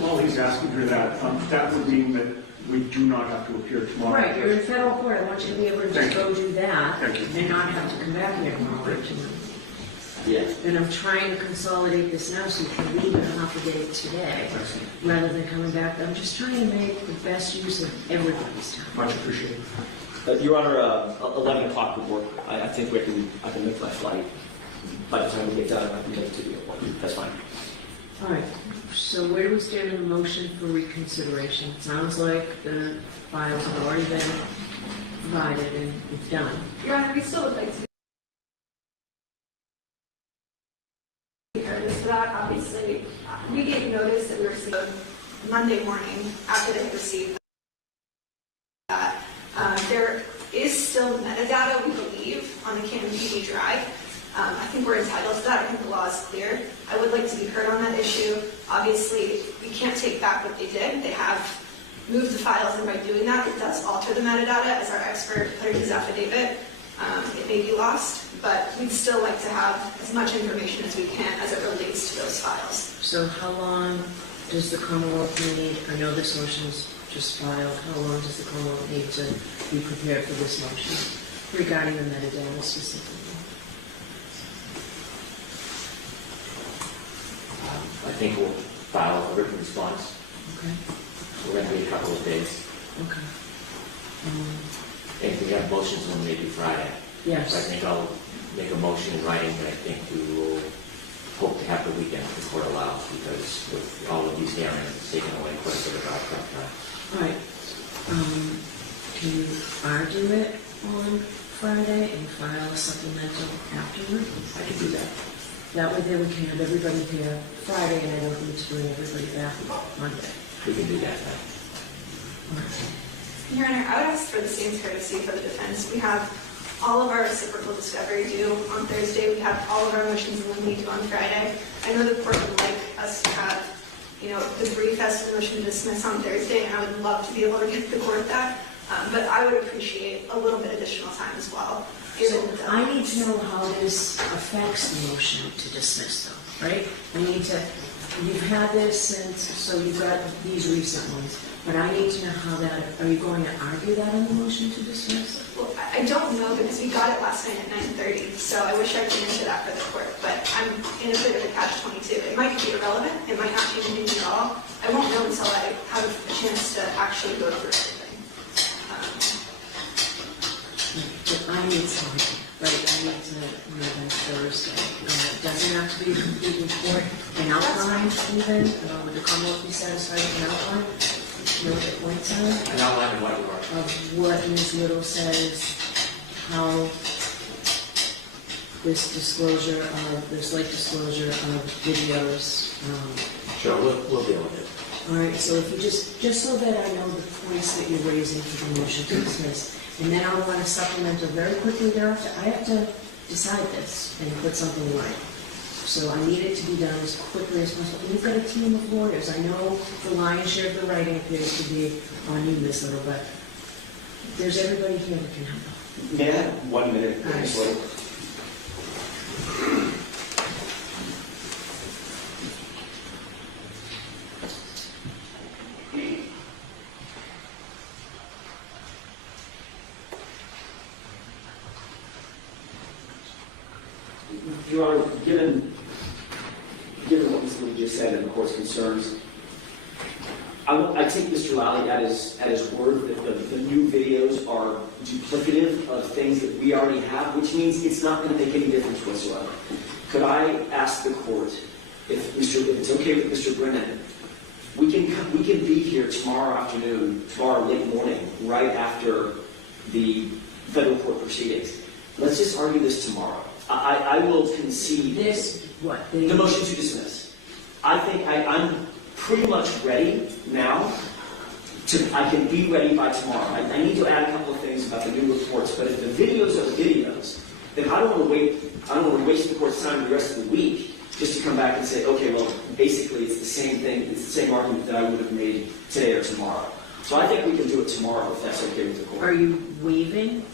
While he's asking her that, that would mean that we do not have to appear tomorrow. Right, you're in federal court. I want you to be able to just go do that Thank you. and not have to come back here tomorrow or tonight. Yes. And I'm trying to consolidate this now so you can leave in half a day today rather than coming back. I'm just trying to make the best use of everybody's time. Much appreciated. Your Honor, 11 o'clock would work. I think I can make my flight. By the time we get done, I can get to the airport. That's fine. All right, so where do we stand in the motion for reconsideration? It sounds like the files have already been provided and it's done. Your Honor, we still would like to be heard as to that. Obviously, we gave notice that we received Monday morning after they received that. There is still metadata, we believe, on the Canon PD drive. I think we're entitled to that. I think the law is clear. I would like to be heard on that issue. Obviously, we can't take back what they did. They have moved the files, and by doing that, it does alter the metadata, as our expert put in his affidavit. It may be lost, but we'd still like to have as much information as we can as it relates to those files. So how long does the Commonwealth need, I know this motion is just filed, how long does the Commonwealth need to be prepared for this motion regarding the metadata specifically? I think we'll file a written response. Okay. We're going to be a couple of days. Okay. If we have motions on maybe Friday. Yes. So I think I'll make a motion in writing, but I think we will hope to have the weekend if the court allows, because with all of these hearings, it's taken away quite a bit of our prep time. All right. Can you argue it on Friday and file a supplemental afterward? I can do that. That way then we can have everybody here Friday and I don't need to bring everybody back Monday. We can do that then. Your Honor, I would ask for the same courtesy for the defense. We have all of our reciprocal discovery due on Thursday. We have all of our motions in limine due on Friday. I know the court would like us to have, the brief as to the motion to dismiss on Thursday, and I would love to be able to get the court that. But I would appreciate a little bit additional time as well. So I need to know how this affects the motion to dismiss though, right? You've had this since, so you've got these recent ones, but I need to know how that, are you going to argue that in the motion to dismiss? Well, I don't know because we got it last night at 9:30, so I wish I could answer that for the court, but I'm in a bit of a catch-22. It might be irrelevant, it might not change anything at all. I won't know until I have a chance to actually go through everything. But I need something, right? I need to know by Thursday. It doesn't have to be a complete report, an outline even. Would the Commonwealth be satisfied with an outline? At one time? An outline of what you are. Of what Ms. Little says, how this late disclosure of videos. Sure, we'll deal with it. All right, so if you just so that I know the points that you're raising for the motion to dismiss, and then I'll want to supplement it very quickly thereafter. I have to decide this and put something right. So I need it to be done as quickly as possible. We've got a team of lawyers. I know the lion's share of the writing appears to be on you, Ms. Little, but there's everybody here that can help. May I have 1 minute, Ms. Little? Your Honor, given what Ms. Little just said and the court's concerns, I take Mr. Lally at his word that the new videos are duplicative of things that we already have, which means it's not going to make any difference whatsoever. Could I ask the court if it's okay with Mr. Brennan, we can be here tomorrow afternoon, tomorrow late morning, right after the federal court proceedings. Let's just argue this tomorrow. I will concede This, what? the motion to dismiss. I think I'm pretty much ready now. I can be ready by tomorrow. I need to add a couple of things about the new reports, but if the videos are the videos, then I don't want to wait. I don't want to waste the court's time the rest of the week just to come back and say, okay, well, basically it's the same thing. It's the same argument that I would have made today or tomorrow. So I think we can do it tomorrow if that's okay with the court. Are you waiving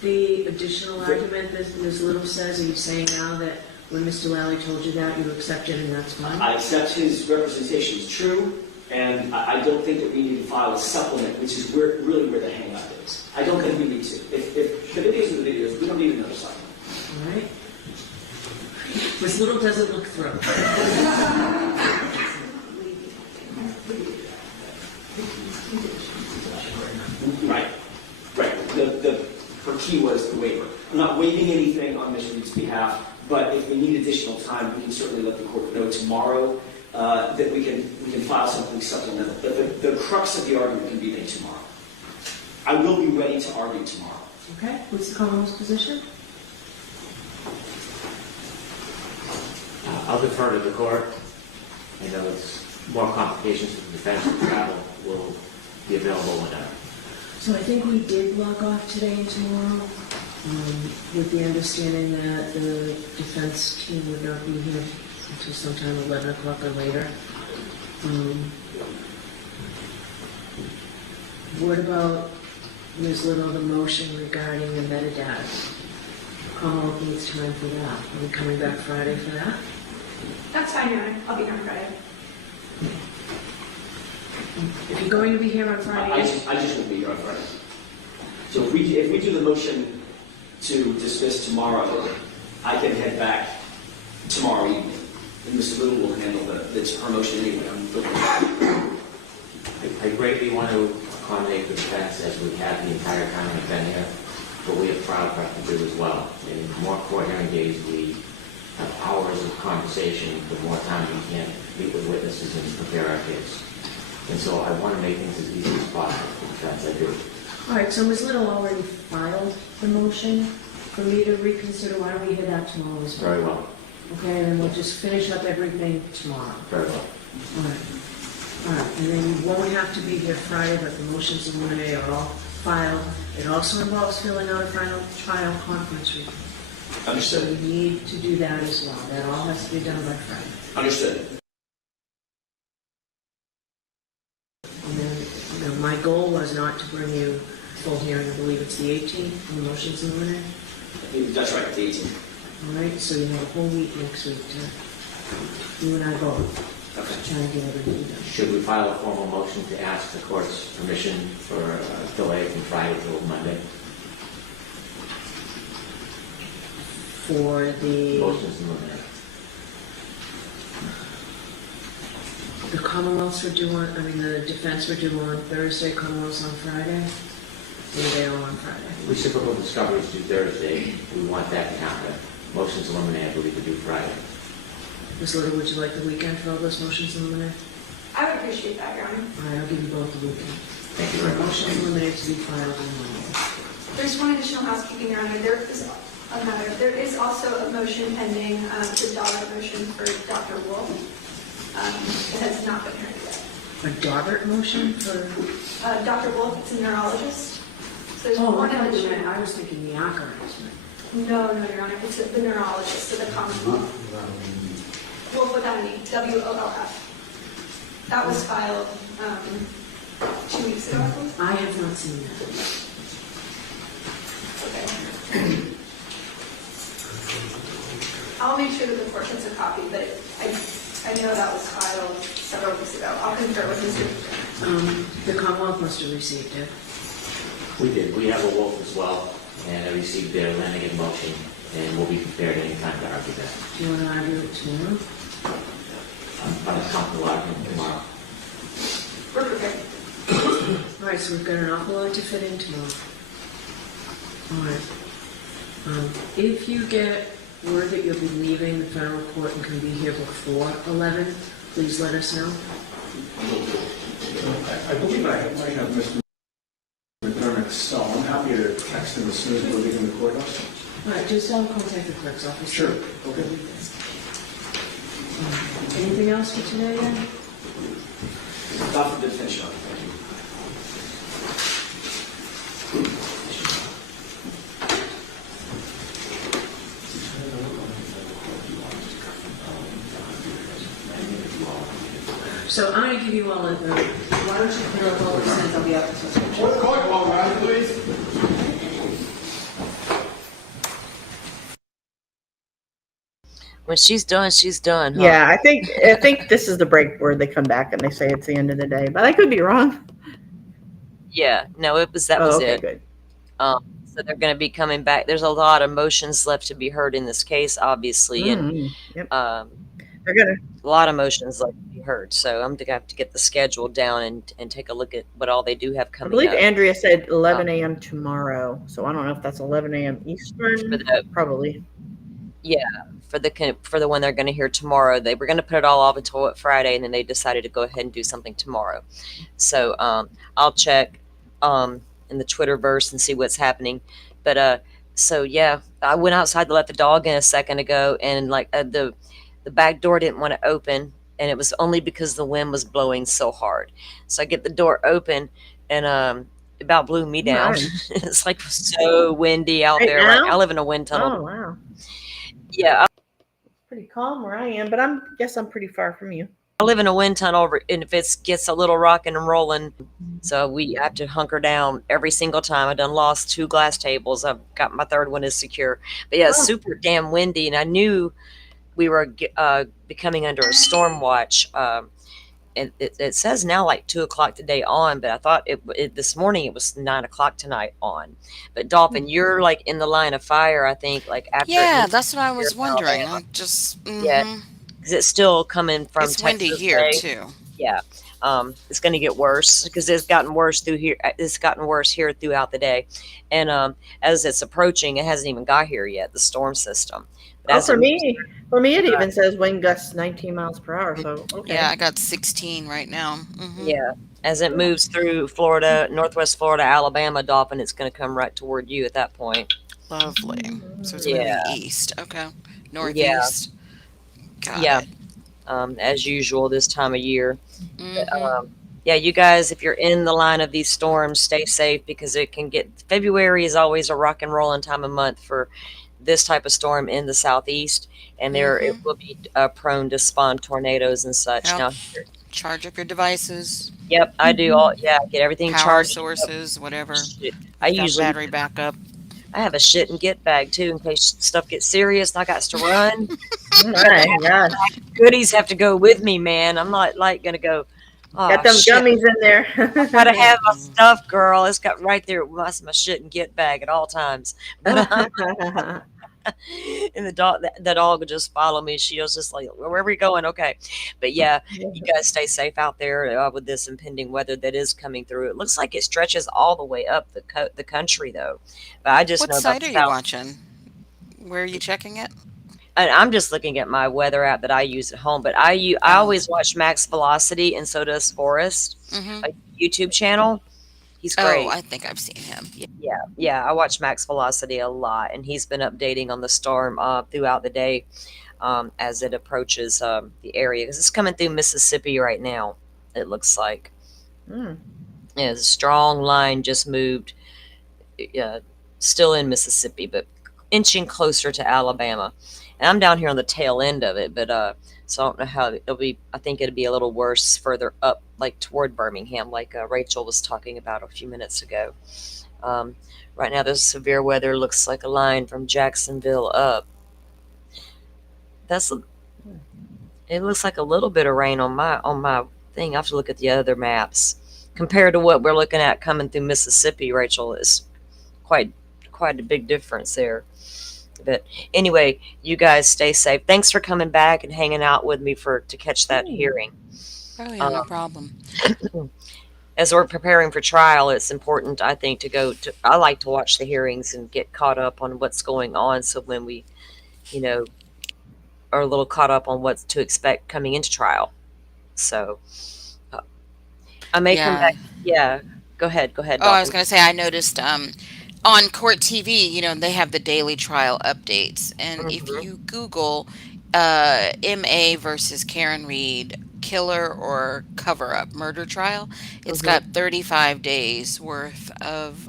the additional argument that Ms. Little says? Are you saying now that when Mr. Lally told you that, you accepted and that's fine? I accept his representation is true, and I don't think that we need to file a supplement, which is really where the hang-up is. I don't think we need to. If the videos are the videos, we don't need another supplement. All right. Ms. Little doesn't look thrilled. Right. Her key was the waiver. I'm not waiving anything on Ms. Reed's behalf, but if we need additional time, we can certainly let the court know tomorrow that we can file something supplemental. But the crux of the argument can be made tomorrow. I will be ready to argue tomorrow. Okay. What's the Commonwealth's position? I'll defer to the court. I know it's more complications with the defense and travel will be available whenever. So I think we did log off today and tomorrow, with the understanding that the defense team would not be here until sometime 11 o'clock or later. What about, Ms. Little, the motion regarding the metadata? Commonwealth needs time for that. Are we coming back Friday for that? That's fine, Your Honor. I'll be here on Friday. If you're going to be here on Friday... I just won't be here on Friday. So if we do the motion to dismiss tomorrow, I can head back tomorrow evening. And Mr. Little will handle her motion anyway. I greatly want to accommodate the defense as we have the entire time I've been here, but we have trial prep to do as well. And the more court hearing days we have hours of conversation, the more time we can meet with witnesses and prepare our case. And so I want to make things as easy as possible for the defense. I do. All right, so Ms. Little already filed the motion for me to reconsider. Why don't we hear that tomorrow as well? Very well. Okay, and then we'll just finish up everything tomorrow. Very well. All right. All right, and then you won't have to be here Friday, but the motions in limine are all filed. It also involves filling out a final trial conference report. Understood. So you need to do that as well. That all has to be done by Friday. Understood. And then, my goal was not to bring you full hearing. I believe it's the 18th, the motions in limine. That's right, the 18th. All right, so you have a whole week next week to, you and I both, try and get everything done. Should we file a formal motion to ask the court's permission for a delay from Friday till Monday? For the... Motions in limine. The Commonwealths were due on, the defense were due on Thursday, Commonwealths on Friday. Or they all on Friday? Reciprocal discoveries due Thursday. We want that to happen. Motions in limine, I believe, are due Friday. Ms. Little, would you like the weekend for all those motions in limine? I would appreciate that, Your Honor. All right, I'll give you both the weekend. Thank you very much. Motions in limine to be filed on Monday. There's one additional housekeeping, Your Honor. There is also a motion pending, the dollar motion for Dr. Wolf. It has not been heard yet. A Daubert motion for... Dr. Wolf, it's a neurologist. So there's I one thought you additional... meant, I was thinking the archivist. No, Your Honor. It's the neurologist, so the Commonwealth. Wolf without an E, W-O-L-F. That was filed 2 weeks ago, I believe. I have not seen that. Okay. I'll make sure that the court gets a copy, but I know that was filed several weeks ago. I'll confer with Mr. The Commonwealth must have received it. We did. We have a Wolf as well, and I received their Lanigan motion, and we'll be prepared anytime to argue that. Do you want to argue it tomorrow? I'm going to come to argument tomorrow. We're prepared. All right, so we've got an awful lot to fit in tomorrow. All right. If you get word that you'll be leaving the federal court and can be here before 11, please let us know. I believe I might have Mr. McDermott's cell. I'm happy And as soon as we're leaving the courthouse? All right, just contact the clerk's office. Sure, okay. Anything else for today then? Not for the finish up. Thank you. So I'm going to give you all a, why don't you clear up all the signs? I'll be out this way. What's the court call, Riley, please? When she's done, she's done. Huh? Yeah, I think this is the break where they come back and they say it's the end of the day, but I could be wrong. Yeah. No, that was okay, it. good. So they're going to be coming back. There's a lot of motions left to be heard in this case, obviously, and Yep. they're gonna a lot of motions left to be heard. So I'm gonna have to get the schedule down and take a look at what all they do have I coming believe up. Andrea said 11 a.m. tomorrow, so I don't know if that's 11 a.m. Eastern. For the- Probably. Yeah, for the one they're going to hear tomorrow. They were going to put it all off until Friday, and then they decided to go ahead and do something tomorrow. So I'll check in the Twitterverse and see what's happening. But so yeah, I went outside to let the dog in a second ago, and like the back door didn't want to open, and it was only because the wind was blowing so hard. So I get the door open, and it about blew me down. Nice. It's like so windy out Right there. now? Like, I live in a wind tunnel. Oh wow, Yeah, pretty calm where I am, but guess I'm pretty far from you. I live in a wind tunnel, and if it gets a little rocking and rolling, so we have to hunker down every single time. I've done lost 2 glass tables. I've got my 3rd one is secure. But yeah, it's super damn windy, and I knew we were becoming under a storm watch. And it says now like 2 o'clock today on, but I thought it this morning it was 9 o'clock tonight on. But Dolphin, you're like in the line of fire, I think, like after. Yeah, that's what I was wondering. I just Yeah, because it's still coming from it's Texas windy here Bay. too. Yeah. It's going to get worse because it's gotten worse through here. It's gotten worse here throughout the day. And as it's approaching, it hasn't even got here yet, the storm system. But Oh, as for it me, it even says wind gusts 19 miles per hour. So okay. Yeah, I got 16 right now. Yeah. As it moves through Florida, Northwest Florida, Alabama, Dolphin, it's going to come right toward you at that point. Lovely. So it's Yeah. moving east. Okay. Northeast. Got Yeah. it. As usual this time of year. Mhm. Yeah, you guys, if you're in the line of these storms, stay safe because it can get. February is always a rock and rolling time of month for this type of storm in the southeast, and there it will be prone to spawn tornadoes and such. Yep. Now, Charge up your devices. yep, I do all. Yeah, get everything Power charged. sources, whatever. I Got usually battery backup. I have a shit and get bag too in case stuff gets serious and I got to run. Oh my gosh. Goodies have to go with me, man. I'm not like gonna go. Oh, Got them shit. gummies in there. Gotta have my stuff, girl. It's got right there. That's my shit and get bag at all times. But, and the dog would just follow me. She was just like, where are we going? Okay. But yeah, you guys stay safe out there with this impending weather that is coming through. It looks like it stretches all the way up the country though. But I just What know site about are the you south. watching? Where are you checking it? And I'm just looking at my weather app that I use at home, but I always watch Max Velocity, and so does Forrest, a YouTube channel. He's great. Oh, I think I've seen him. Yeah, I watch Max Velocity a lot, and he's been updating on the storm throughout the day as it approaches the area, because it's coming through Mississippi right now, it looks like. Mm. Yeah, a strong line just moved, still in Mississippi, but inching closer to Alabama. And I'm down here on the tail end of it, but so I don't know how it'll be. I think it'll be a little worse further up, like toward Birmingham, like Rachel was talking about a few minutes ago. Right now, there's severe weather. Looks like a line from Jacksonville up. It looks like a little bit of rain on my thing. I have to look at the other maps compared to what we're looking at coming through Mississippi. Rachel, is quite a big difference there. But anyway, you guys stay safe. Thanks for coming back and hanging out with me to catch that hearing. Oh, yeah, no problem. As we're preparing for trial, it's important, I think, I like to watch the hearings and get caught up on what's going on. So when we, are a little caught up on what to expect coming into trial. So I may come back. Yeah, go ahead. Oh, I was Dolphin. going to say, I noticed on Court TV, they have the daily trial updates. And if you Google MA versus Karen Reed, killer or cover up murder trial, it's got 35 days worth of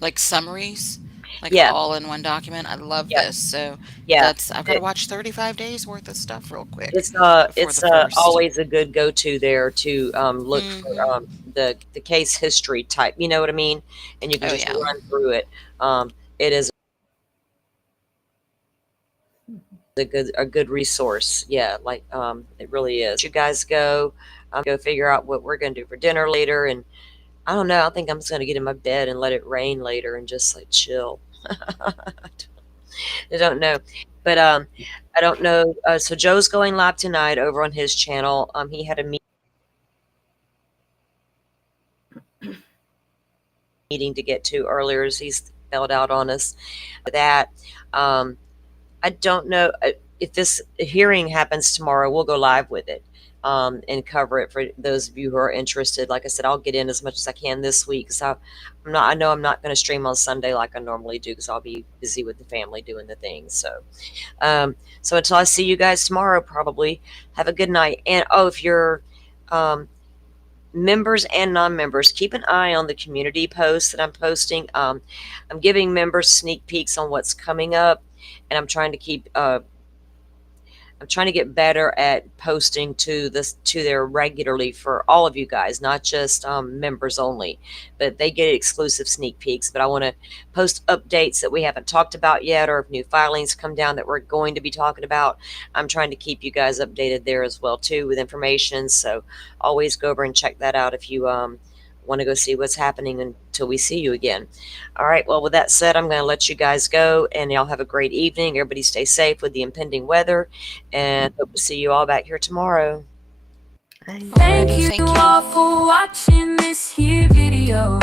like summaries, like Yeah. all in one document. I love Yeah. this. So Yeah. I've got to watch 35 days worth of stuff real quick. It's before it's the first. always a good go-to there to look for Mhm. the case history type. You know what I mean? And you can Oh, just yeah. run through it. It is a good resource. Yeah, like it really is. You guys go figure out what we're gonna do for dinner later, and I don't know. I think I'm just gonna get in my bed and let it rain later and just like chill. I don't know, but I don't know. So Joe's going live tonight over on his channel. He had a meeting to get to earlier as he's bailed out on us. That I don't know if this hearing happens tomorrow. We'll go live with it and cover it for those of you who are interested. Like I said, I'll get in as much as I can this week because I know I'm not going to stream on Sunday like I normally do because I'll be busy with the family doing the things. So, so until I see you guys tomorrow, probably have a good night. And if you're members and non-members, keep an eye on the community posts that I'm posting. I'm giving members sneak peeks on what's coming up, and I'm trying to keep I'm trying to get better at posting to there regularly for all of you guys, not just members only, but they get exclusive sneak peeks. But I want to post updates that we haven't talked about yet, or if new filings come down that we're going to be talking about. I'm trying to keep you guys updated there as well too with information. So always go over and check that out if you want to go see what's happening until we see you again. All right. Well, with that said, I'm going to let you guys go, and y'all have a great evening. Everybody stay safe with the impending weather, and hope to see you all back here tomorrow. Thank you all for watching this here video.